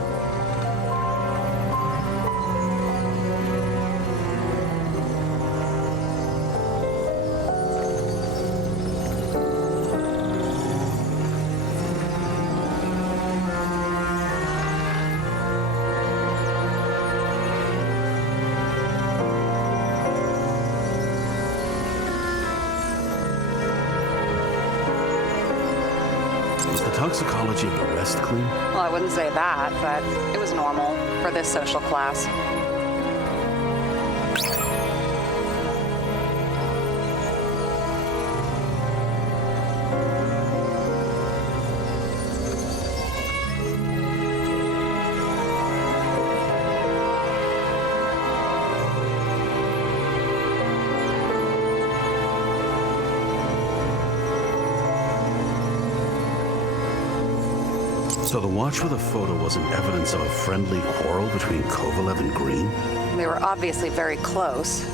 toxicology of the rest clean? Well, I wouldn't say that, but it was normal for this social class. So the watch with a photo wasn't evidence of a friendly quarrel between Kovalev and Green? They were obviously very close.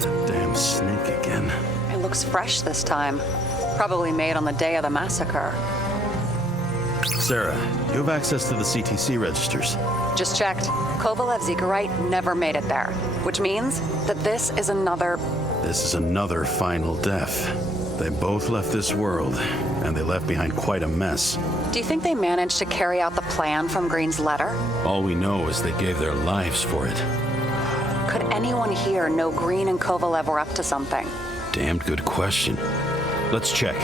That damn snake again. It looks fresh this time. Probably made on the day of the massacre. Sarah, you have access to the CTC registers. Just checked. Kovalev's Icarite never made it there, which means that this is another final death. They both left this world, and they left behind quite a mess. Do you think they managed to carry out the plan from Green's letter? All we know is they gave their lives for it. Could anyone here know Green and Kovalev were up to something? Damned good question. Let's check.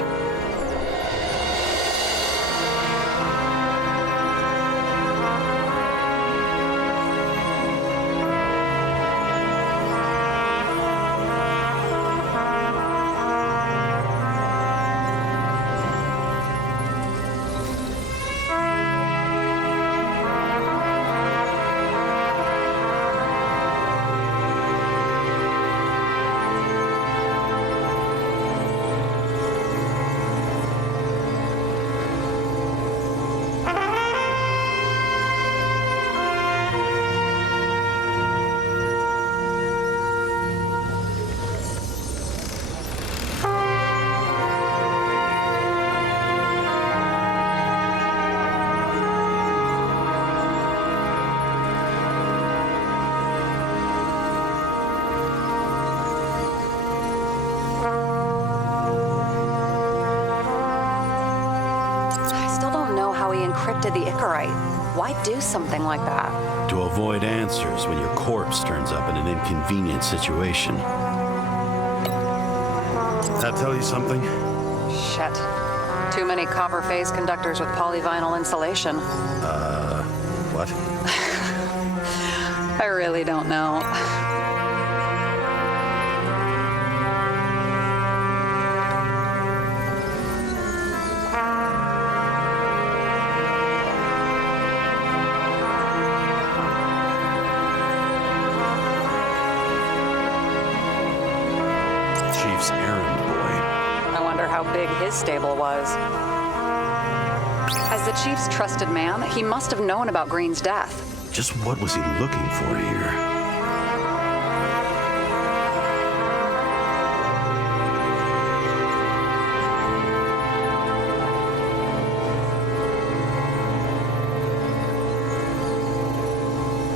Encrypted the Icarite. Why do something like that? To avoid answers when your corpse turns up in an inconvenient situation. That tell you something? Shit. Too many copper phase conductors with polyvinyl insulation. What? I really don't know. Errand boy. I wonder how big his stable was. As the chief's trusted man, he must have known about Green's death. Just what was he looking for here?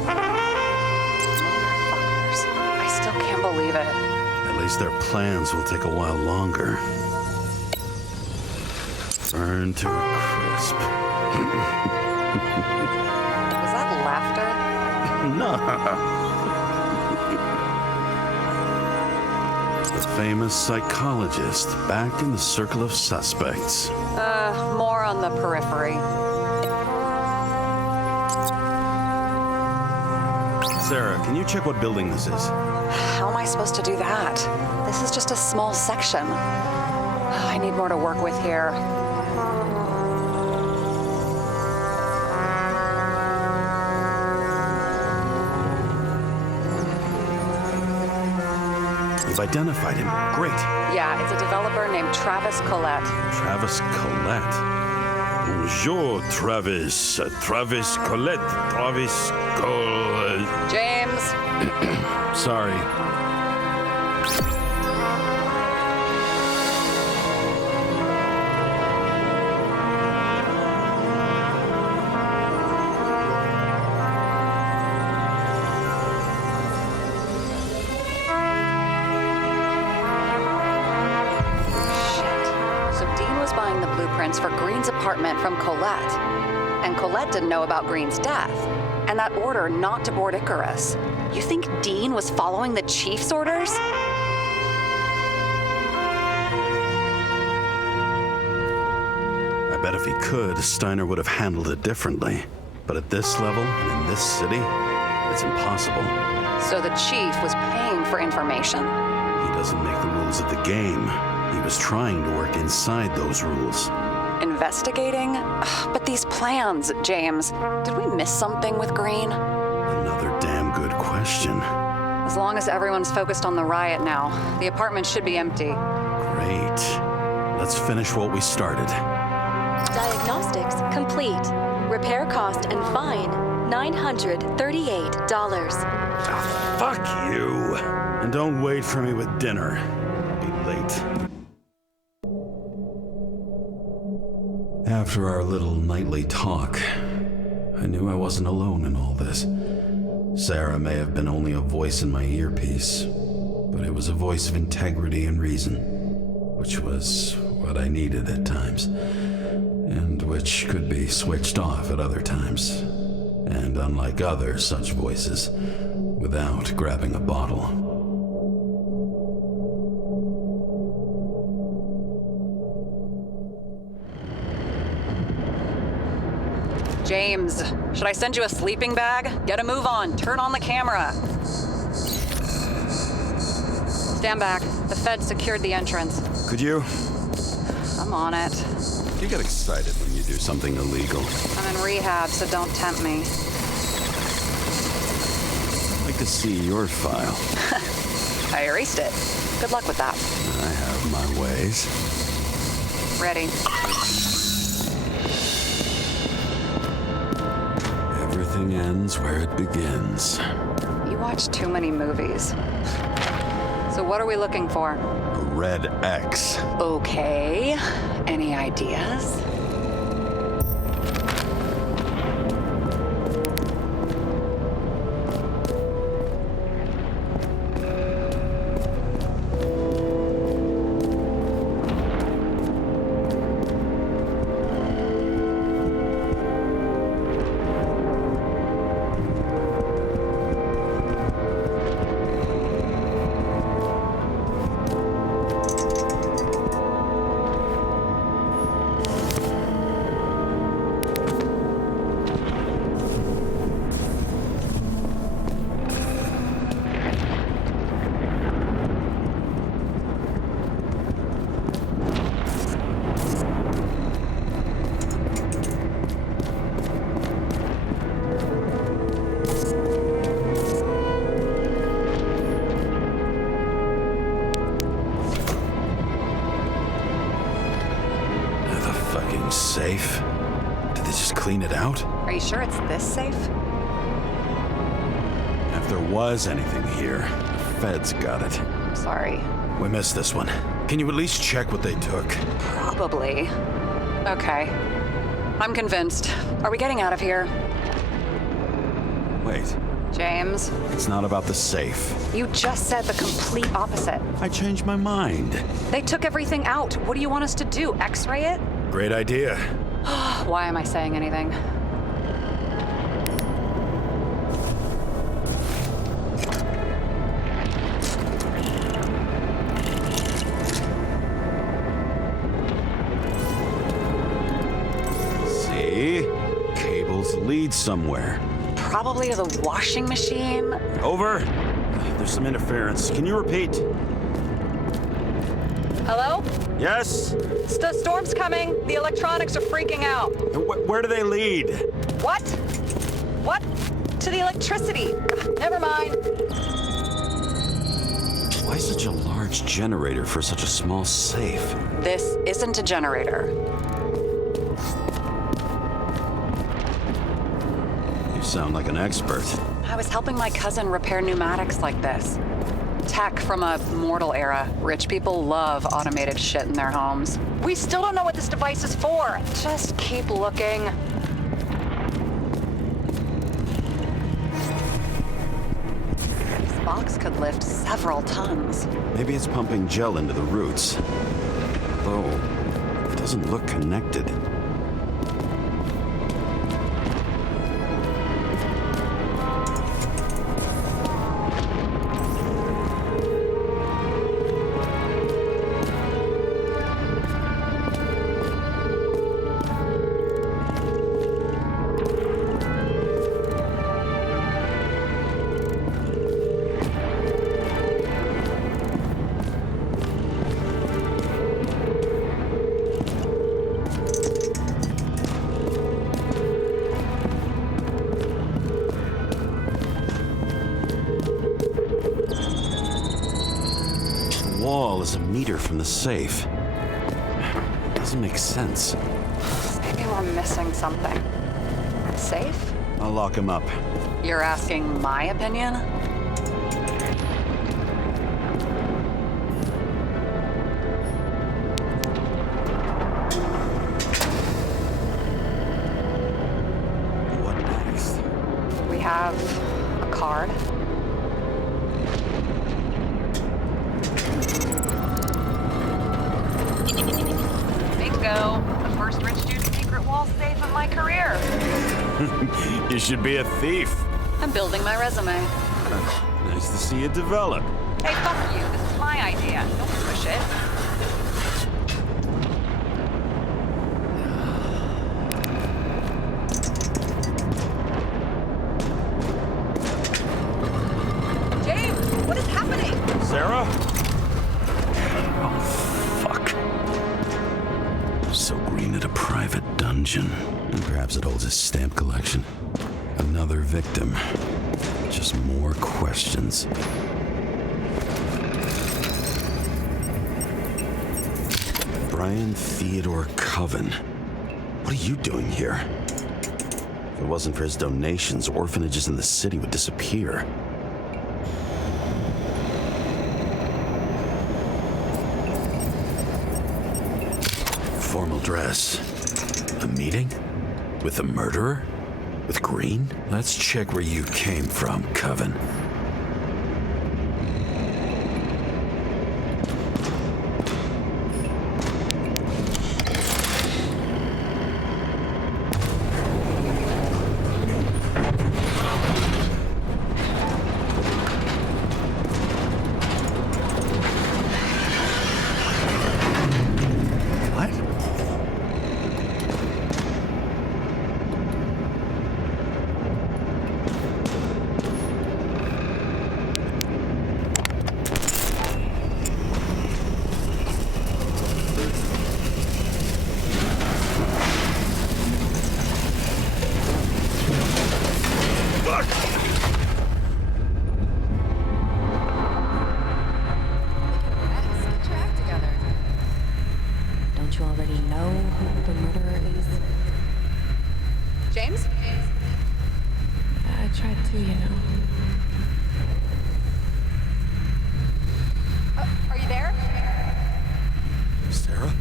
Motherfuckers. I still can't believe it. At least their plans will take a while longer. Burn to a crisp. Was that laughter? No. The famous psychologist back in the circle of suspects. More on the periphery. Sarah, can you check what building this is? How am I supposed to do that? This is just a small section. I need more to work with here. You've identified him. Great. Yeah, it's a developer named Travis Collette. Travis Collette. Bonjour, Travis. Travis Collette. Travis Collette. James. Sorry. clearance for Green's apartment from Colette. And Colette didn't know about Green's death. And that order not to board Icarus. You think Dean was following the chief's orders? I bet if he could, Steiner would have handled it differently. But at this level, and in this city, it's impossible. So the chief was paying for information? He doesn't make the rules of the game. He was trying to work inside those rules. Investigating? But these plans, James, did we miss something with Green? Another damn good question. As long as everyone's focused on the riot now, the apartment should be empty. Great. Let's finish what we started. Diagnostics complete. Repair cost and fine, $938. Fuck you. And don't wait for me with dinner. I'll be late. After our little nightly talk, I knew I wasn't alone in all this. Sara may have been only a voice in my earpiece, but it was a voice of integrity and reason, which was what I needed at times, and which could be switched off at other times, and unlike other such voices, without grabbing a bottle. James, should I send you a sleeping bag? Get a move on. Turn on the camera. Stand back. The feds secured the entrance. Could you? I'm on it. You get excited when you do something illegal. I'm in rehab, so don't tempt me. I'd like to see your file. I erased it. Good luck with that. I have my ways. Ready. Everything ends where it begins. You watch too many movies. So what are we looking for? A red X. Okay. Any ideas? Safe? Did they just clean it out? Are you sure it's this safe? If there was anything here, the feds got it. Sorry. We missed this one. Can you at least check what they took? Probably. Okay. I'm convinced. Are we getting out of here? Wait. James? It's not about the safe. You just said the complete opposite. I changed my mind. They took everything out. What do you want us to do? X-ray it? Great idea. Why am I saying anything? See? Cables lead somewhere. Probably to the washing machine. Over. There's some interference. Can you repeat? Hello? Yes? The storm's coming. The electronics are freaking out. Where do they lead? What? What? To the electricity. Never mind. Why such a large generator for such a small safe? This isn't a generator. You sound like an expert. I was helping my cousin repair pneumatics like this. Tech from a mortal era. Rich people love automated shit in their homes. We still don't know what this device is for. Just keep looking. This box could lift several tons. Maybe it's pumping gel into the roots. Though, it Doesn't look connected. Is a meter from the safe. Doesn't make sense. Maybe we're missing something. Safe? I'll lock him up. You're asking my opinion? What next? We have a card. The first rich dude's secret wall safe of my career. You should be a thief. I'm building my resume. Nice to see it develop. Hey, fuck you. This is my idea. Don't push it. James, what is happening? Sarah? Oh, fuck. So Green at a private dungeon. And perhaps it holds his stamp collection. Another victim. Just more questions. Brian Theodore Coven. What are you doing here? If it wasn't for his donations, orphanages in the city would disappear. Formal dress. A meeting? With the murderer? With Green? Let's check where you came from, Coven. Don't you already know who the murderer is? James? I tried to, you know. Are you there? Sarah?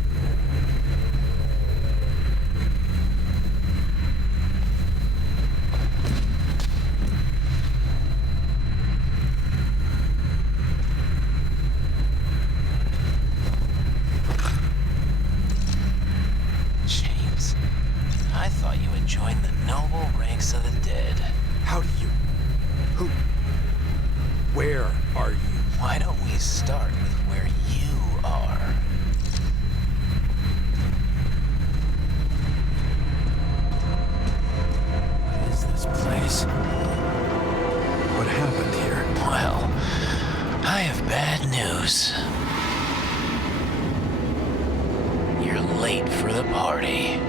James, I thought you had joined the noble ranks of the dead. How do you... Who... Where are you? Why don't we start with where you are? What is this place? What happened here? Well, I have bad news. You're late for the party.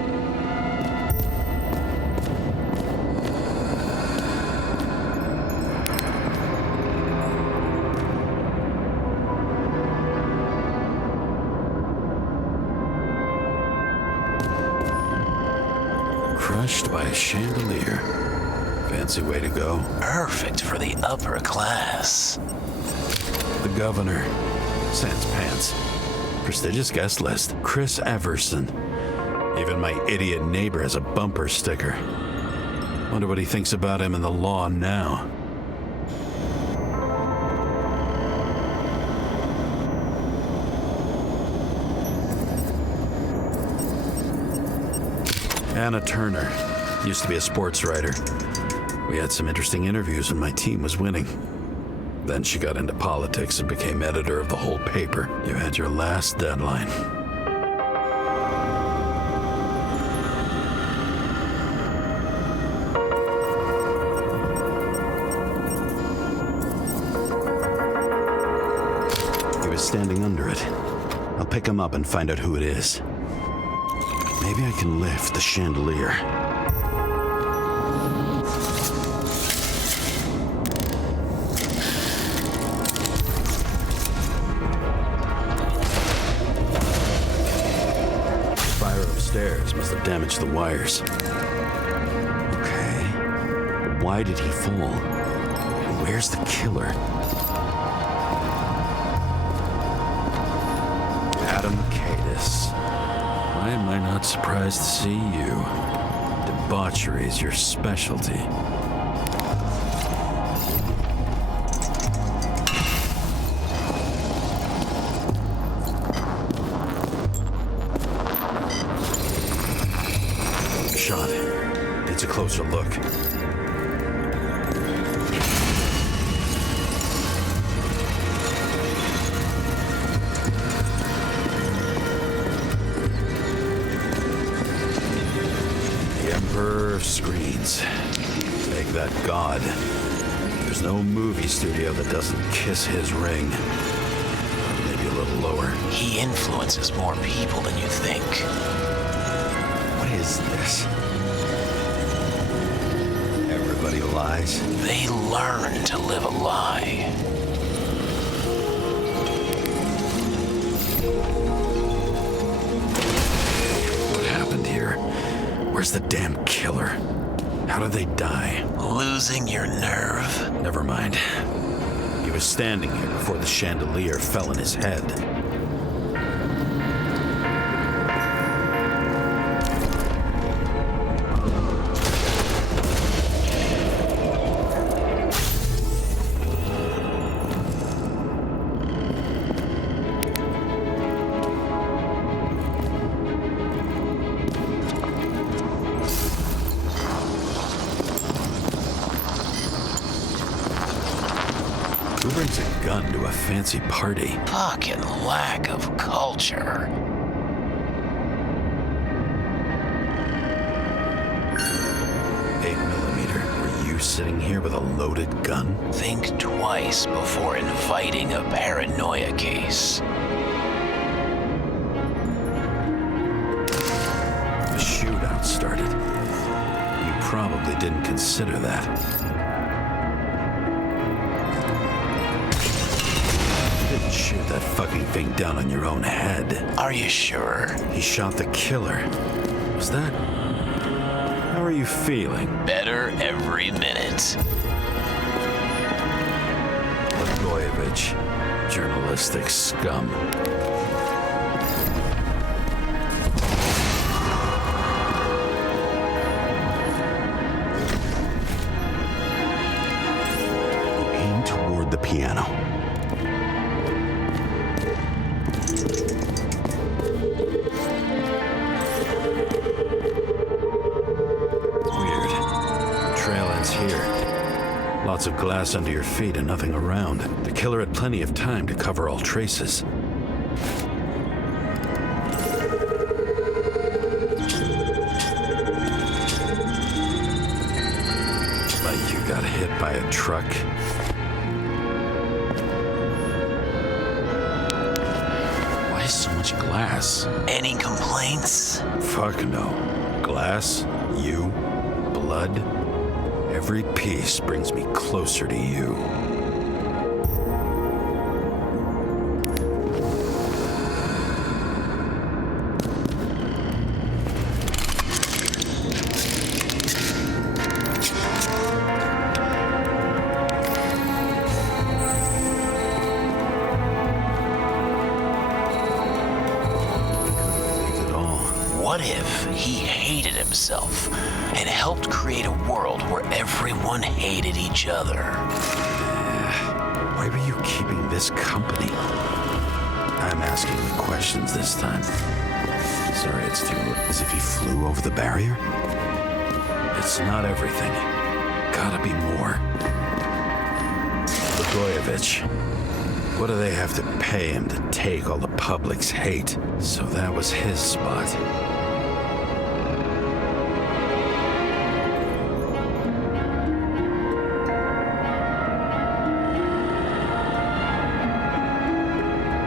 Crushed by a chandelier. Fancy way to go. Perfect for the upper class. The governor. Sans pants. Prestigious guest list. Chris Everson. Even my idiot neighbor has a bumper sticker. Wonder what he thinks about him and the law now. Anna Turner. Used to be a sports writer. We had some interesting interviews when my team was winning. Then she got into politics and became editor of the whole paper. You had your last deadline. He was standing under it. I'll pick him up and find out who it is. Maybe I can lift the chandelier. Fire upstairs must have damaged the wires. Okay. But why did he fall? And where's the killer? Adam Cadis. Why am I not surprised to see you? Debauchery is your specialty. Shot. Needs a closer look. Screens. Make that God. There's no movie studio that doesn't kiss his ring. Maybe a little lower. He influences more people than you think. What is this? Everybody lies? They learn to live a lie. What happened here? Where's the damn killer? How did they die? Losing your nerve? Never mind. He was standing here before the chandelier fell on his head. Who brings a gun to a fancy party? Fucking lack of culture. Were you sitting here with a loaded gun? Think twice before inviting a paranoia case. The shootout started. You probably didn't consider that. Shoot that fucking thing down on your own head. Are you sure? He shot the killer. Was that... How are you feeling? Better every minute. Blagojevich, journalistic scum. Aim toward the piano. Lots of glass under your feet and nothing around. The killer had plenty of time to cover all traces. Like you got hit by a truck. Why so much glass? Any complaints? Fuck no. Glass, you, blood. Every piece brings me closer to you. What if he hated himself and helped create a world where everyone hated each other? Why were you keeping this company? I'm asking the questions this time. Sorry, it's too... As if he flew over the barrier? It's not everything. Gotta be more. Blagojevich. What do they have to pay him to take all the public's hate? So that was his spot.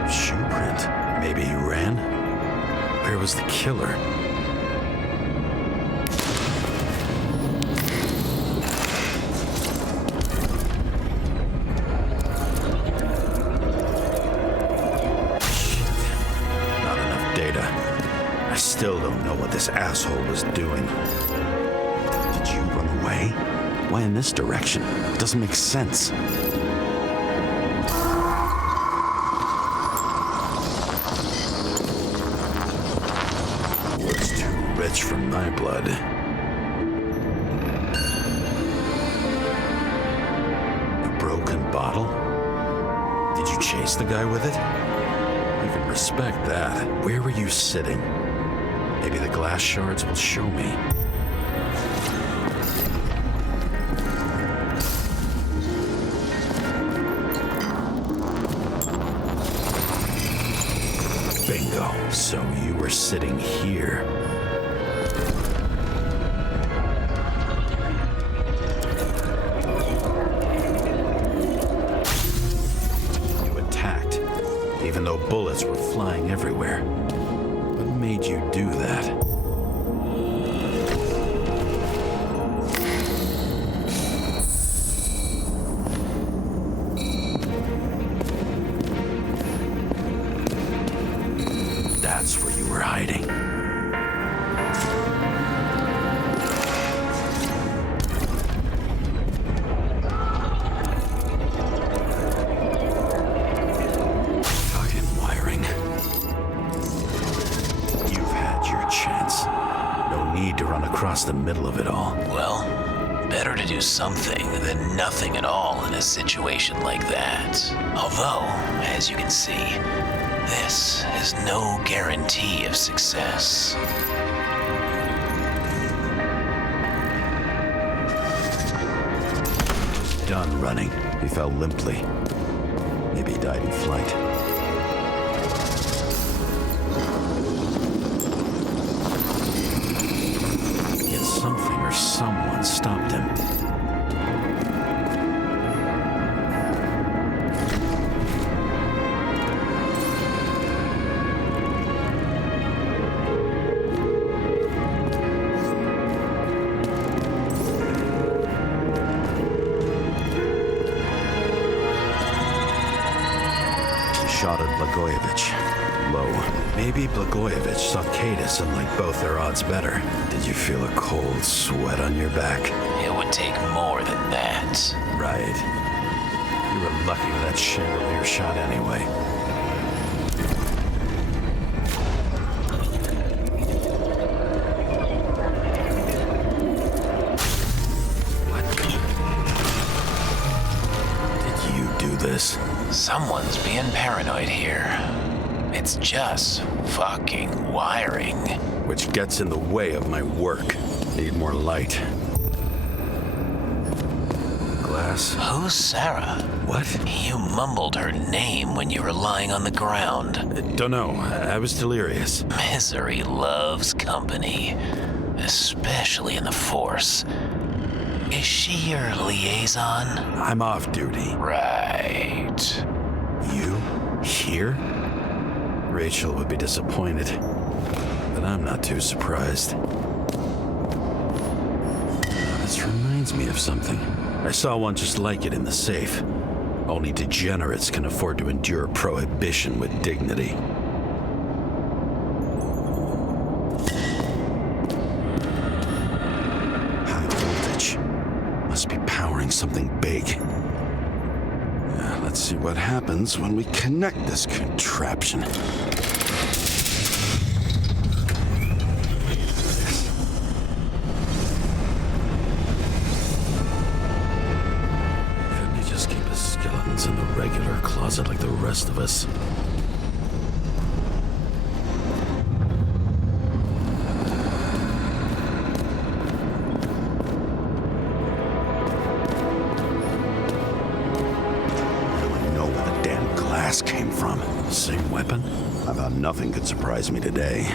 Shoe print. Maybe he ran? Where was the killer? Still don't know what this asshole was doing. Did you run away? Why in this direction? It doesn't make sense. It's too rich for my blood. A broken bottle? Did you chase the guy with it? I can respect that. Where were you sitting? Maybe the glass shards will show me. Bingo. So you were sitting here. You attacked, even though bullets were flying everywhere. What made you do that? That's where you were hiding. Fucking wiring. No need to run across the middle of it all. Well, better to do something than nothing at all in a situation like that. Although, as you can see, this is no guarantee of success. Done running. He fell limply. Maybe he died in flight. Something or someone stopped him. Shot at Blagojevich. Low. Maybe Blagojevich saw Cadis and liked both their odds better. Did you feel a cold sweat on your back? It would take more than that. Right. You were lucky with that chandelier shot anyway. What? Did you do this? Someone's being paranoid here. It's just fucking wiring. Which gets in the way of my work. Need more light. Glass. Who's Sara? What? You mumbled her name when you were lying on the ground. Don't know. I was delirious. Misery loves company, especially in the Force. Is she your liaison? I'm off duty. Right. You? Here? Rachel would be disappointed, but I'm not too surprised. This reminds me of something. I saw one just like it in the safe. Only degenerates can afford to endure prohibition with dignity. High voltage. Must be powering something big. Let's see what happens when we connect this contraption. Couldn't he just keep his skeletons in the regular closet like the rest of us? Same weapon? I thought nothing could surprise me today.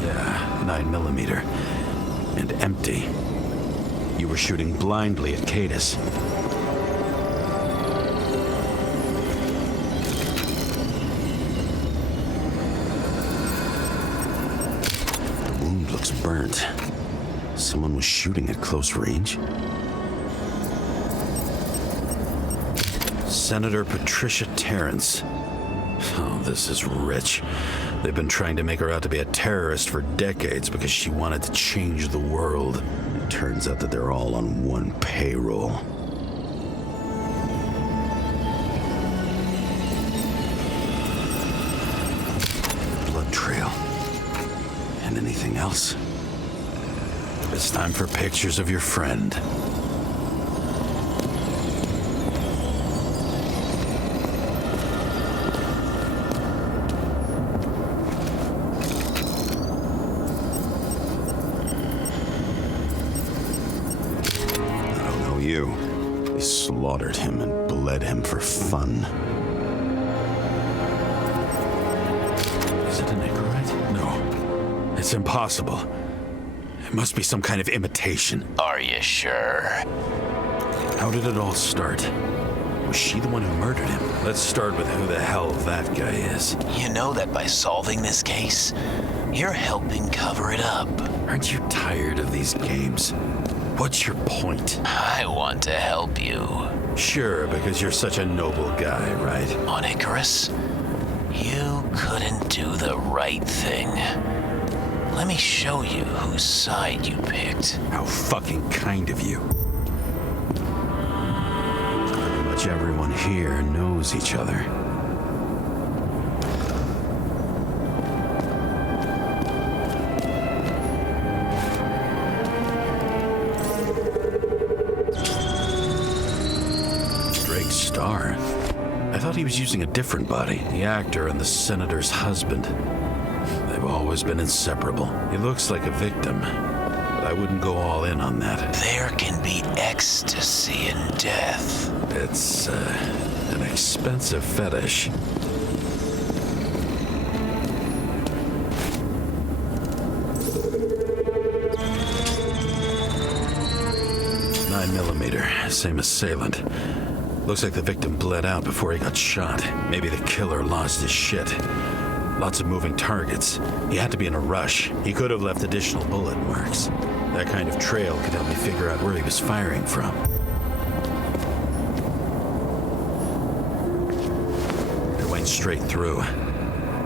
Yeah, 9mm. And empty. You were shooting blindly at Cadus. The wound looks burnt. Someone was shooting at close range? Senator Patricia Terrence. Oh, this is rich. They've been trying to make her out to be a terrorist for decades because she wanted to change the world. It turns out that they're all on one payroll. Blood trail. And anything else? It's time for pictures of your friend. They slaughtered him and bled him for fun. Is it an Icarite? No. It's impossible. It must be some kind of imitation. Are you sure? How did it all start? Was she the one who murdered him? Let's start with who the hell that guy is. You know that by solving this case, you're helping cover it up. Aren't you tired of these games? What's your point? I want to help you. Sure, because you're such a noble guy, right? On Icarus, you couldn't do the right thing. Let me show you whose side you picked. How fucking kind of you. Pretty much everyone here knows each other. I thought he was using a different body. The actor and the senator's husband. They've always been inseparable. He looks like a victim, but I wouldn't go all in on that. There can be ecstasy in death. It's an expensive fetish. 9mm, same assailant. Looks like the victim bled out before he got shot. Maybe the killer lost his shit. Lots of moving targets. He had to be in a rush. He could have left additional bullet marks. That kind of trail could help me figure out where he was firing from. It went straight through.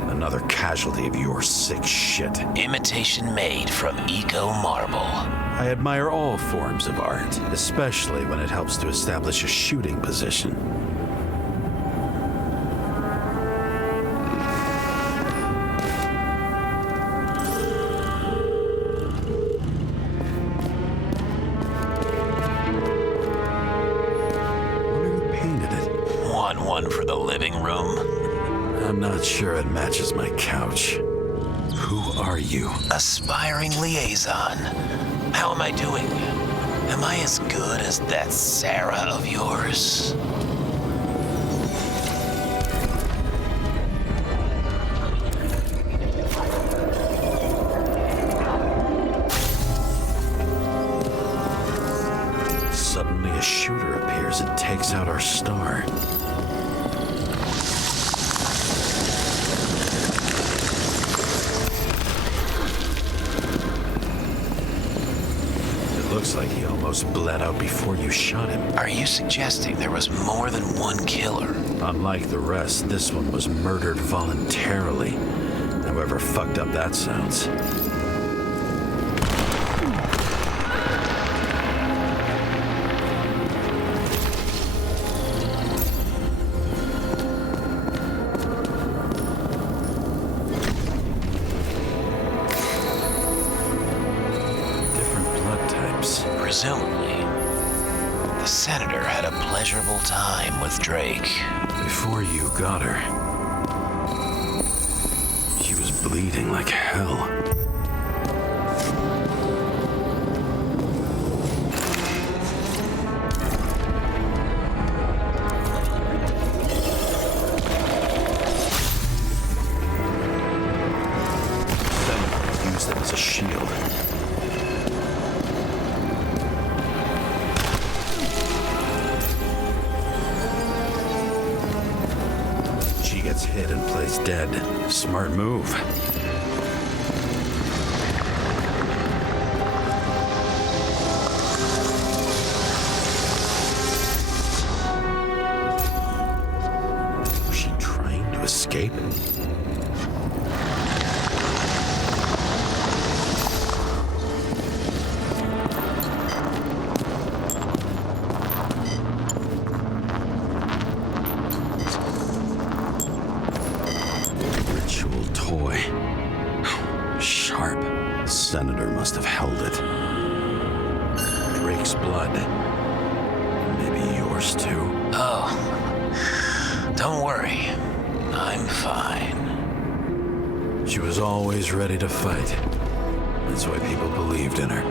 Another casualty of your sick shit. Imitation made from eco marble. I admire all forms of art, especially when it helps to establish a shooting position. Wonder who painted it? Want one for the living room? I'm not sure it matches my couch. Who are you? Aspiring liaison. How am I doing? Am I as good as that Sara of yours? Suddenly a shooter appears and takes out our star. Looks like he almost bled out before you shot him. Are you suggesting there was more than one killer? Unlike the rest, this one was murdered voluntarily. However fucked up that sounds. Presumably, the senator had a pleasurable time with Drake. Before you got her, she was bleeding like hell. gets hit and plays dead. Smart move. Was she trying to escape? Senator must have held it. Drake's blood. Maybe yours too. Oh, don't worry. I'm fine. She was always ready to fight. That's why people believed in her.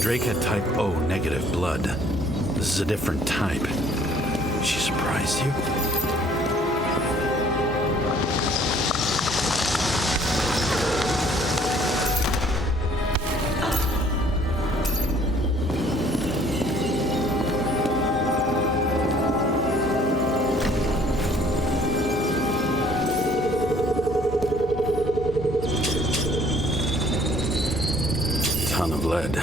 Drake had type O negative blood. This is a different type. She surprised you? Ton of lead.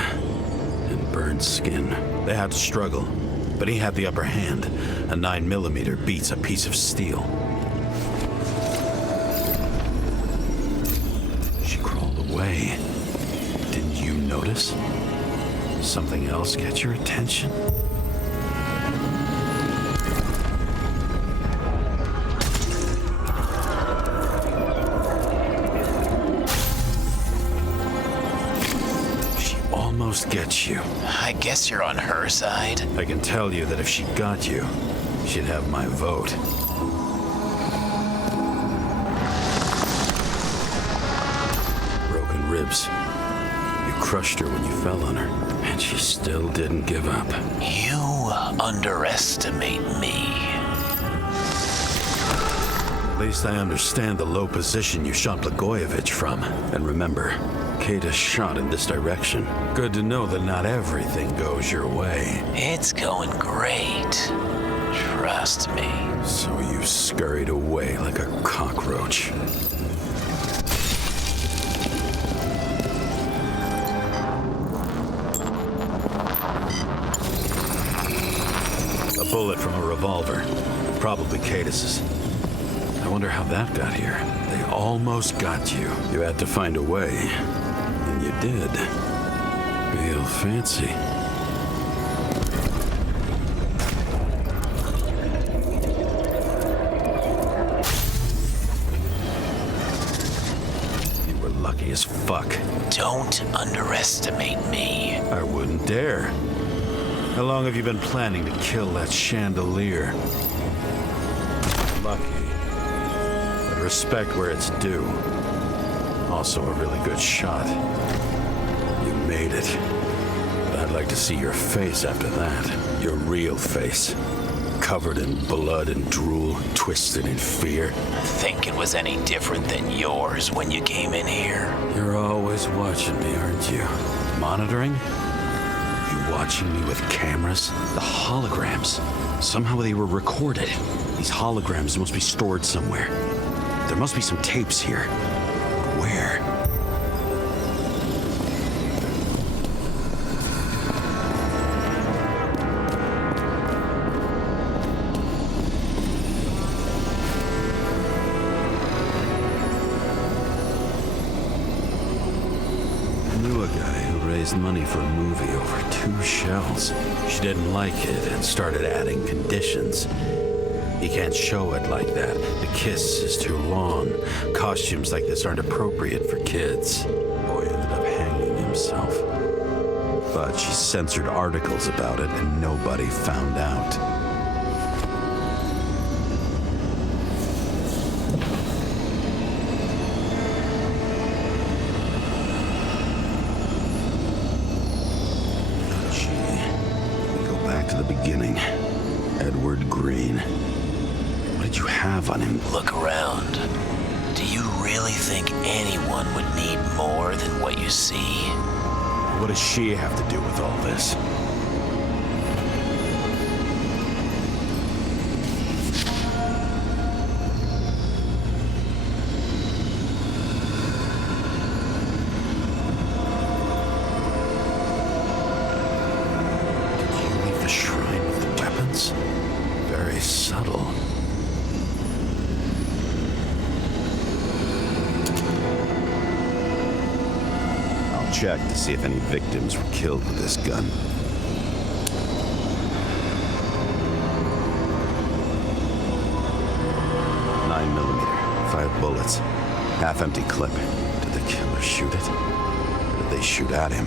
Burned skin. They had to struggle, but he had the upper hand. A 9mm beats a piece of steel. She crawled away. Didn't you notice? Something else get your attention? Get you. I guess you're on her side. I can tell you that if she got you, she'd have my vote. Broken ribs. You crushed her when you fell on her, and she still didn't give up. You underestimate me. At least I understand the low position you shot Blagojevich from. And remember, Kata shot in this direction. Good to know that not everything goes your way. It's going great. Trust me. So you scurried away like a cockroach. A bullet from a revolver. Probably Katus's. I wonder how that got here. They almost got you. You had to find a way. And you did. Real fancy. You were lucky as fuck. Don't underestimate me. I wouldn't dare. How long have you been planning to kill that chandelier? Lucky. But respect where it's due. Also a really good shot. You made it. But I'd like to see your face after that. Your real face. Covered in blood and drool, twisted in fear. Think it was any different than yours when you came in here? You're always watching me, aren't you? Monitoring? You watching me with cameras? The holograms. Somehow they were recorded. These holograms must be stored somewhere. There must be some tapes here. Where? I knew a guy who raised money for a movie over 2 shells. She didn't like it and started adding conditions. He can't show it like that. The kiss is too long. Costumes like this aren't appropriate for kids. Boy ended up hanging himself. But she censored articles about it and nobody found out. Edward Green. What did you have on him? Look around. Do you really think anyone would need more than what you see? What does she have to do with all this? Did you leave the shrine with the weapons? Very subtle. Check to see if any victims were killed with this gun. 9mm, 5 bullets, half-empty clip. Did the killer shoot it? Or did they shoot at him?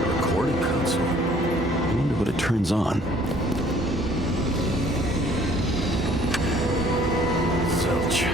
The recording console. I wonder what it turns on. Zilch.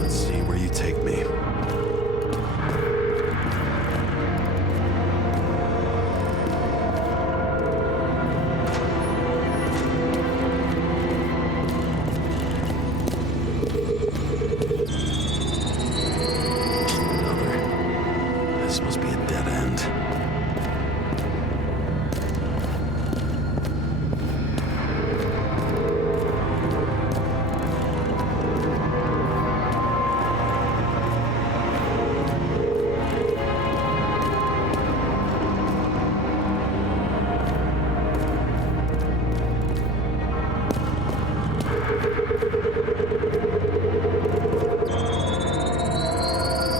Let's see where you take me. This must be a dead end.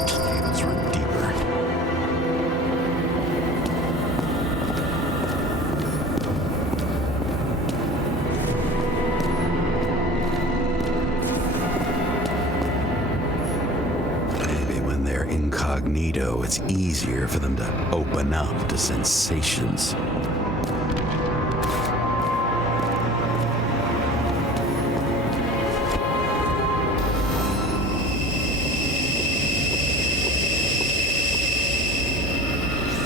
Cables run deeper. Maybe when they're incognito, it's easier for them to open up to sensations.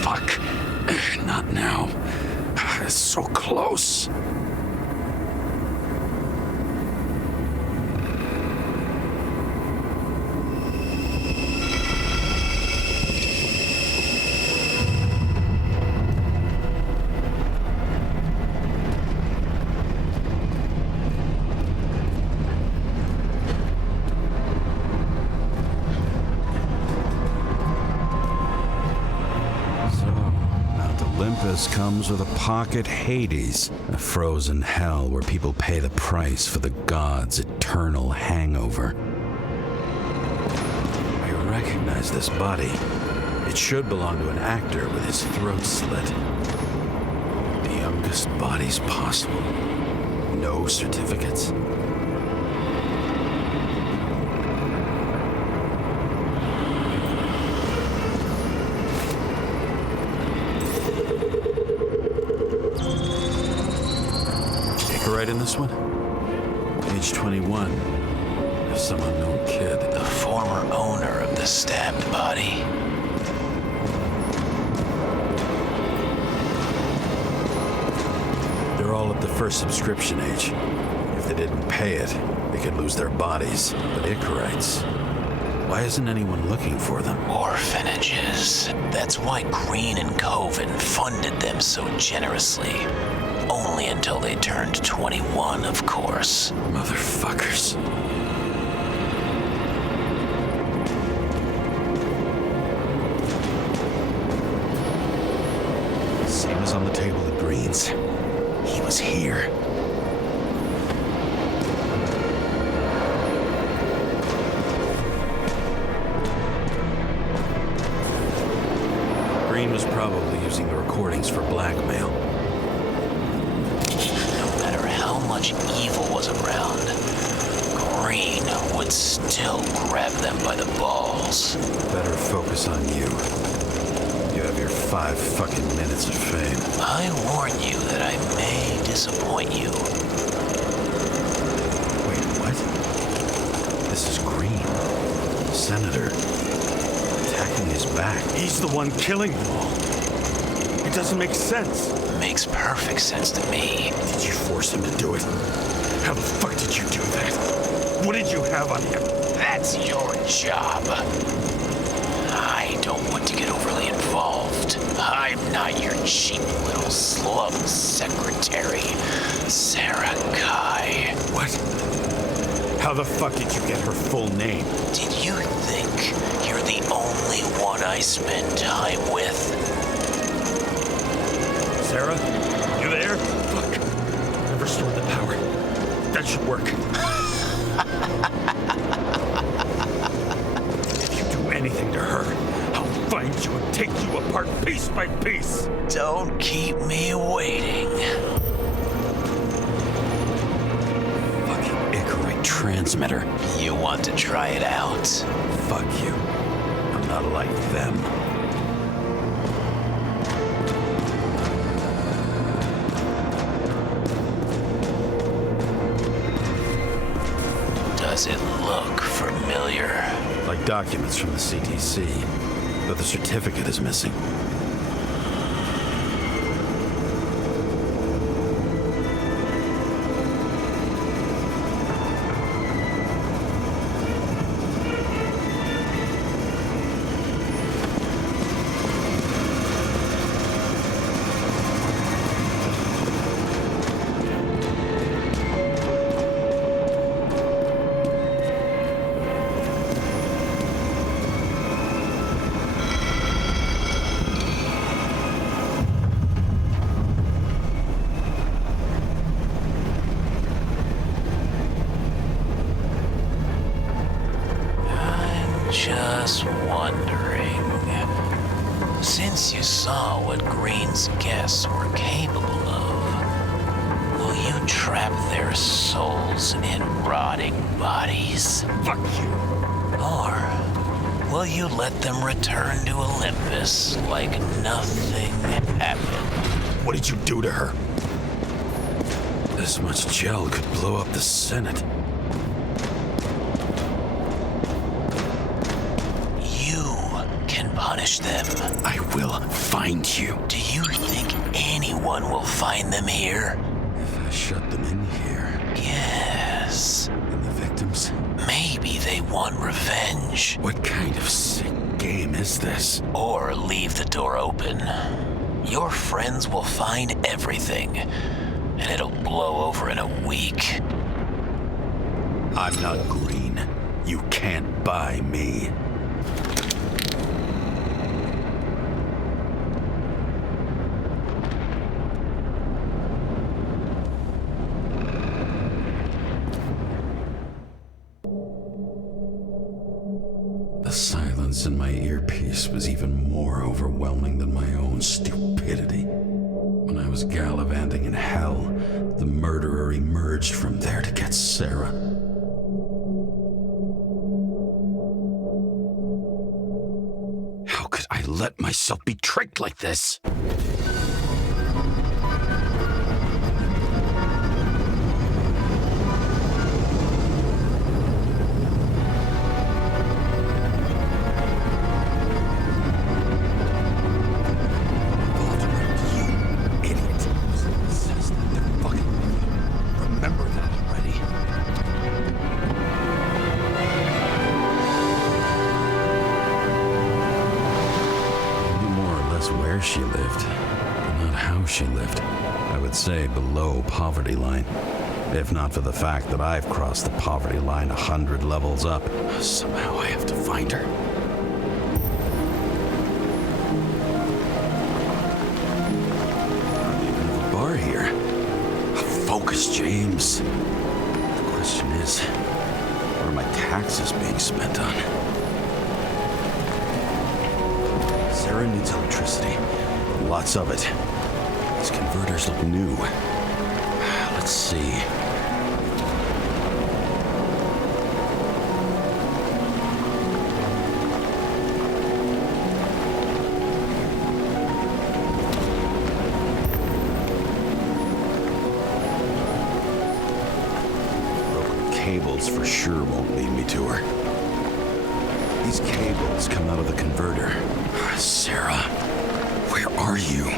Fuck. Not now. It's so close. Olympus comes with a pocket Hades, a frozen hell where people pay the price for the gods' eternal hangover. I recognize this body. It should belong to an actor with his throat slit. The youngest bodies possible. No certificates. Right in this one? Age 21. Some unknown kid. The former owner of the stabbed body. They're all at the first subscription age. If they didn't pay it, they could lose their bodies. But Icarites, why isn't anyone looking for them? Orphanages. That's why Green and Coven funded them so generously. Only until they turned 21, of course. Motherfuckers. Same as on the table at Green's. He was here. Green was probably using the recordings for blackmail. much evil was around, Green would still grab them by the balls. Better focus on you. You have your 5 fucking minutes of fame. I warn you that I may disappoint you. Wait, what? This is Green. Senator. Attacking his back. He's the one killing them all. It doesn't make sense. Makes perfect sense to me. Did you force him to do it? How the fuck did you do that? What did you have on him? That's your job. I don't want to get overly involved. I'm not your cheap little slum secretary, Sara Kai. What? How the fuck did you get her full name? Did you think you're the only one I spend time with? Sara? You there? Fuck. I've restored the power. That should work. If you do anything to her, I'll find you and take you apart piece by piece. Don't keep me waiting. Fucking Icarite transmitter. You want to try it out? Fuck you. I'm not like them. Does it look familiar? Like documents from the CTC, but the certificate is missing. Just wondering, since you saw what Green's guests were capable of, will you trap their souls in rotting bodies? Fuck you. Or will you let them return to Olympus like nothing happened? What did you do to her? This much gel could blow up the Senate. Punish them. I will find you. Do you think anyone will find them here? If I shut them in here. Yes. And the victims? Maybe they want revenge. What kind of sick game is this? Or leave the door open. Your friends will find everything, and it'll blow over in a week. I'm not Green. You can't buy me. The silence in my earpiece was even more overwhelming than my own stupidity. When I was gallivanting in hell, the murderer emerged from there to get Sara. How could I let myself be tricked like this? She lived, but not how she lived. I would say below poverty line. If not for the fact that I've crossed the poverty line 100 levels up. Somehow I have to find her. Not even have a bar here. Focus, James. The question is, what are my taxes being spent on? Sara needs electricity. Lots of it. These converters look new. Let's Let's see. Cables for sure won't lead me to her. These cables come out of the converter. Sara, where are you?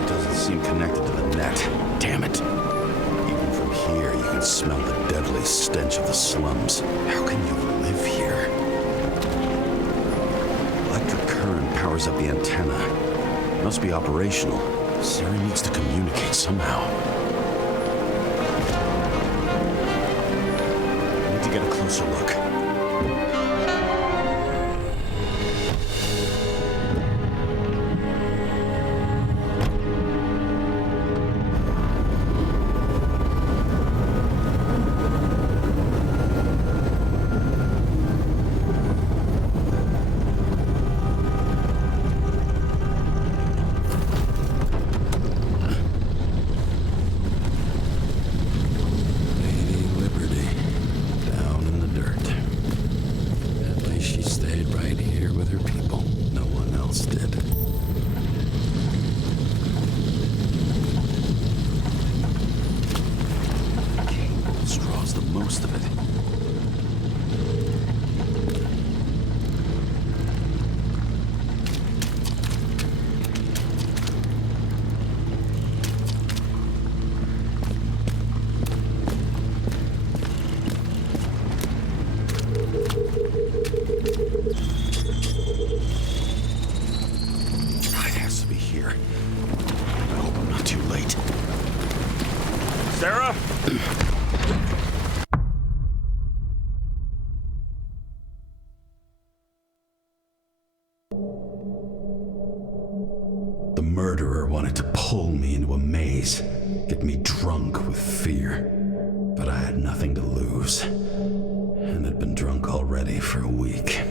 It doesn't seem connected to the net. Damn it. Even from here, you can smell the deadly stench of the slums. How can you live here? Powers up the antenna. Must be operational. Sara needs to communicate somehow. I need to get a closer look. Sara? The murderer wanted to pull me into a maze, get me drunk with fear. But I had nothing to lose, and had been drunk already for a week.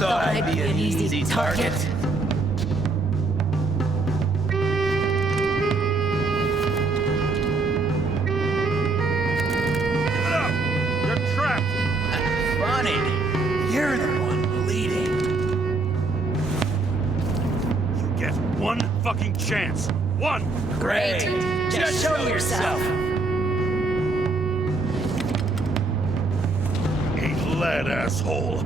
I'd be an easy target. You're trapped! Funny. You're the one bleeding. You get one fucking chance. One! Great. Just show yourself. that asshole.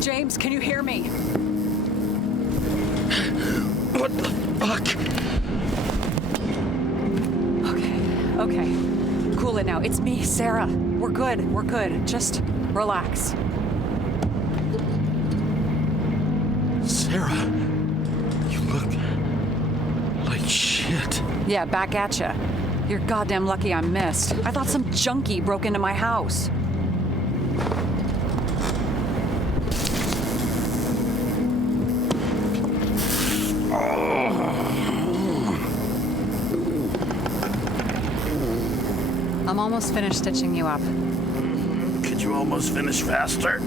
James, can you hear me? What the fuck? Okay. Cool it now. It's me, Sarah. We're good. Just relax. Sarah, you look like shit. Yeah, back at ya. You're goddamn lucky I missed. I thought some junkie broke into my house. I'm almost finished stitching you up. Could you almost finish faster?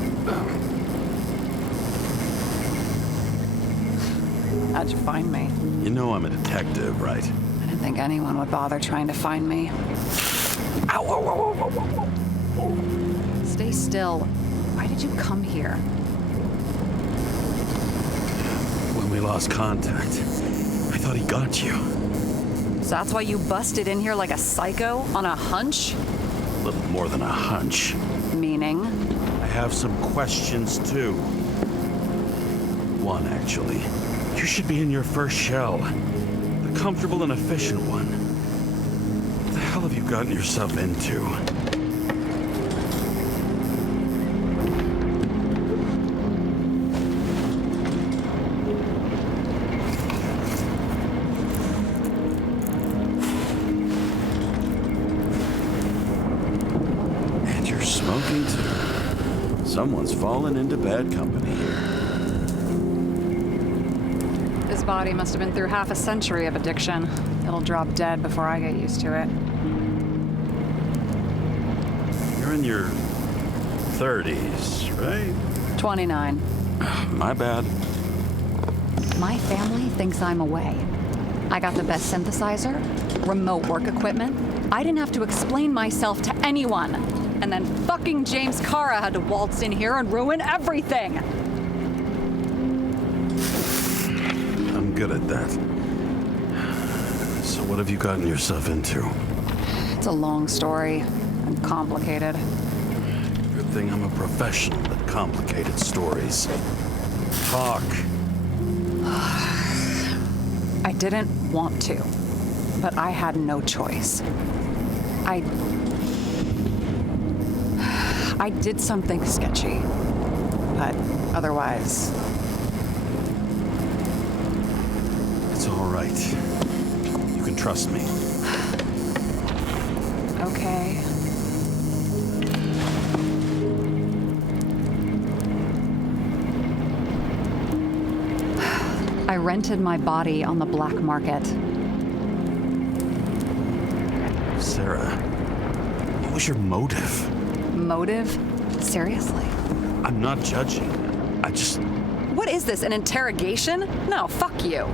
How'd you find me? You know I'm a detective, right? I didn't think anyone would bother trying to find me. Ow, whoa, whoa, whoa, whoa, whoa. Stay still. Why did you come here? When we lost contact, I thought he got you. So that's why you busted in here like a psycho on a hunch? A little more than a hunch. Meaning? I have some questions, too. One, actually. You should be in your first shell. The comfortable and efficient one. What the hell have you gotten yourself into? And you're smoking, too. Someone's fallen into bad company here. His body must have been through half a century of addiction. It'll drop dead before I get used to it. You're in your 30s, right? 29. My bad. My family thinks I'm away. I got the best synthesizer, remote work equipment. I didn't have to explain myself to anyone. And then fucking James Karra had to waltz in here and ruin everything. I'm good at that. So what have you gotten yourself into? It's a long story and complicated. Good thing I'm a professional at complicated stories. Talk. I didn't want to, but I had no choice. I did something sketchy, but otherwise... It's all right. You can trust me. Okay. I rented my body on the black market. Sarah, what was your motive? Motive? Seriously? I'm not judging. I just... What is this, an interrogation? No, fuck you.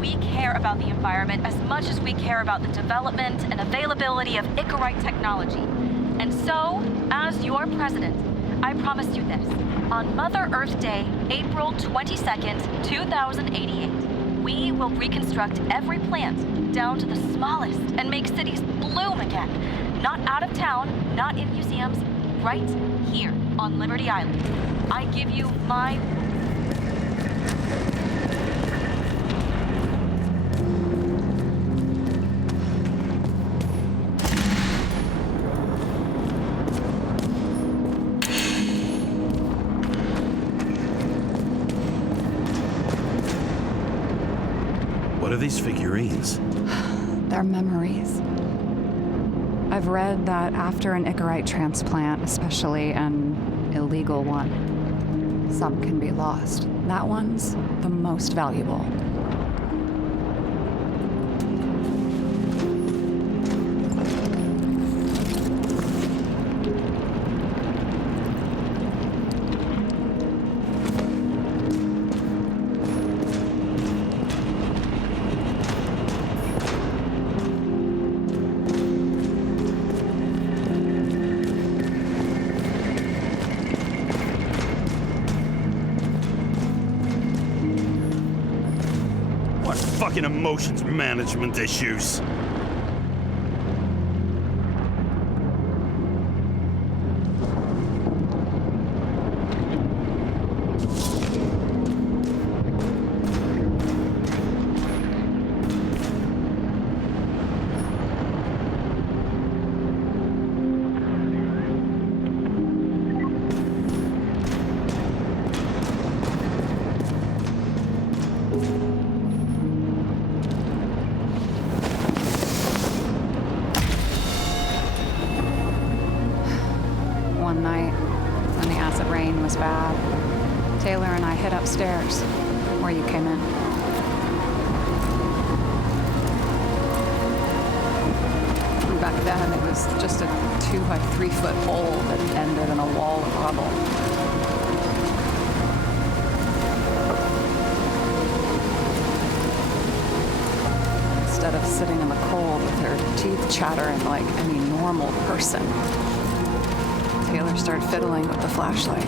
We care about the environment as much as we care about the development and availability of Icarite technology. And so, as your president, I promise you this. On Mother Earth Day, April 22nd, 2088, we will reconstruct every plant down to the smallest and make cities bloom again. Not out of town, not in museums, right here on Liberty Island. I give you my... What are these figurines? They're memories. I've read that after an Icarite transplant, especially an illegal one, some can be lost. That one's the most valuable. Fucking emotions management issues. One night, when the acid rain was bad, Taylor and I hid upstairs, where you came in. And back then, it was just a 2 by 3 foot hole that ended in a wall of rubble. Instead of sitting in the cold with her teeth chattering like any normal person, Taylor started fiddling with the flashlight.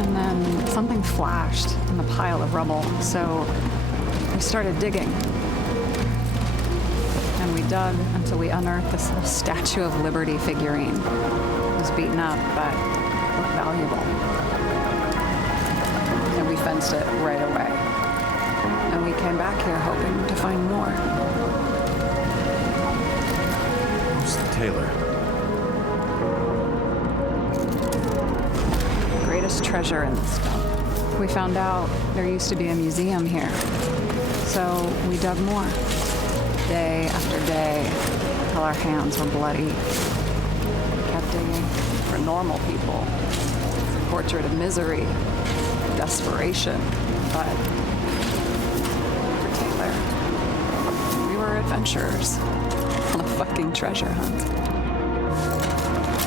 And then something flashed in the pile of rubble, so we started digging. And we dug until we unearthed this little Statue of Liberty figurine. It was beaten up, but looked valuable. And we fenced it right away. And we came back here hoping to find more. Taylor. Greatest treasure in this stuff. We found out there used to be a museum here. So we dug more. Day after day, till our hands were bloody. We kept digging for normal people. It's a portrait of misery, desperation. But for Taylor, we were adventurers. On a fucking treasure hunt.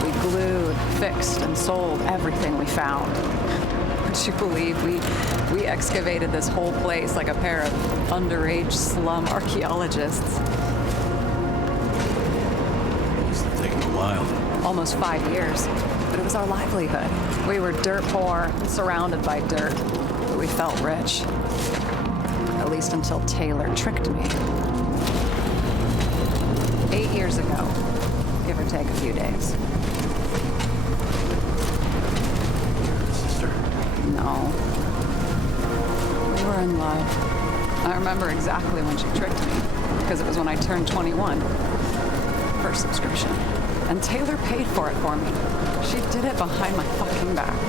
We glued, fixed, and sold everything we found. Would you believe we excavated this whole place like a pair of underage slum archaeologists? It must have taken a while. Almost 5 years, but it was our livelihood. We were dirt poor, surrounded by dirt, but we felt rich. At least until Taylor tricked me. 8 years ago, give or take a few days. Sister? No. We were in love. I remember exactly when she tricked me, because it was when I turned 21. First subscription. And Taylor paid for it for me. She did it behind my fucking back.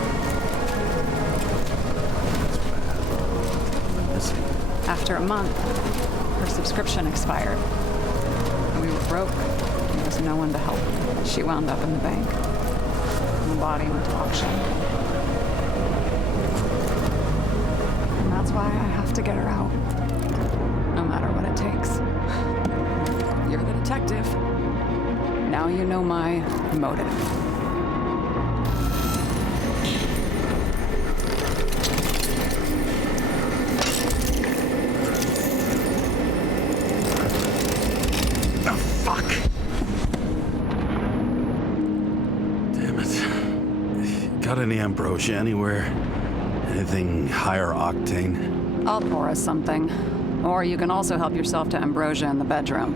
After a month, her subscription expired. We were broke. There was no one to help. She wound up in the bank. And the body went to auction. And that's why I have to get her out. No matter what it takes. You're the detective. Now you know my motive. Got any ambrosia anywhere? Anything higher octane? I'll pour us something. Or you can also help yourself to ambrosia in the bedroom.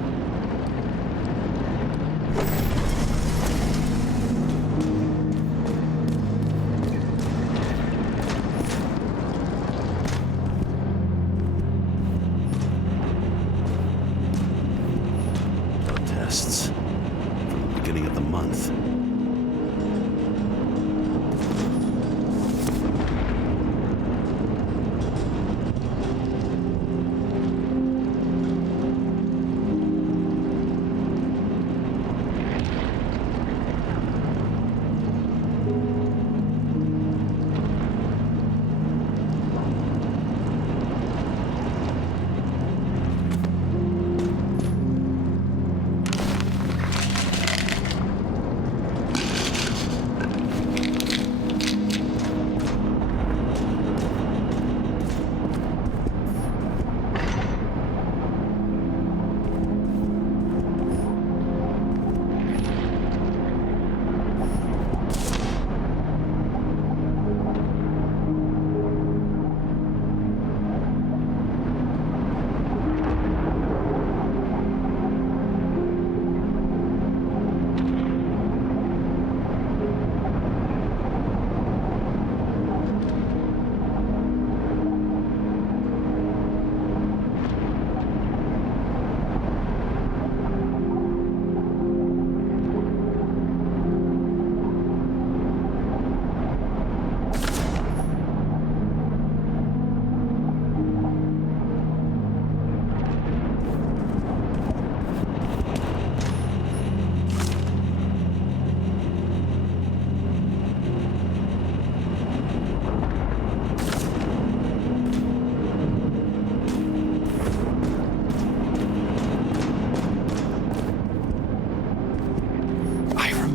Blood tests from the beginning of the month.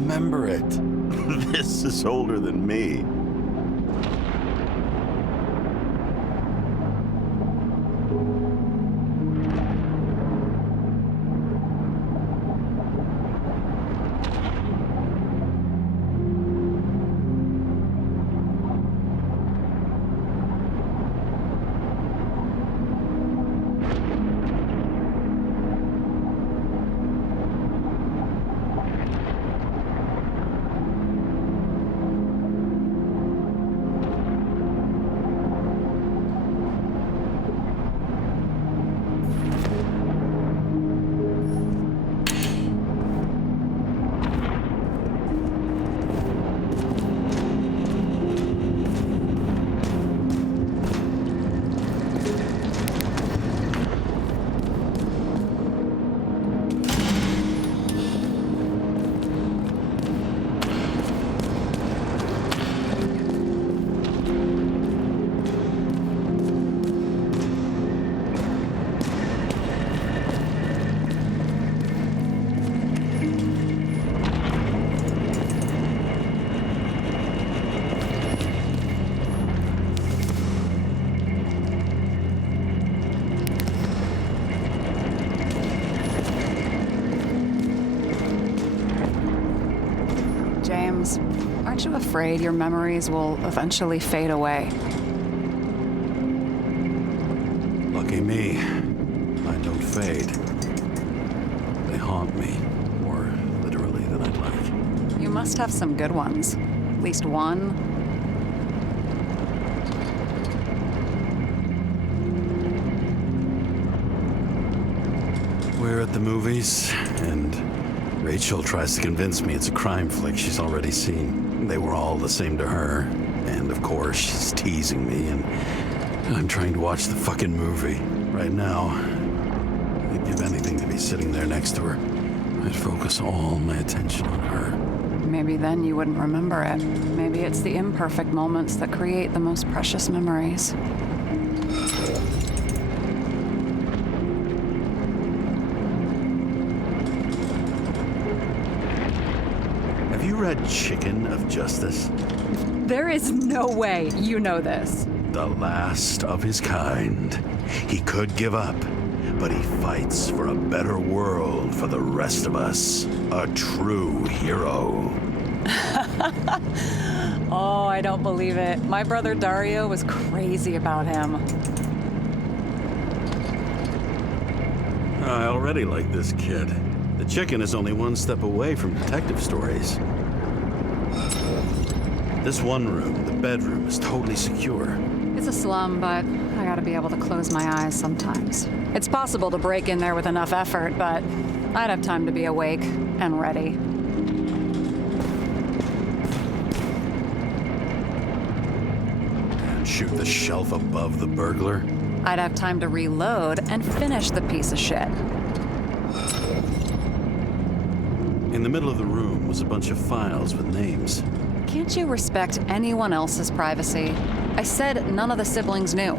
Remember it. This is older than me. James, aren't you afraid your memories will eventually fade away? Lucky me. I don't fade. They haunt me, more literally than I'd like. You must have some good ones. At least one. We're at the movies, and Rachel tries to convince me it's a crime flick she's already seen. They were all the same to her, and of course she's teasing me, and I'm trying to watch the fucking movie. Right now, I'd give anything to be sitting there next to her. I'd focus all my attention on her. Maybe then you wouldn't remember it. Maybe it's the imperfect moments that create the most precious memories. Have you read Chicken of Justice? There is no way you know this. The last of his kind. He could give up, but he fights for a better world for the rest of us. A true hero. Oh, I don't believe it. My brother Dario was crazy about him. I already like this kid. The chicken is only one step away from detective stories. This one room, the bedroom, is totally secure. It's a slum, but I gotta be able to close my eyes sometimes. It's possible to break in there with enough effort, but I'd have time to be awake and ready. And shoot the shelf above the burglar? I'd have time to reload and finish the piece of shit. In the middle of the room was a bunch of files with names. Can't you respect anyone else's privacy? I said none of the siblings knew.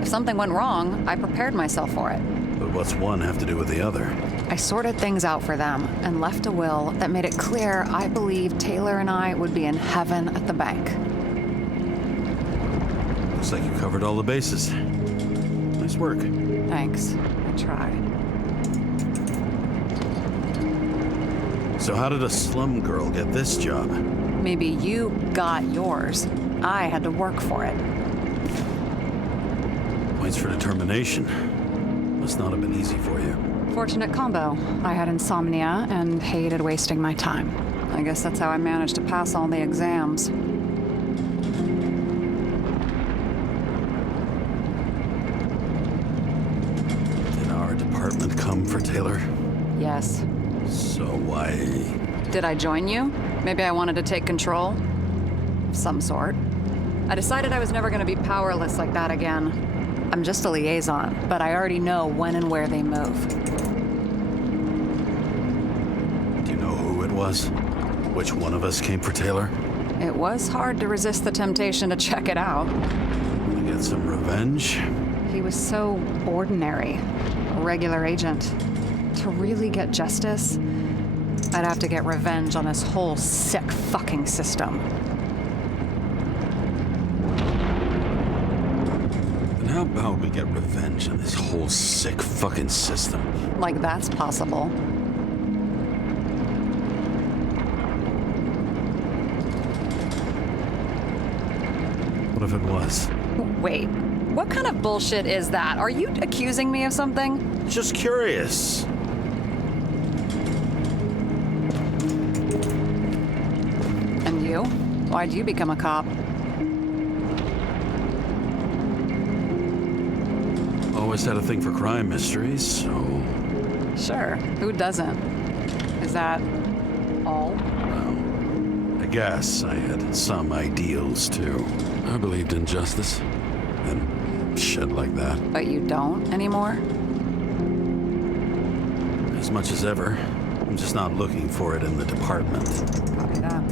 If something went wrong, I prepared myself for it. But what's one have to do with the other? I sorted things out for them and left a will that made it clear I believed Taylor and I would be in heaven at the bank. Looks like you covered all the bases. Nice work. Thanks. I tried. So how did a slum girl get this job? Maybe you got yours. I had to work for it. Points for determination. Must not have been easy for you. Fortunate combo. I had insomnia and hated wasting my time. I guess that's how I managed to pass all the exams. Did our department come for Taylor? Yes. So why? Did I join you? Maybe I wanted to take control? Of some sort. I decided I was never going to be powerless like that again. I'm just a liaison, but I already know when and where they move. Do you know who it was? Which one of us came for Taylor? It was hard to resist the temptation to check it out. To get some revenge? He was so ordinary. A regular agent. To really get justice, I'd have to get revenge on this whole sick fucking system. And how about we get revenge on this whole sick fucking system? Like that's possible. What if it was? Wait, what kind of bullshit is that? Are you accusing me of something? Just curious. And you? Why'd you become a cop? Always had a thing for crime mysteries, so... Sure, who doesn't? Is that all? Well, I guess I had some ideals, too. I believed in justice. And shit like that. But you don't anymore? As much as ever. I'm just not looking for it in the department. Copy that.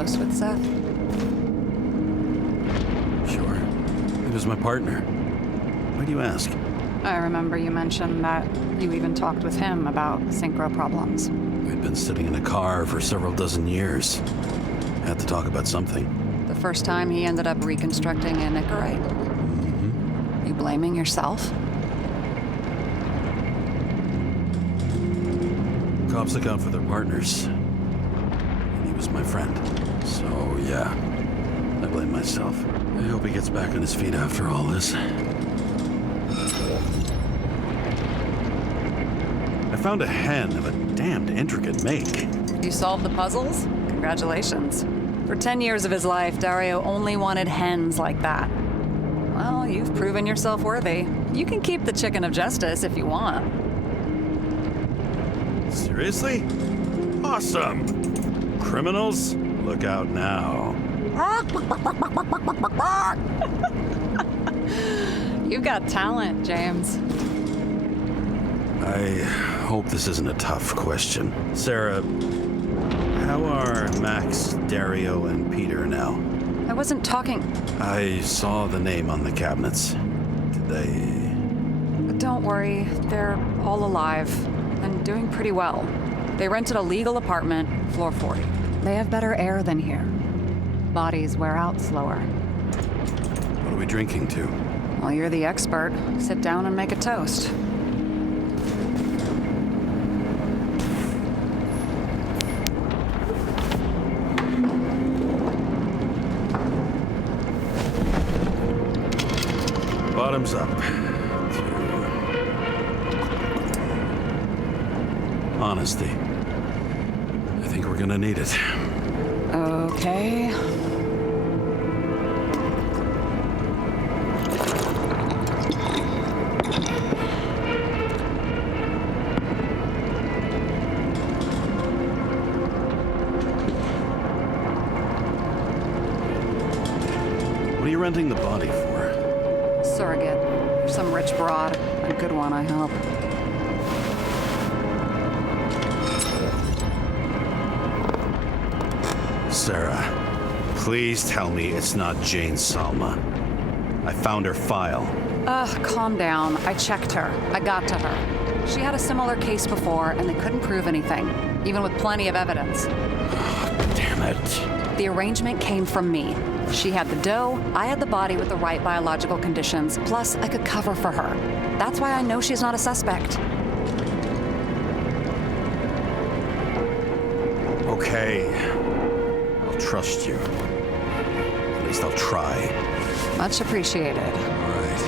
close with Seth? Sure. He was my partner. Why do you ask? I remember you mentioned that you even talked with him about synchro problems. We'd been sitting in a car for several dozen years. Had to talk about something. The first time he ended up reconstructing an Icarite? Mm-hmm. You blaming yourself? Cops look out for their partners. And he was my friend. So, yeah. I blame myself. I hope he gets back on his feet after all this. I found a hen of a damned intricate make. You solved the puzzles? Congratulations. For 10 years of his life, Dario only wanted hens like that. Well, you've proven yourself worthy. You can keep the chicken of justice if you want. Seriously? Awesome! Criminals, look out now. You've got talent, James. I hope this isn't a tough question. Sarah, how are Max, Dario, and Peter now? I wasn't talking. I saw the name on the cabinets. Did they... Don't worry, they're all alive and doing pretty well. They rented a legal apartment, floor 40. They have better air than here. Bodies wear out slower. What are we drinking to? Well, you're the expert. Sit down and make a toast. Bottoms up. Honesty. I think we're gonna need it. Okay. What are you renting the body for? Surrogate. Some rich broad. A good one, I hope. Sarah, please tell me it's not Jane Salma. I found her file. Calm down. I checked her. I got to her. She had a similar case before, and they couldn't prove anything, even with plenty of evidence. Damn it. The arrangement came from me. She had the dough, I had the body with the right biological conditions, plus I could cover for her. That's why I know she's not a suspect. Okay. I'll trust you. At least I'll try. Much appreciated. All right.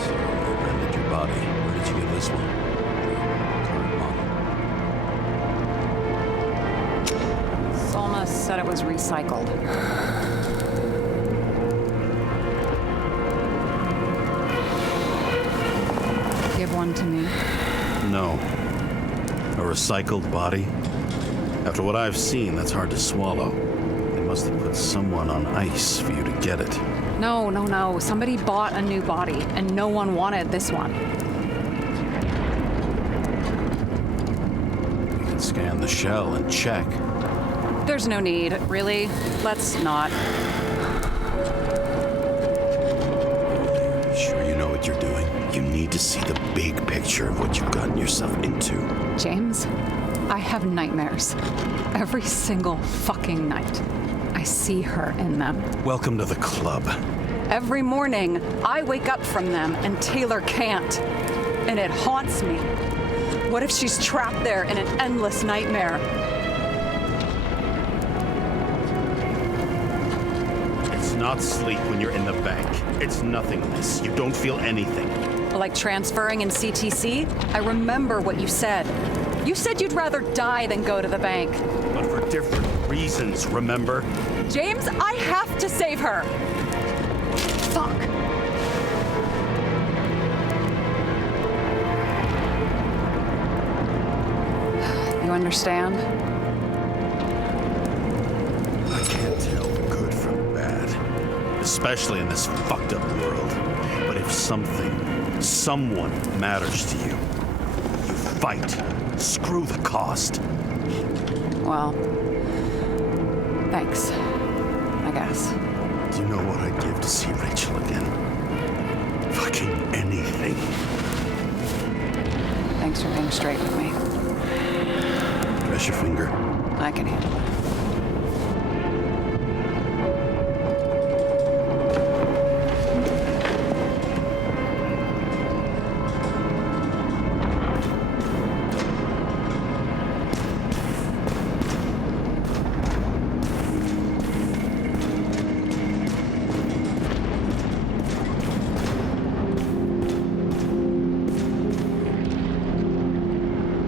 So you rented your body. Where did you get this one? Solma said it was recycled. Give one to me. No. A recycled body? After what I've seen, that's hard to swallow. They must have put someone on ice for you to get it. No. Somebody bought a new body, and no one wanted this one. You can scan the shell and check. There's no need, really. Let's not. Sure you know what you're doing? You need to see the big picture of what you've gotten yourself into. James, I have nightmares. Every single fucking night. I see her in them. Welcome to the club. Every morning, I wake up from them and Taylor can't. And it haunts me. What if she's trapped there in an endless nightmare? It's not sleep when you're in the bank. It's nothingness. You don't feel anything. Like transferring in CTC? I remember what you said. You said you'd rather die than go to the bank. But for different reasons, remember? James, I have to save her. Fuck. You understand? I can't tell the good from the bad, especially in this fucked up world. But if someone matters to you, you fight. Screw the cost. Well, Thanks. I guess. Do you know what I'd give to see Rachel again? Fucking anything. Thanks for being straight with me. Press your finger. I can handle it.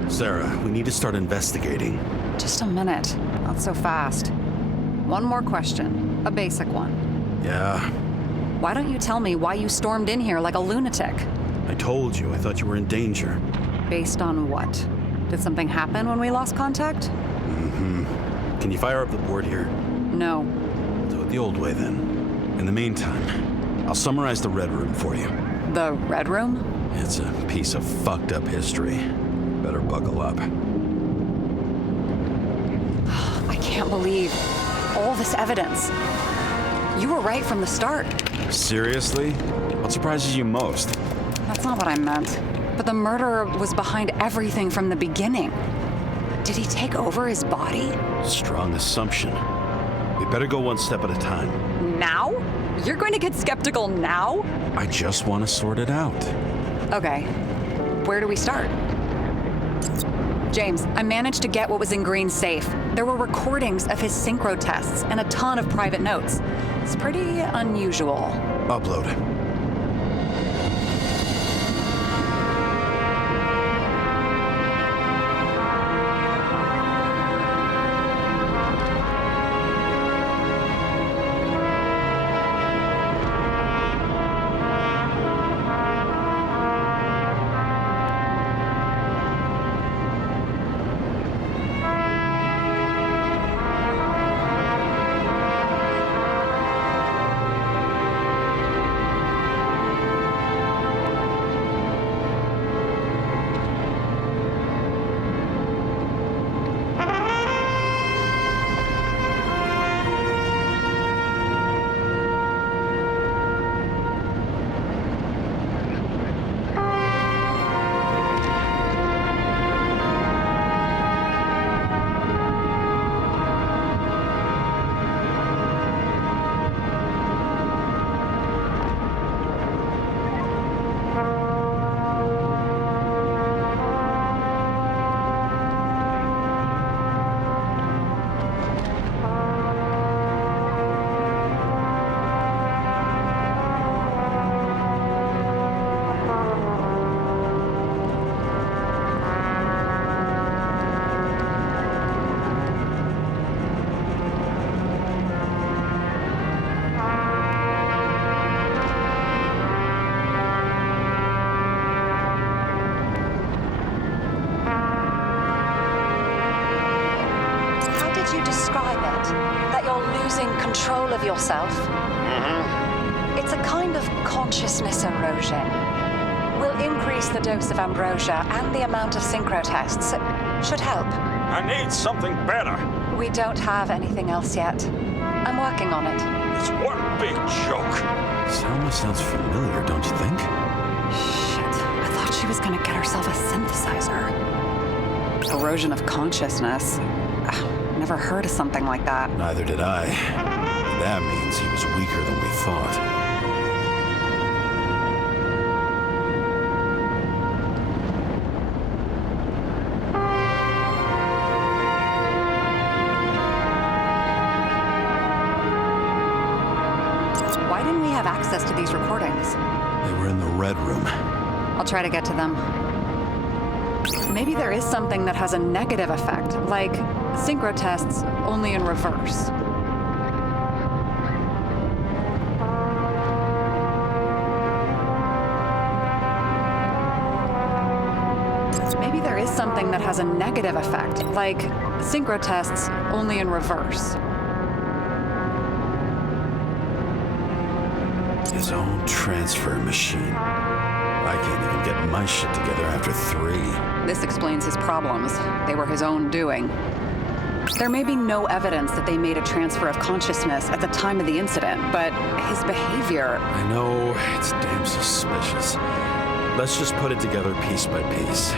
Sarah, we need to start investigating. Just a minute. Not so fast. One more question. A basic one. Yeah, Why don't you tell me why you stormed in here like a lunatic? I told you. I thought you were in danger. Based on what? Did something happen when we lost contact? Mm-hmm. Can you fire up the board here? No. Do it the old way, then. In the meantime, I'll summarize the Red Room for you. The Red Room? It's a piece of fucked up history. Better buckle up. I can't believe all this evidence. You were right from the start. Seriously? What surprises you most? That's not what I meant. But the murderer was behind everything from the beginning. Did he take over his body? Strong assumption. We better go one step at a time. Now? You're going to get skeptical now? I just want to sort it out. Okay. Where do we start? James, I managed to get what was in Green's safe. There were recordings of his synchro tests and a ton of private notes. It's pretty unusual. Upload. Control of yourself. Mm-hmm. It's a kind of consciousness erosion. We'll increase the dose of ambrosia and the amount of synchro tests. It should help. I need something better. We don't have anything else yet. I'm working on it. It's one big joke. Selma sounds familiar, don't you think? Shit. I thought she was gonna get herself a synthesizer. Erosion of consciousness. Never heard of something like that. Neither did I. That means he was weaker than we thought. Why didn't we have access to these recordings? They were in the Red Room. I'll try to get to them. Maybe there is something that has a negative effect, like synchro tests, only in reverse. Maybe there is something that has a negative effect, like synchro tests, only in reverse. His own transfer machine. I can't even get my shit together after 3. This explains his problems. They were his own doing. There may be no evidence that they made a transfer of consciousness at the time of the incident, but his behavior... I know, it's damn suspicious. Let's just put it together piece by piece.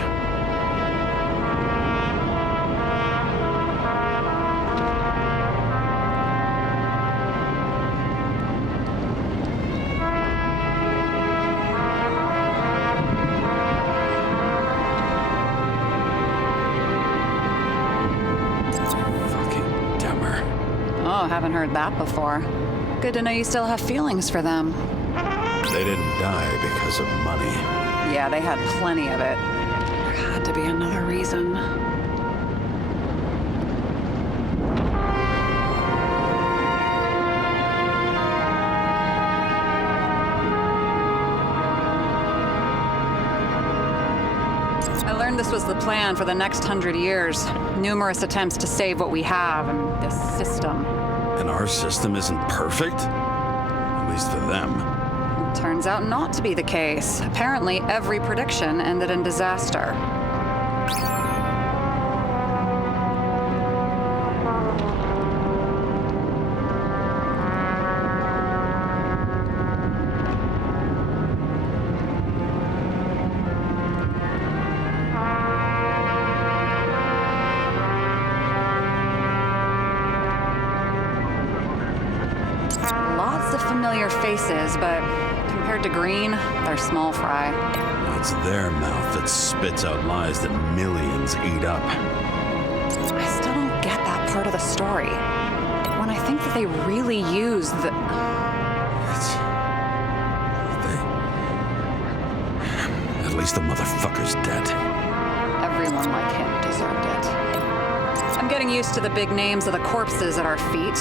Haven't heard that before. Good to know you still have feelings for them. They didn't die because of money. Yeah, they had plenty of it. There had to be another reason. I learned this was the plan for the next 100 years. Numerous attempts to save what we have in this system. And our system isn't perfect? At least for them. It turns out not to be the case. Apparently, every prediction ended in disaster. Familiar faces, but compared to Green, they're small fry. It's their mouth that spits out lies that millions eat up. I still don't get that part of the story. When I think that they really use the... At least the motherfucker's dead. Everyone like him deserved it. I'm getting used to the big names of the corpses at our feet.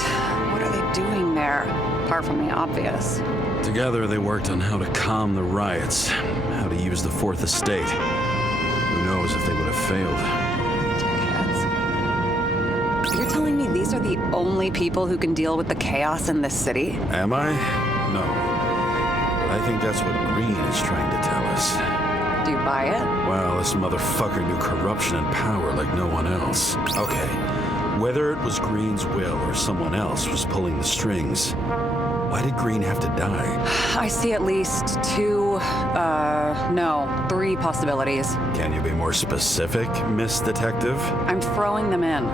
What are they doing there? Apart from the obvious. Together, they worked on how to calm the riots, how to use the Fourth Estate. Who knows if they would have failed. Dickheads. You're telling me these are the only people who can deal with the chaos in this city? Am I? No. But I think that's what Green is trying to tell us. Do you buy it? Well, this motherfucker knew corruption and power like no one else. Okay, whether it was Green's will or someone else was pulling the strings, why did Green have to die? I see at least three possibilities. Can you be more specific, Miss Detective? I'm throwing them in.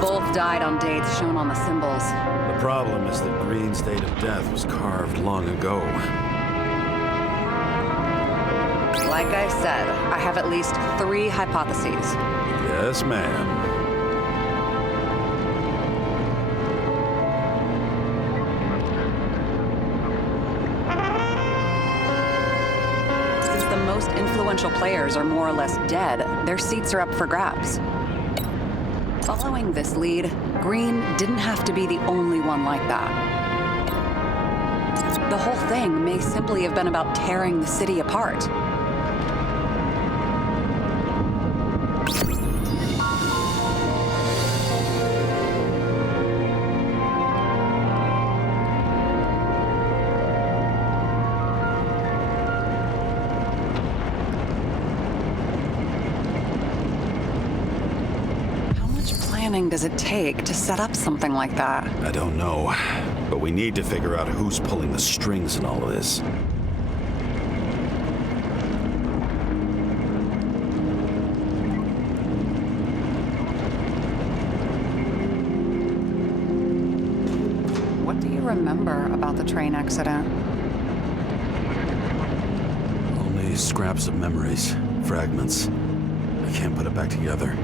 Both died on dates shown on the symbols. The problem is that Green's date of death was carved long ago. Like I said, I have at least 3 hypotheses. Yes, ma'am. Since the most influential players are more or less dead, their seats are up for grabs. Following this lead, Green didn't have to be the only one like that. The whole thing may simply have been about tearing the city apart. Does it take to set up something like that? I don't know, but we need to figure out who's pulling the strings in all of this. What do you remember about the train accident? Only scraps of memories, fragments. I can't put it back together.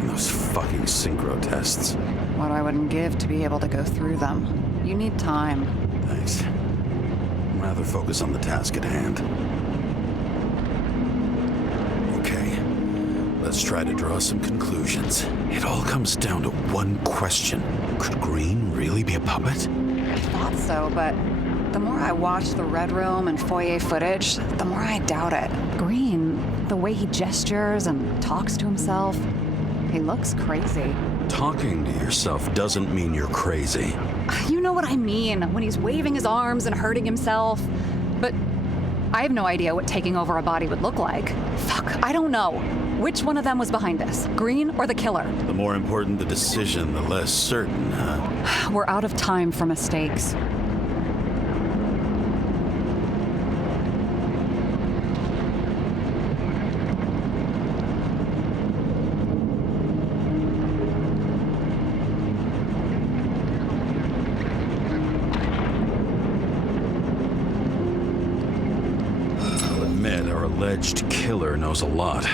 And those fucking synchro tests. What I wouldn't give to be able to go through them. You need time. Thanks. I'm Rather focus on the task at hand. Okay, let's try to draw some conclusions. It all comes down to one question. Could Green really be a puppet? I thought so, but the more I watch the Red Room and foyer footage, the more I doubt it. Green, the way he gestures and talks to himself, he looks crazy. Talking to yourself doesn't mean you're crazy. You know what I mean, when he's waving his arms and hurting himself. But I have no idea what taking over a body would look like. Fuck, I don't know. Which one of them was behind this, Green or the killer? The more important the decision, the less certain, huh? We're out of time for mistakes. Alleged killer knows a lot,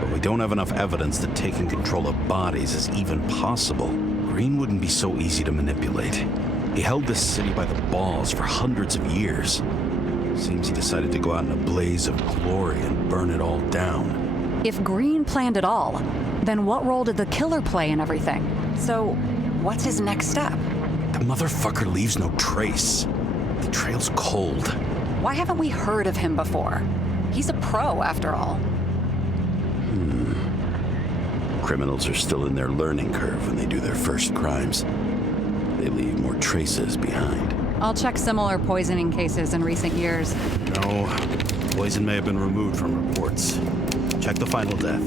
but we don't have enough evidence that taking control of bodies is even possible. Green wouldn't be so easy to manipulate. He held this city by the balls for hundreds of years. Seems he decided to go out in a blaze of glory and burn it all down. If Green planned it all, then what role did the killer play in everything? So, what's his next step? The motherfucker leaves no trace. The trail's cold. Why haven't we heard of him before? He's a pro, after all. Criminals are still in their learning curve when they do their first crimes. They leave more traces behind. I'll check similar poisoning cases in recent years. No, poison may have been removed from reports. Check the final death.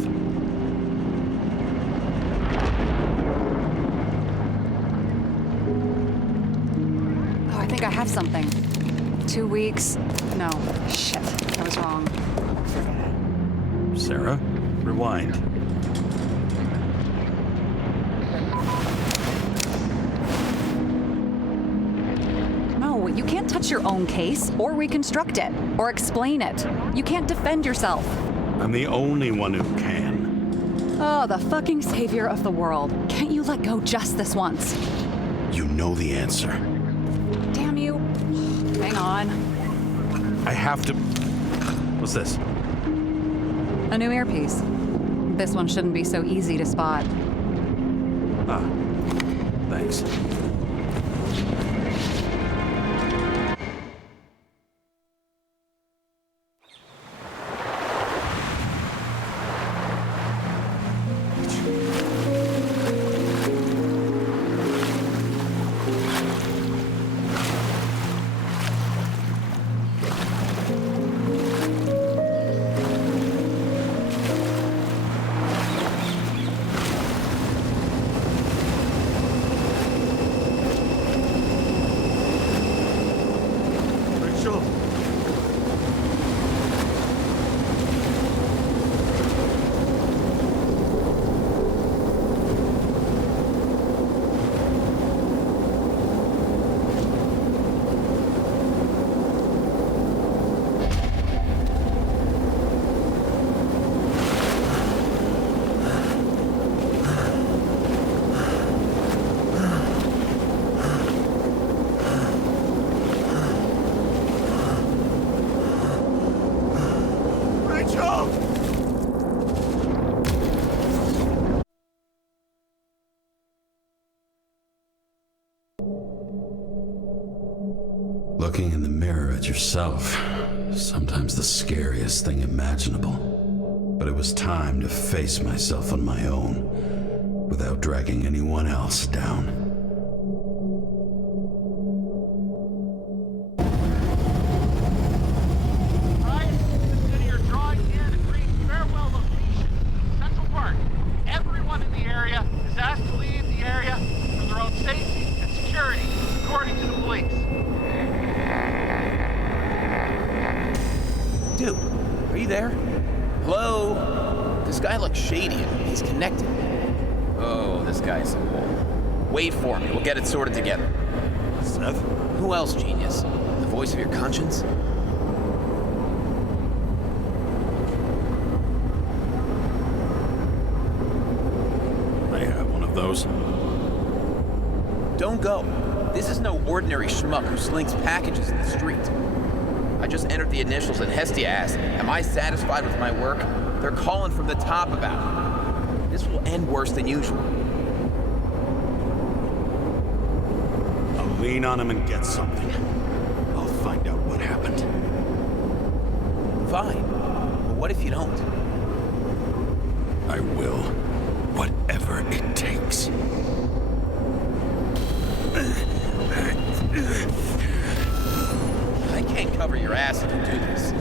Oh, I think I have something. 2 weeks. No, shit, I was wrong. Forget it. Sarah, rewind. No, you can't touch your own case, or reconstruct it, or explain it. You can't defend yourself. I'm the only one who can. Oh, the fucking savior of the world. Can't you let go just this once? You know the answer. Damn you. Hang on. I have to... What's this? A new earpiece. This one shouldn't be so easy to spot. Ah, thanks. Looking in the mirror at yourself, sometimes the scariest thing imaginable. But it was time to face myself on my own, without dragging anyone else down. Right? Consider your drawing here to Green's farewell location, Central Park. Everyone in the area is asked to leave the area for their own safety and security, according to the police. Dude, are you there? Hello? This guy looks shady. He's connected. Oh, this guy's a hole. Wait for me. We'll get it sorted together. Seth? Who else, genius? The voice of your conscience? I have one of those. Don't go. This is no ordinary schmuck who slinks packages in the street. I just entered the initials and Hestia asked, am I satisfied with my work? They're calling from the top about it. This will end worse than usual. I'll lean on him and get something. I'll find out what happened. Fine. But what if you don't? I will. Whatever it takes. I can't cover your ass if you do this.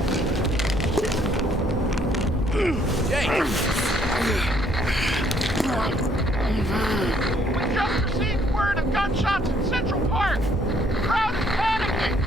James! We just received word of gunshots in Central Park. The crowd is panicking.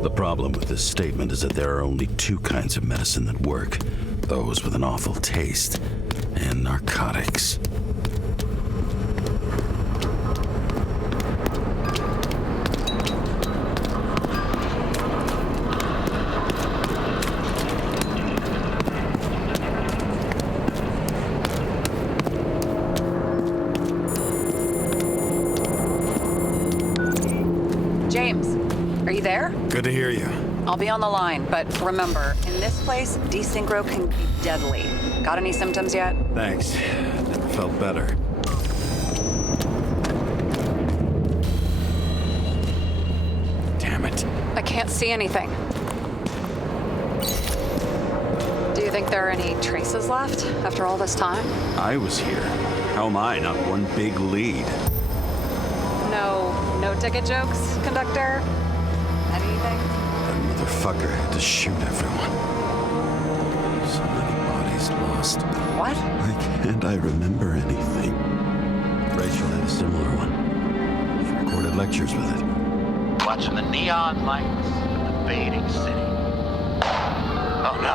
The problem with this statement is that there are only two kinds of medicine that work. Those with an awful taste and narcotics. James, are you there? Good to hear you. I'll be on the line, but remember, in this place, desynchro can be deadly. Got any symptoms yet? Thanks. Never felt better. Damn it. I can't see anything. Do you think there are any traces left after all this time? I was here. How am I not one big lead? No ticket jokes, conductor? Anything? That motherfucker had to shoot everyone. So many bodies lost. What? Why can't I remember anything? Rachel had a similar one. She recorded lectures with it. Watching the neon lights of the fading city. Oh no.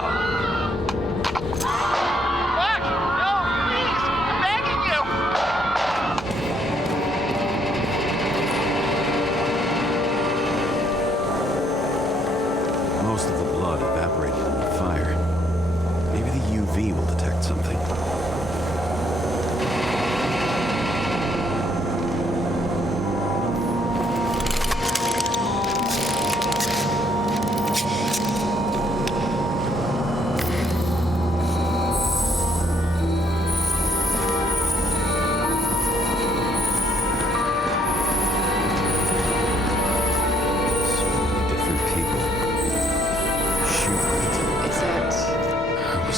Fuck! No, please! I'm begging you! Most of the blood evaporated in the fire. Maybe the UV will detect something.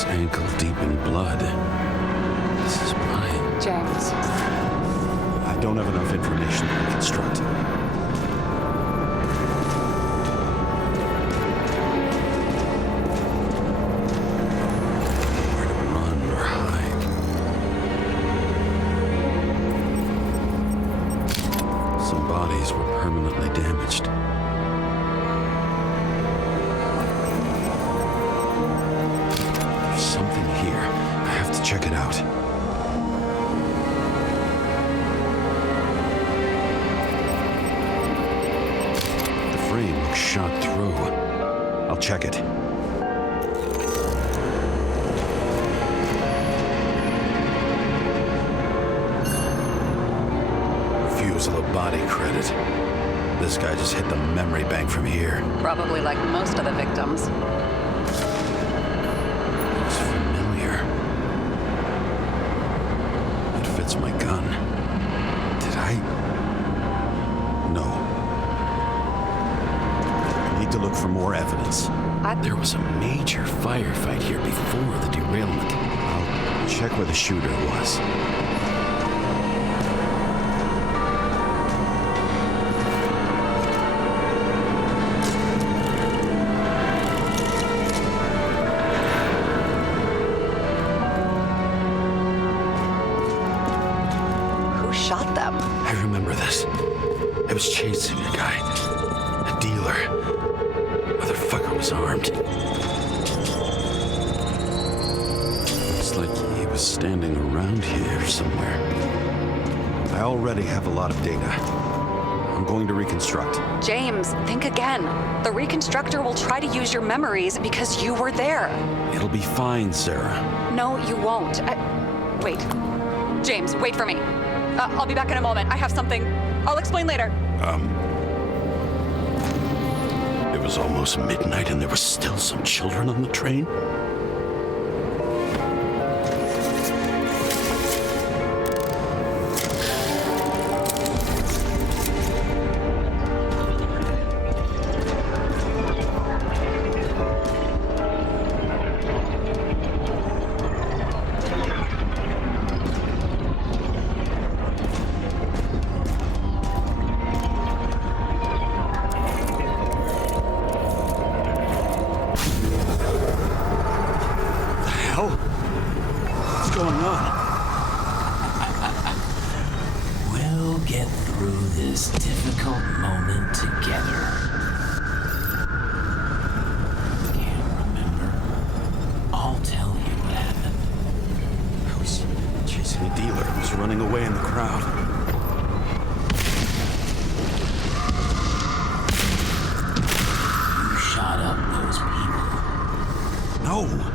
Ankle deep in blood. This is mine. James. I don't have enough information to reconstruct. Where to run or hide. Some bodies were permanently damaged. Something here. I have to check it out. The frame looks shot through. I'll check it. Refusal of body credit. This guy just hit the memory bank from here. Probably like most of the victims. Looks familiar. It fits my gun. Did I? No. I need to look for more evidence. There was a major firefight here before the derailment. I'll check where the shooter was. Shot them. I remember this. I was chasing a guy. A dealer. Motherfucker was armed. Looks like he was standing around here somewhere. I already have a lot of data. I'm going to reconstruct. James, think again. The reconstructor will try to use your memories because you were there. It'll be fine, Sarah. No, you won't. Wait. James, wait for me. I'll be back in a moment. I have something. I'll explain later. It was almost midnight and there were still some children on the train? We'll get through this difficult moment together. Can't remember? I'll tell you what happened. I was chasing a dealer who was running away in the crowd. You shot up those people. No!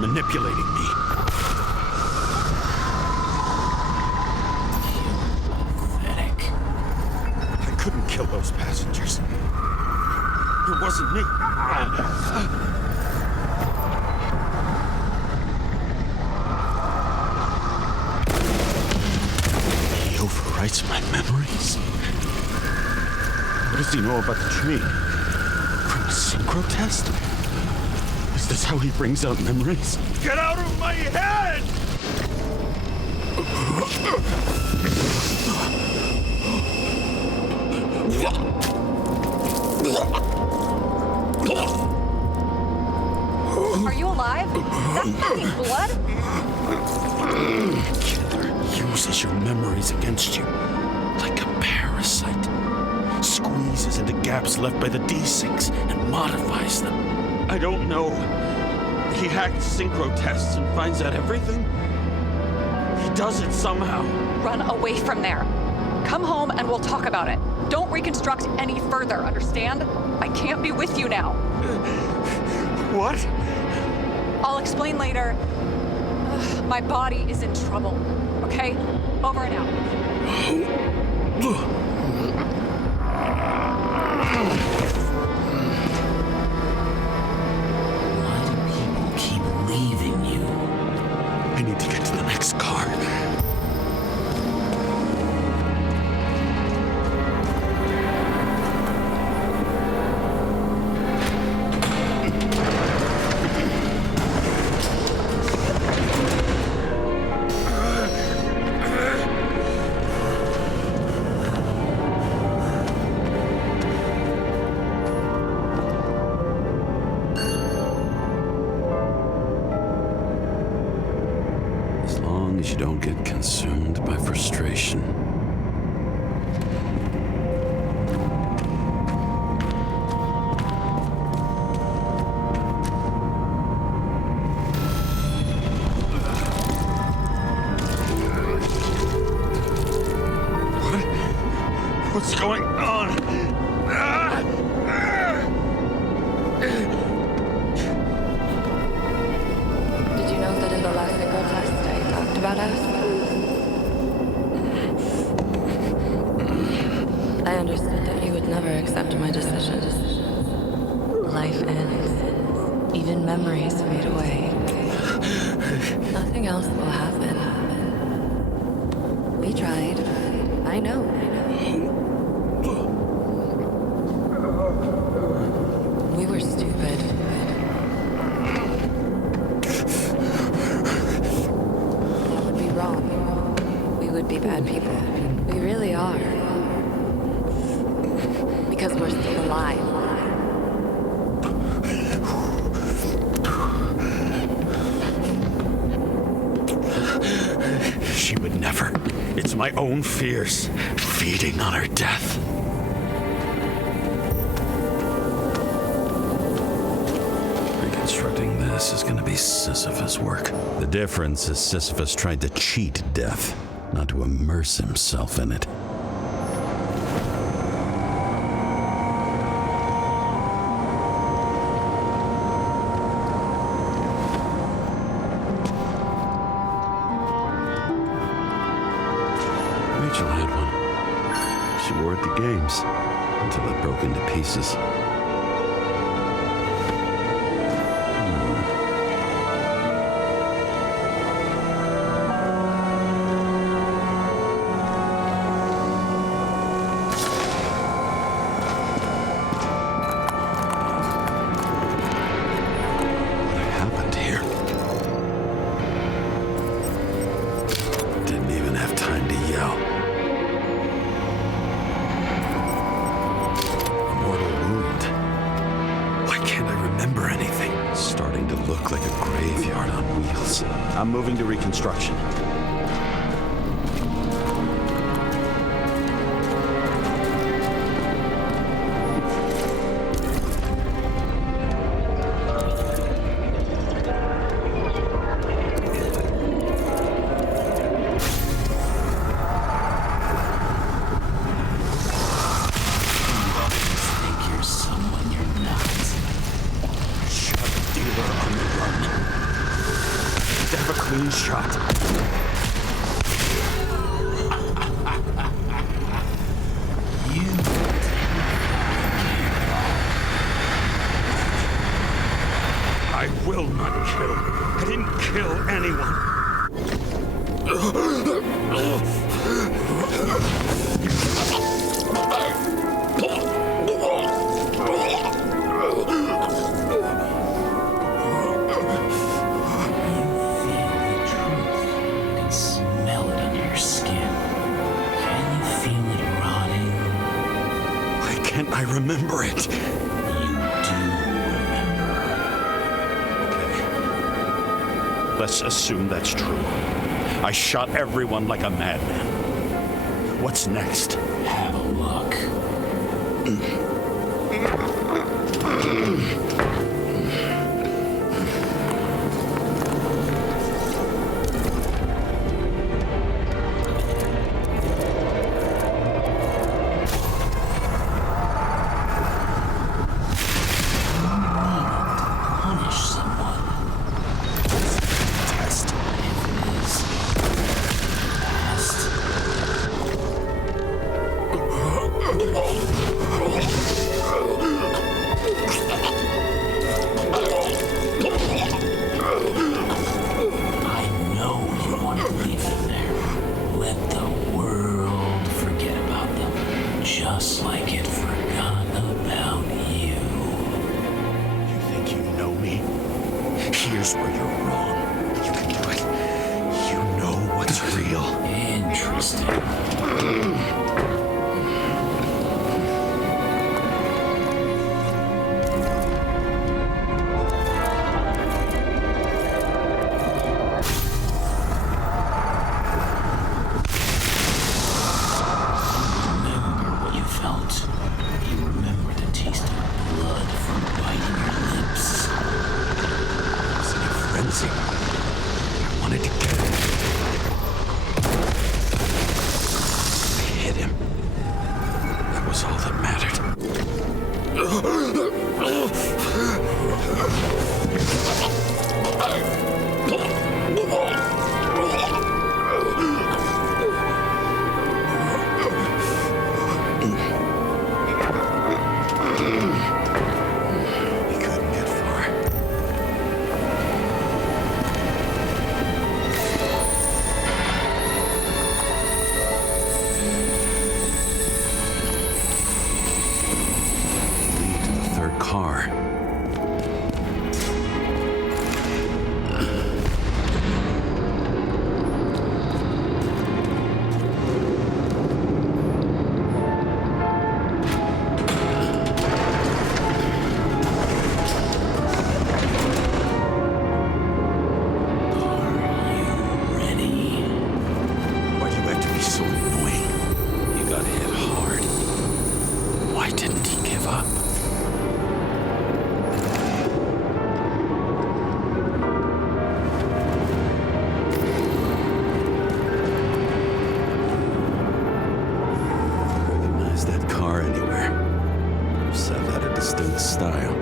Manipulating me. Pathetic. I couldn't kill those passengers. It wasn't me. He overwrites my memories. What does he know about the train? From a synchro test? Is this how he brings out memories? Get out of my head! Are you alive? That's fucking blood? Killer uses your memories against you like a parasite. Squeezes into gaps left by the D6 and modifies them. I don't know. He hacked synchro tests and finds out everything. He does it somehow. Run away from there. Come home and we'll talk about it. Don't reconstruct any further, understand? I can't be with you now. What? I'll explain later. My body is in trouble. Okay? Over and out. Leaving you. I need to get to the next car. You don't get consumed by frustration. going on? Did you know that in the last single test I talked about us? I understood that you would never accept my decision. Life ends. Even memories fade away. Nothing else will happen. We tried. I know. We were stupid. That would be wrong. We would be bad people. We really are. Because we're still alive. She would never. It's my own fears feeding on her death. Reconstructing this is gonna be Sisyphus work. The difference is Sisyphus tried to cheat death, not to immerse himself in it. Rachel had one. She wore it to games until it broke into pieces. What happened here? Didn't even have time to yell. Remember anything. It's starting to look like a graveyard on wheels. I'm moving to reconstruction. Clean shot. I will not kill. I didn't kill anyone. I remember it. You do remember. Okay. Let's assume that's true. I shot everyone like a madman. What's next? Have a look. Just like it forgot about you. You think you know me? Here's where you're wrong. You can do it. You know what's real. Interesting. couldn't get far. Lead to the third car. Why'd you have to be so annoying? You got hit hard. Why didn't he give up? Recognize that car anywhere. Set had a distinct style.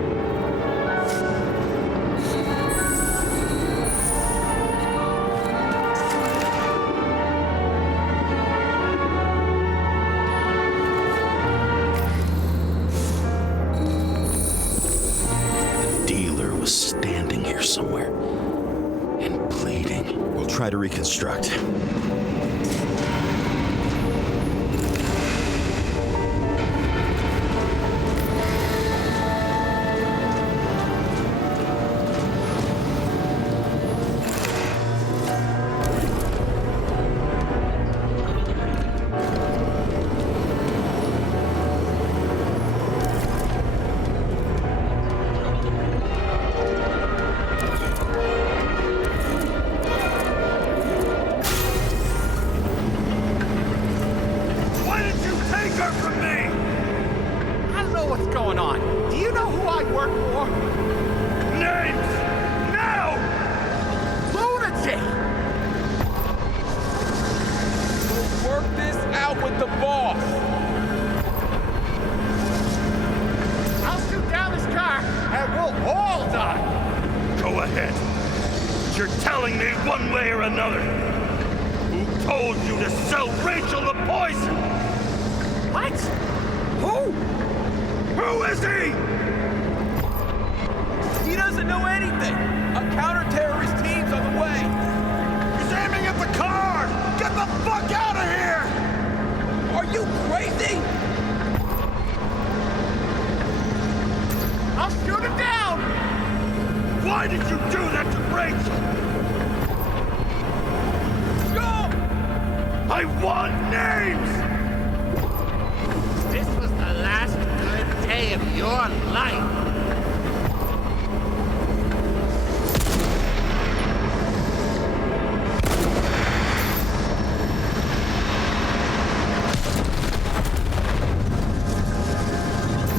The dealer was standing here somewhere and bleeding. We'll try to reconstruct. Why did you take her from me? I don't know what's going on. Do you know who I work for? Names! Now! Lunatic! We'll work this out with the boss. I'll shoot down this car and we'll all die. Go ahead. You're telling me one way or another. Who told you to sell Rachel the poison? What? Who? Who is he? He doesn't know anything. A counter-terrorist team's on the way. He's aiming at the car! Get the fuck out of here! Are you crazy? I'll shoot him down! Why did you do that to Rachel? Go! I want names! This was the last good day of your life.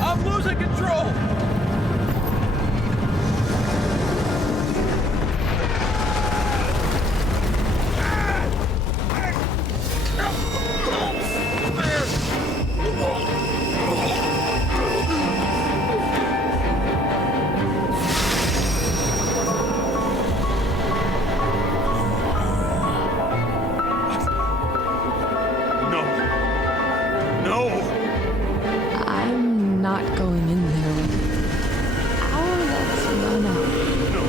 I'm losing control. No. No! I'm not going in there with you. Let's run out. No.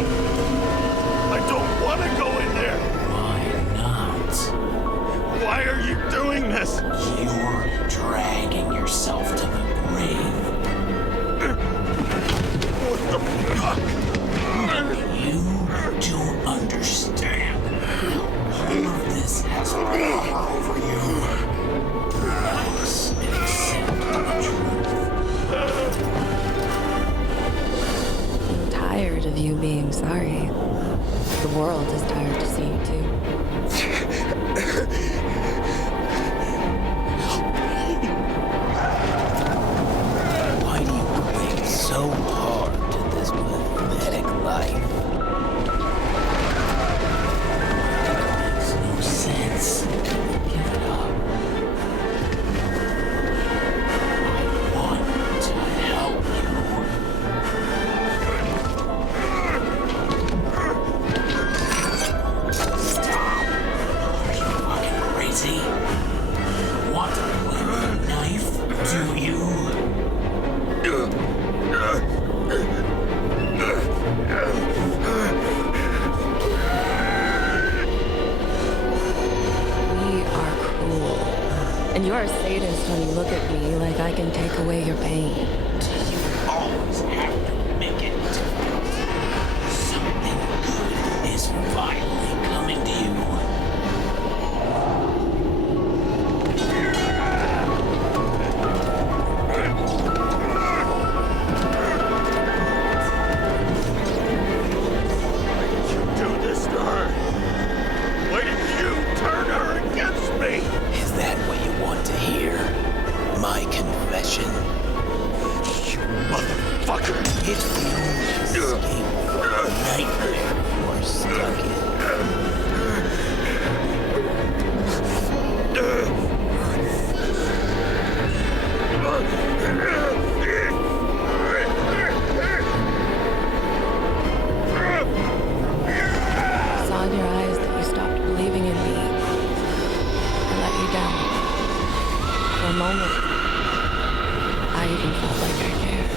I don't want to go in there. Why not? Why are you doing this? You're dragging yourself to the grave. What the fuck? You don't understand. All of this has power over you. Relax and accept the truth. I'm tired of you being sorry. The world is tired to see you too. Why do you cling so hard to this pathetic life? It makes no sense. Give it up. I want to help you. You're a sadist when you look at me like I can take away your pain. You always have to make it difficult. Something good is finally coming to you. Is that what you want to hear? My confession? You motherfucker! It's the only escape from the nightmare you're stuck in. I saw in your eyes that you stopped believing in me. I let you down. For a moment, I even felt like I cared.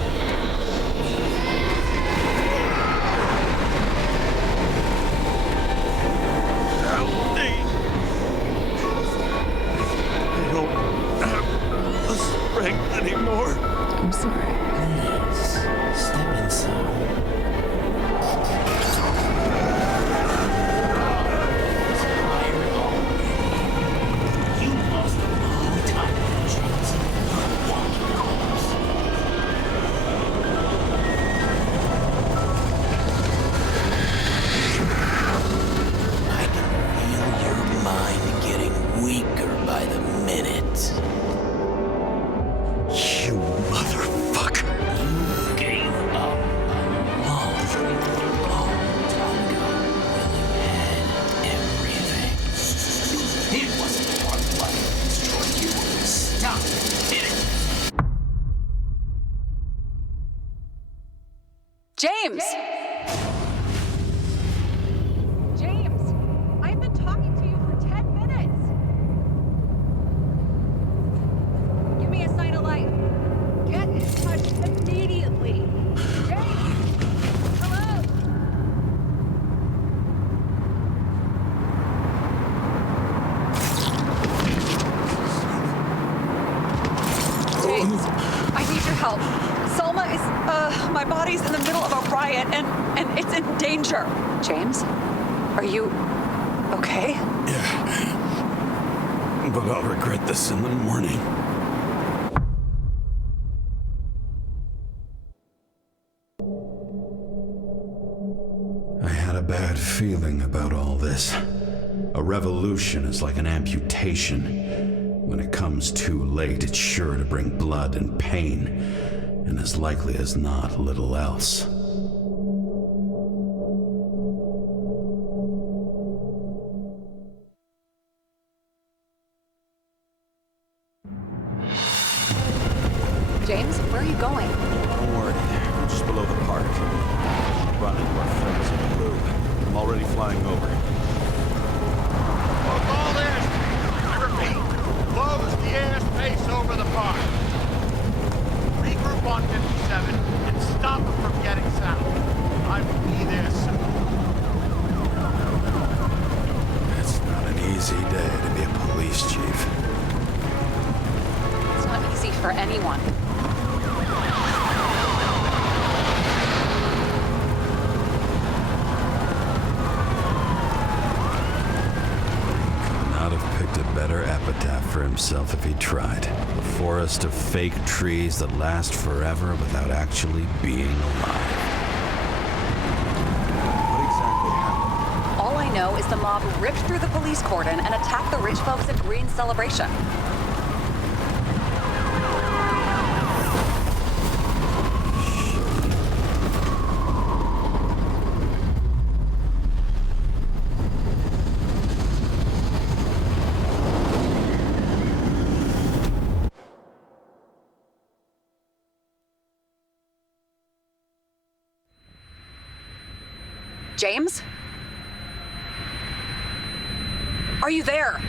Help me! I don't have the strength anymore. I'm sorry. Please, step inside. James! James! I've been talking to you for 10 minutes! Give me a sign of life. Get in touch immediately. James! Hello? James, I need your help. Selma is, my body's in the middle of a riot and it's in danger. James, are you okay? Yeah. But I'll regret this in the morning. I had a bad feeling about all this. A revolution is like an amputation. When it comes too late, it's sure to bring blood and pain, and as likely as not, little else. James, where are you going? Don't worry, we're just below the park. Run into our friends in the loop. I'm already flying over. Close all airspace. I repeat, close the airspace over the park. Regroup on 57 and stop them from getting south. I will be there soon. It's not an easy day to be a police chief. It's not easy for anyone. Not have picked a better epitaph for himself if he tried. A forest of fake trees that last forever without actually being alive. What exactly happened? All I know is the mob ripped through the police cordon and attacked the rich folks at Green's celebration. James? Are you there?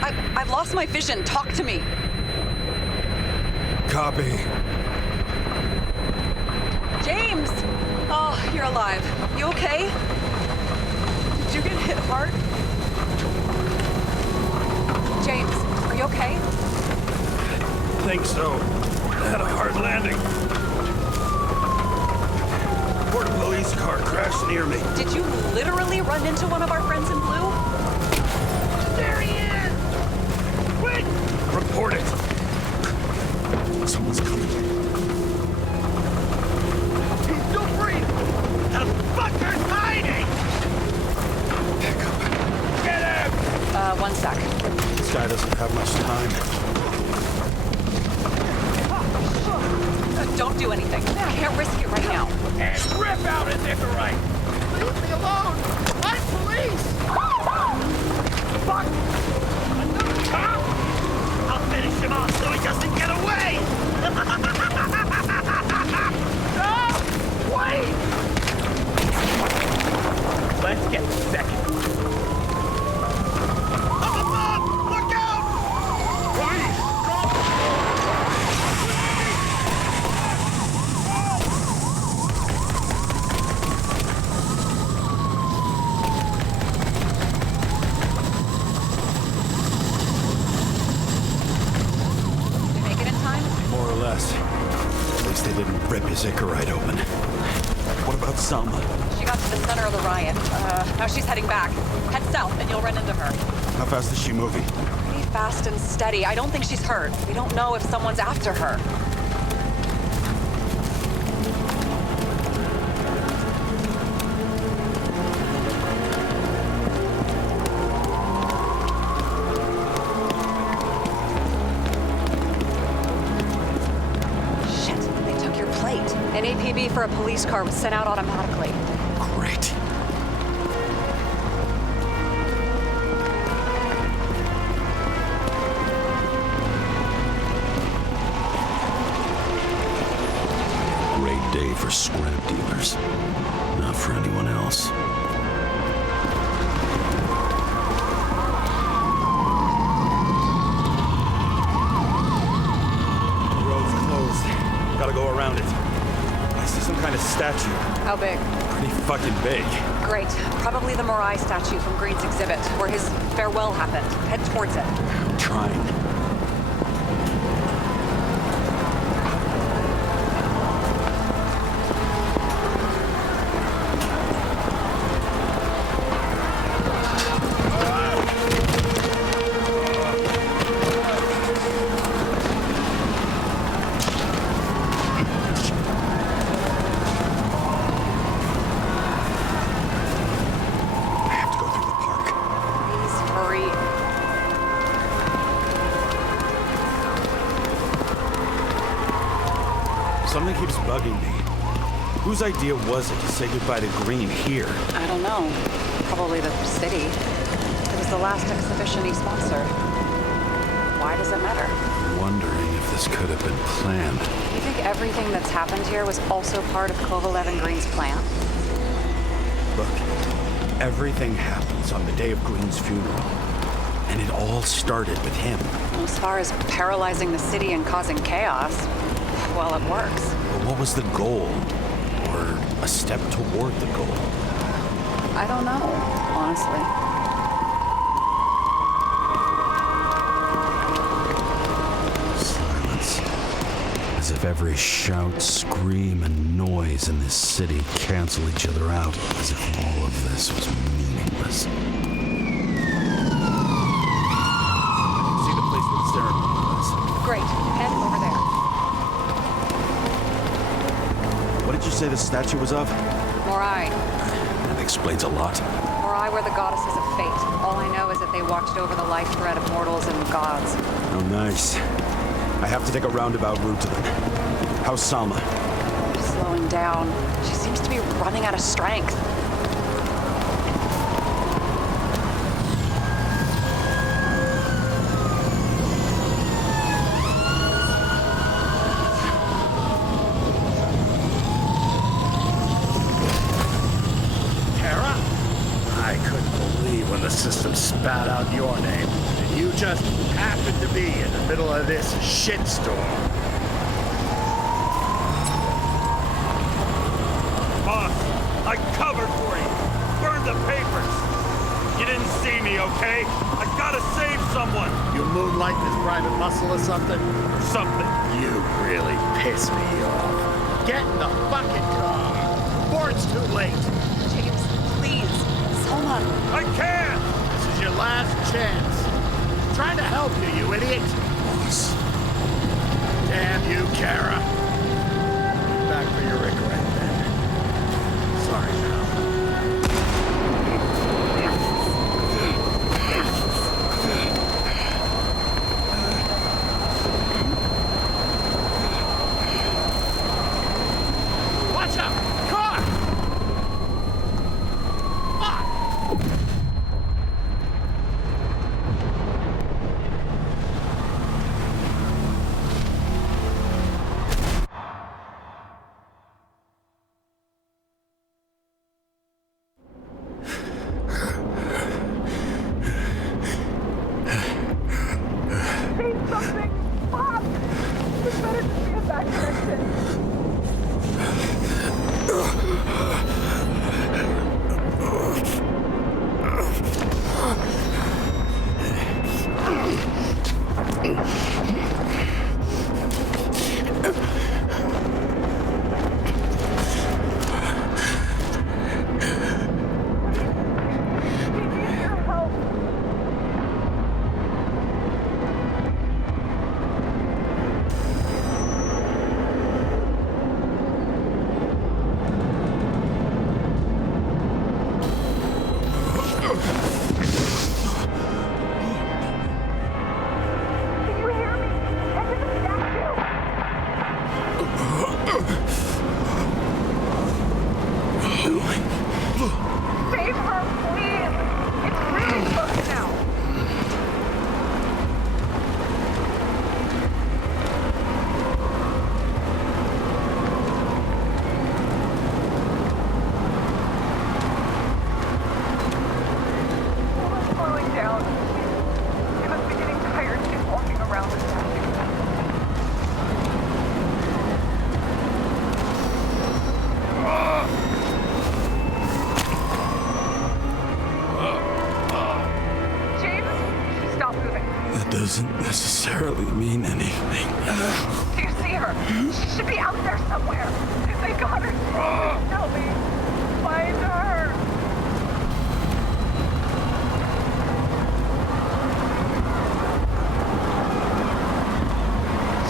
I've lost my vision. Talk to me. Copy. James! Oh, you're alive. You okay? Did you get hit hard? James, are you okay? I think so. I had a hard landing. Port police car crashed near me. Did you literally run into one of our friends in blue? There he is! Quick! Report it. Someone's coming. He's still free! The fucker's hiding! Pick up. Get him! 1 sec. This guy doesn't have much time. Don't do anything. I can't risk it right now. And rip out his Icarite! Leave me alone! I'm police! Fuck! Another cop! I'll finish him off so he doesn't get away! No! Wait! Let's get second. Up, up! Look out! Please! More or less. At least they didn't rip his Icarite open. What about Salma? She got to the center of the riot. Now she's heading back. Head south and you'll run into her. How fast is she moving? Pretty fast and steady. I don't think she's hurt. We don't know if someone's after her. Shit, they took your plate. An APB for a police car was sent out automatically. Great. Great day for scrap dealers. Not for anyone else. The road's closed. Gotta go around it. I see some kind of statue. How big? Pretty fucking big. Great. Probably the Morai statue from Green's exhibit, where his farewell happened. Head towards it. I'm trying. Something keeps bugging me. Whose idea was it to say goodbye to Green here? I don't know. Probably the city. It was the last exhibition he sponsored. Why does it matter? I'm wondering if this could have been planned. You think everything that's happened here was also part of Kovalev and Green's plan? Look, everything happens on the day of Green's funeral. And it all started with him. As far as paralyzing the city and causing chaos, well, it works. But what was the goal? Or a step toward the goal? I don't know, honestly. Silence. As if every shout, scream, and noise in this city cancel each other out. As if all of this was meaningless. See the place where the ceremony was? Great. Head over there. What did you say the statue was of? Morai. That explains a lot. Morai were the goddesses of fate. All I know is that they watched over the life thread of mortals and gods. Oh, nice. I have to take a roundabout route to them. How's Salma? Slowing down. She seems to be running out of strength. System spat out your name, and you just happened to be in the middle of this shitstorm. Boss, I covered for you. Burned the papers. You didn't see me, okay? I gotta save someone. You moonlight as private muscle or something? Something. You really piss me off. Get in the fucking car, before it's too late. James, please. Selma. I can't! This is your last chance. I'm trying to help you, you idiot. Damn you, Kara. Back for your regret, then. Sorry, now. Watch out! Car! Fuck! Doesn't necessarily mean anything. Do you see her? She should be out there somewhere. If they got her, tell me. Find her.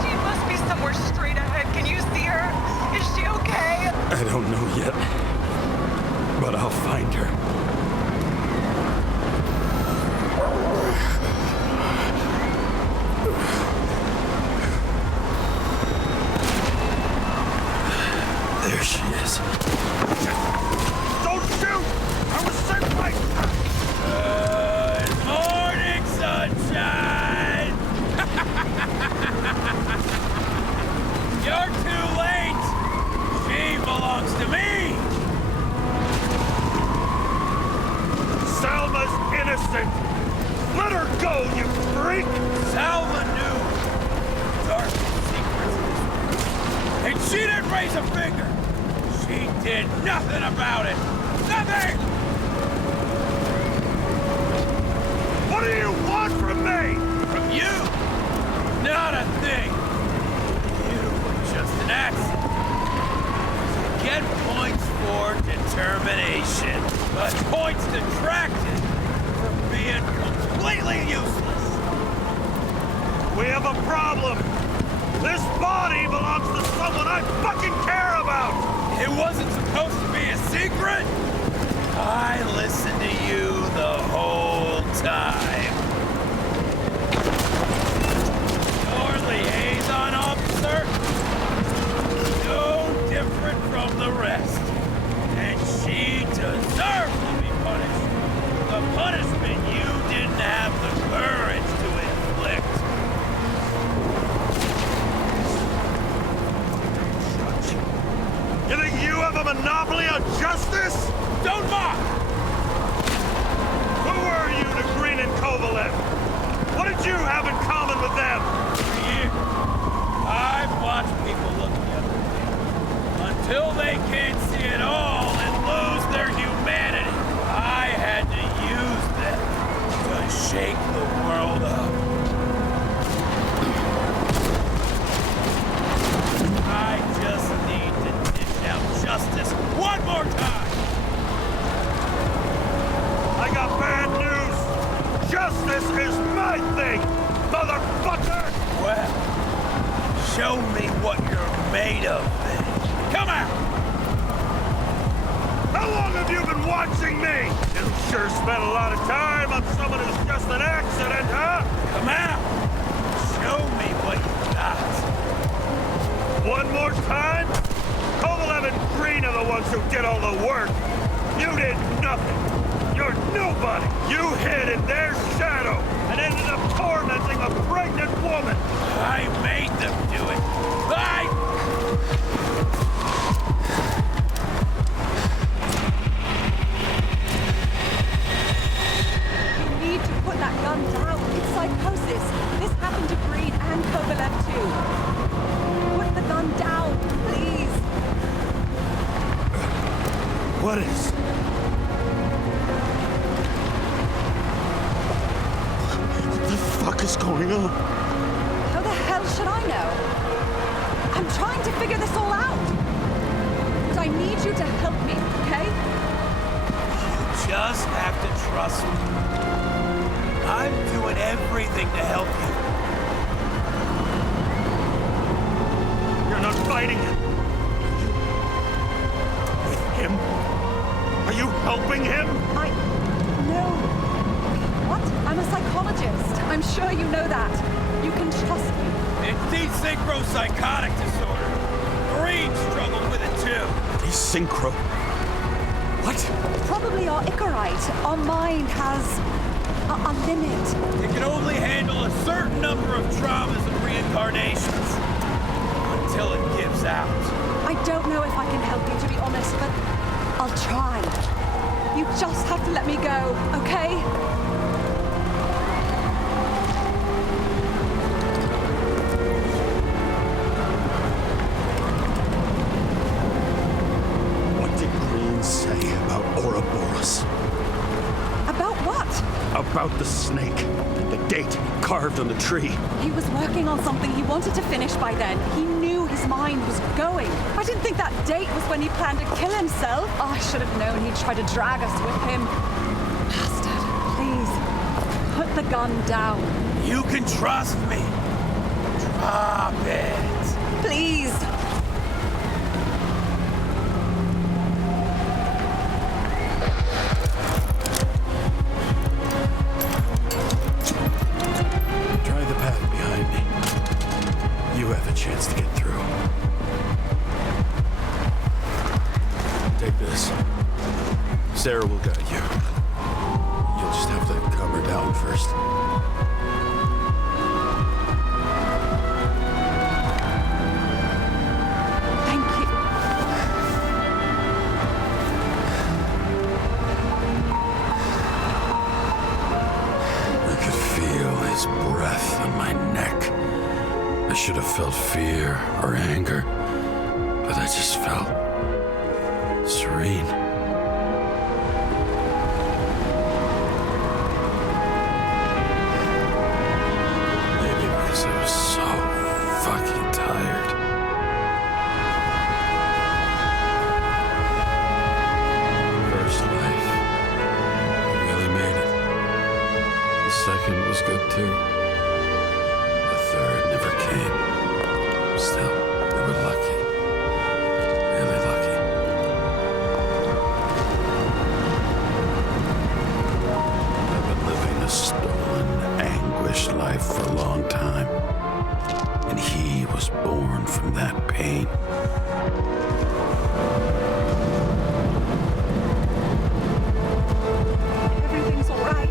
She must be somewhere straight ahead. Can you see her? Is she okay? I don't know yet, but I'll find her. There she is. Don't shoot! I was sent by... Good morning, sunshine! You're too late! She belongs to me! Salma's innocent! Let her go, you freak! Salma knew dark secrets, and she didn't raise a finger! She did nothing about it! Nothing! What do you want from me? From you? Not a thing! You were just an accident. You get points for determination, but points detracted from being completely useless. We have a problem. This body belongs to someone I fucking care about! It wasn't supposed to be a secret? I listened to you the whole time. Your liaison officer? No different from the rest. And she deserves to be punished. The punishment you didn't have the courage to inflict. You think you have a monopoly on justice? Don't mock! Who were you to Green and Kovalev? What did you have in common with them? For years, I've watched people look the other way until they can't see it all and lose their humanity. I had to use them to shake the world up. I just need to dish out justice one more time. I got bad news. Justice is my thing, motherfucker! Well, show me what you're made of, then. Come out! How long have you been watching me? You sure spent a lot of time on someone who's just an accident, huh? Come out! Show me what you got. One more time? Kovalev and Green are the ones who did all the work. You did nothing. You're nobody. You hid in their shadow and ended up tormenting a pregnant woman. I made them do it. You need to put that gun down. It's psychosis. This happened to Green and Kovalev too. Put the gun down, please. What is? What the fuck is going on? How the hell should I know? I'm trying to figure this all out. But I need you to help me, okay? You just have to trust me. I'm doing everything to help you. You're not fighting him. With him? Are you helping him? No. What? I'm a psychologist. I'm sure you know that. You can trust me. It's desynchropsychotic disorder. Green struggled with it too. Desynchro? What? Probably our Icarite. Our mind has a limit. It can only handle a certain number of traumas and reincarnations. Until it gives out. I don't know if I can help you, to be honest, but I'll try. You just have to let me go, okay? What did Green say about Ouroboros? About what? About the snake. The date carved on the tree. He was working on something he wanted to finish by then. He knew his mind was going. I didn't think that date was when he planned to kill himself. Oh, I should have known he'd try to drag us with him. Bastard. Please, put the gun down. You can trust me. Drop it. Please. Try the path behind me. You have a chance to get through. Take this. Sarah will guide you. You'll just have to calm her down first. Thank you. I could feel his breath on my neck. I should have felt fear or anger, but I just felt serene. Maybe because I was so fucking tired. First life, I really made it. The second was good too. The third never came. Still, we were lucky. Really lucky. I've been living a stolen, anguished life for a long time. And he was born from that pain. Everything's all right.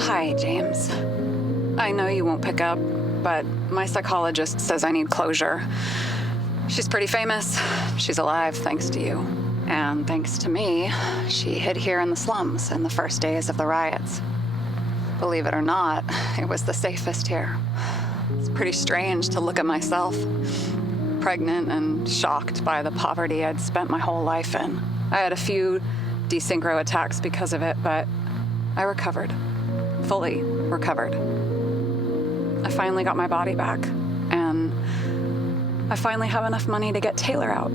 Hi, James. I know you won't pick up, but my psychologist says I need closure. She's pretty famous. She's alive thanks to you. And thanks to me, she hid here in the slums in the first days of the riots. Believe it or not, it was the safest here. It's pretty strange to look at myself, pregnant and shocked by the poverty I'd spent my whole life in. I had a few desynchro attacks because of it, but I recovered. Fully recovered. I finally got my body back, and I finally have enough money to get Taylor out.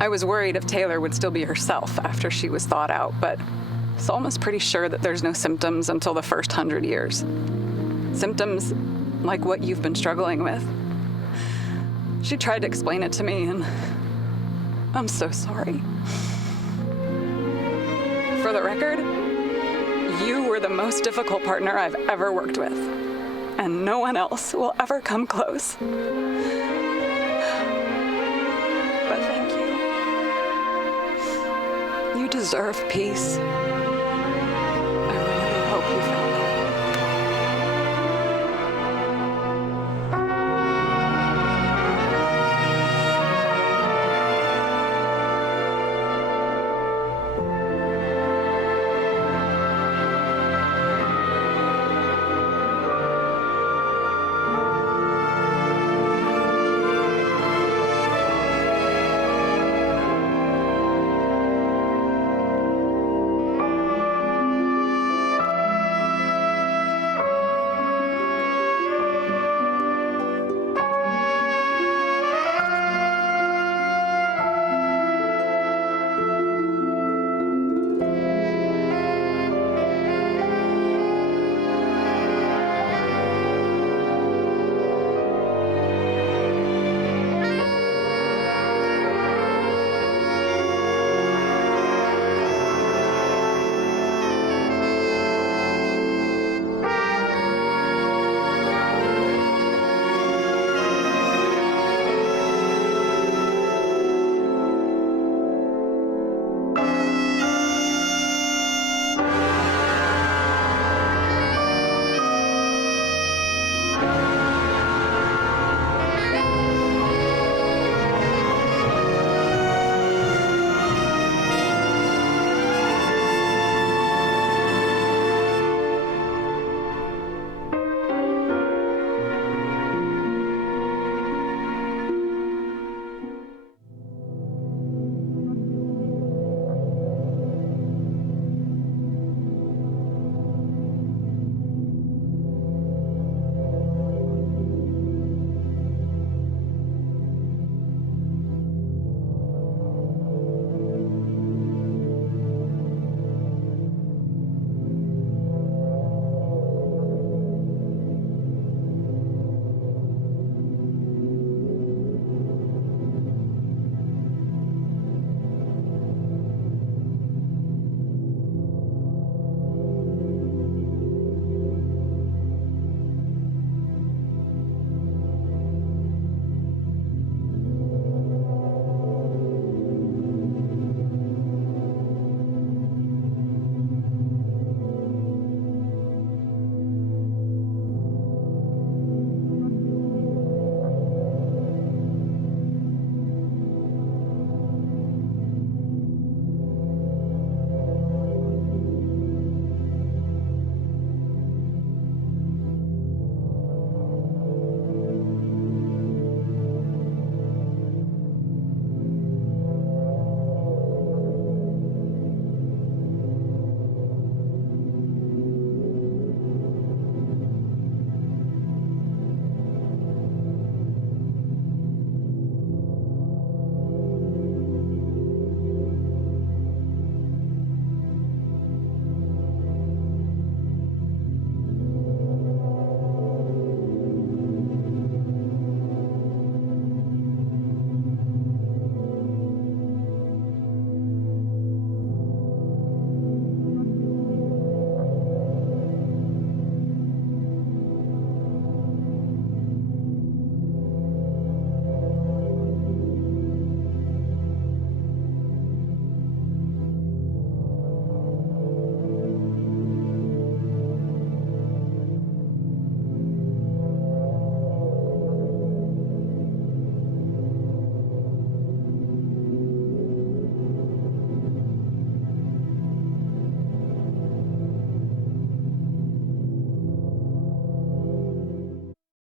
I was worried if Taylor would still be herself after she was thawed out, but it's almost pretty sure that there's no symptoms until the first 100 years. Symptoms like what you've been struggling with. She tried to explain it to me, and I'm so sorry. For the record, you were the most difficult partner I've ever worked with, and no one else will ever come close. But thank you. You deserve peace.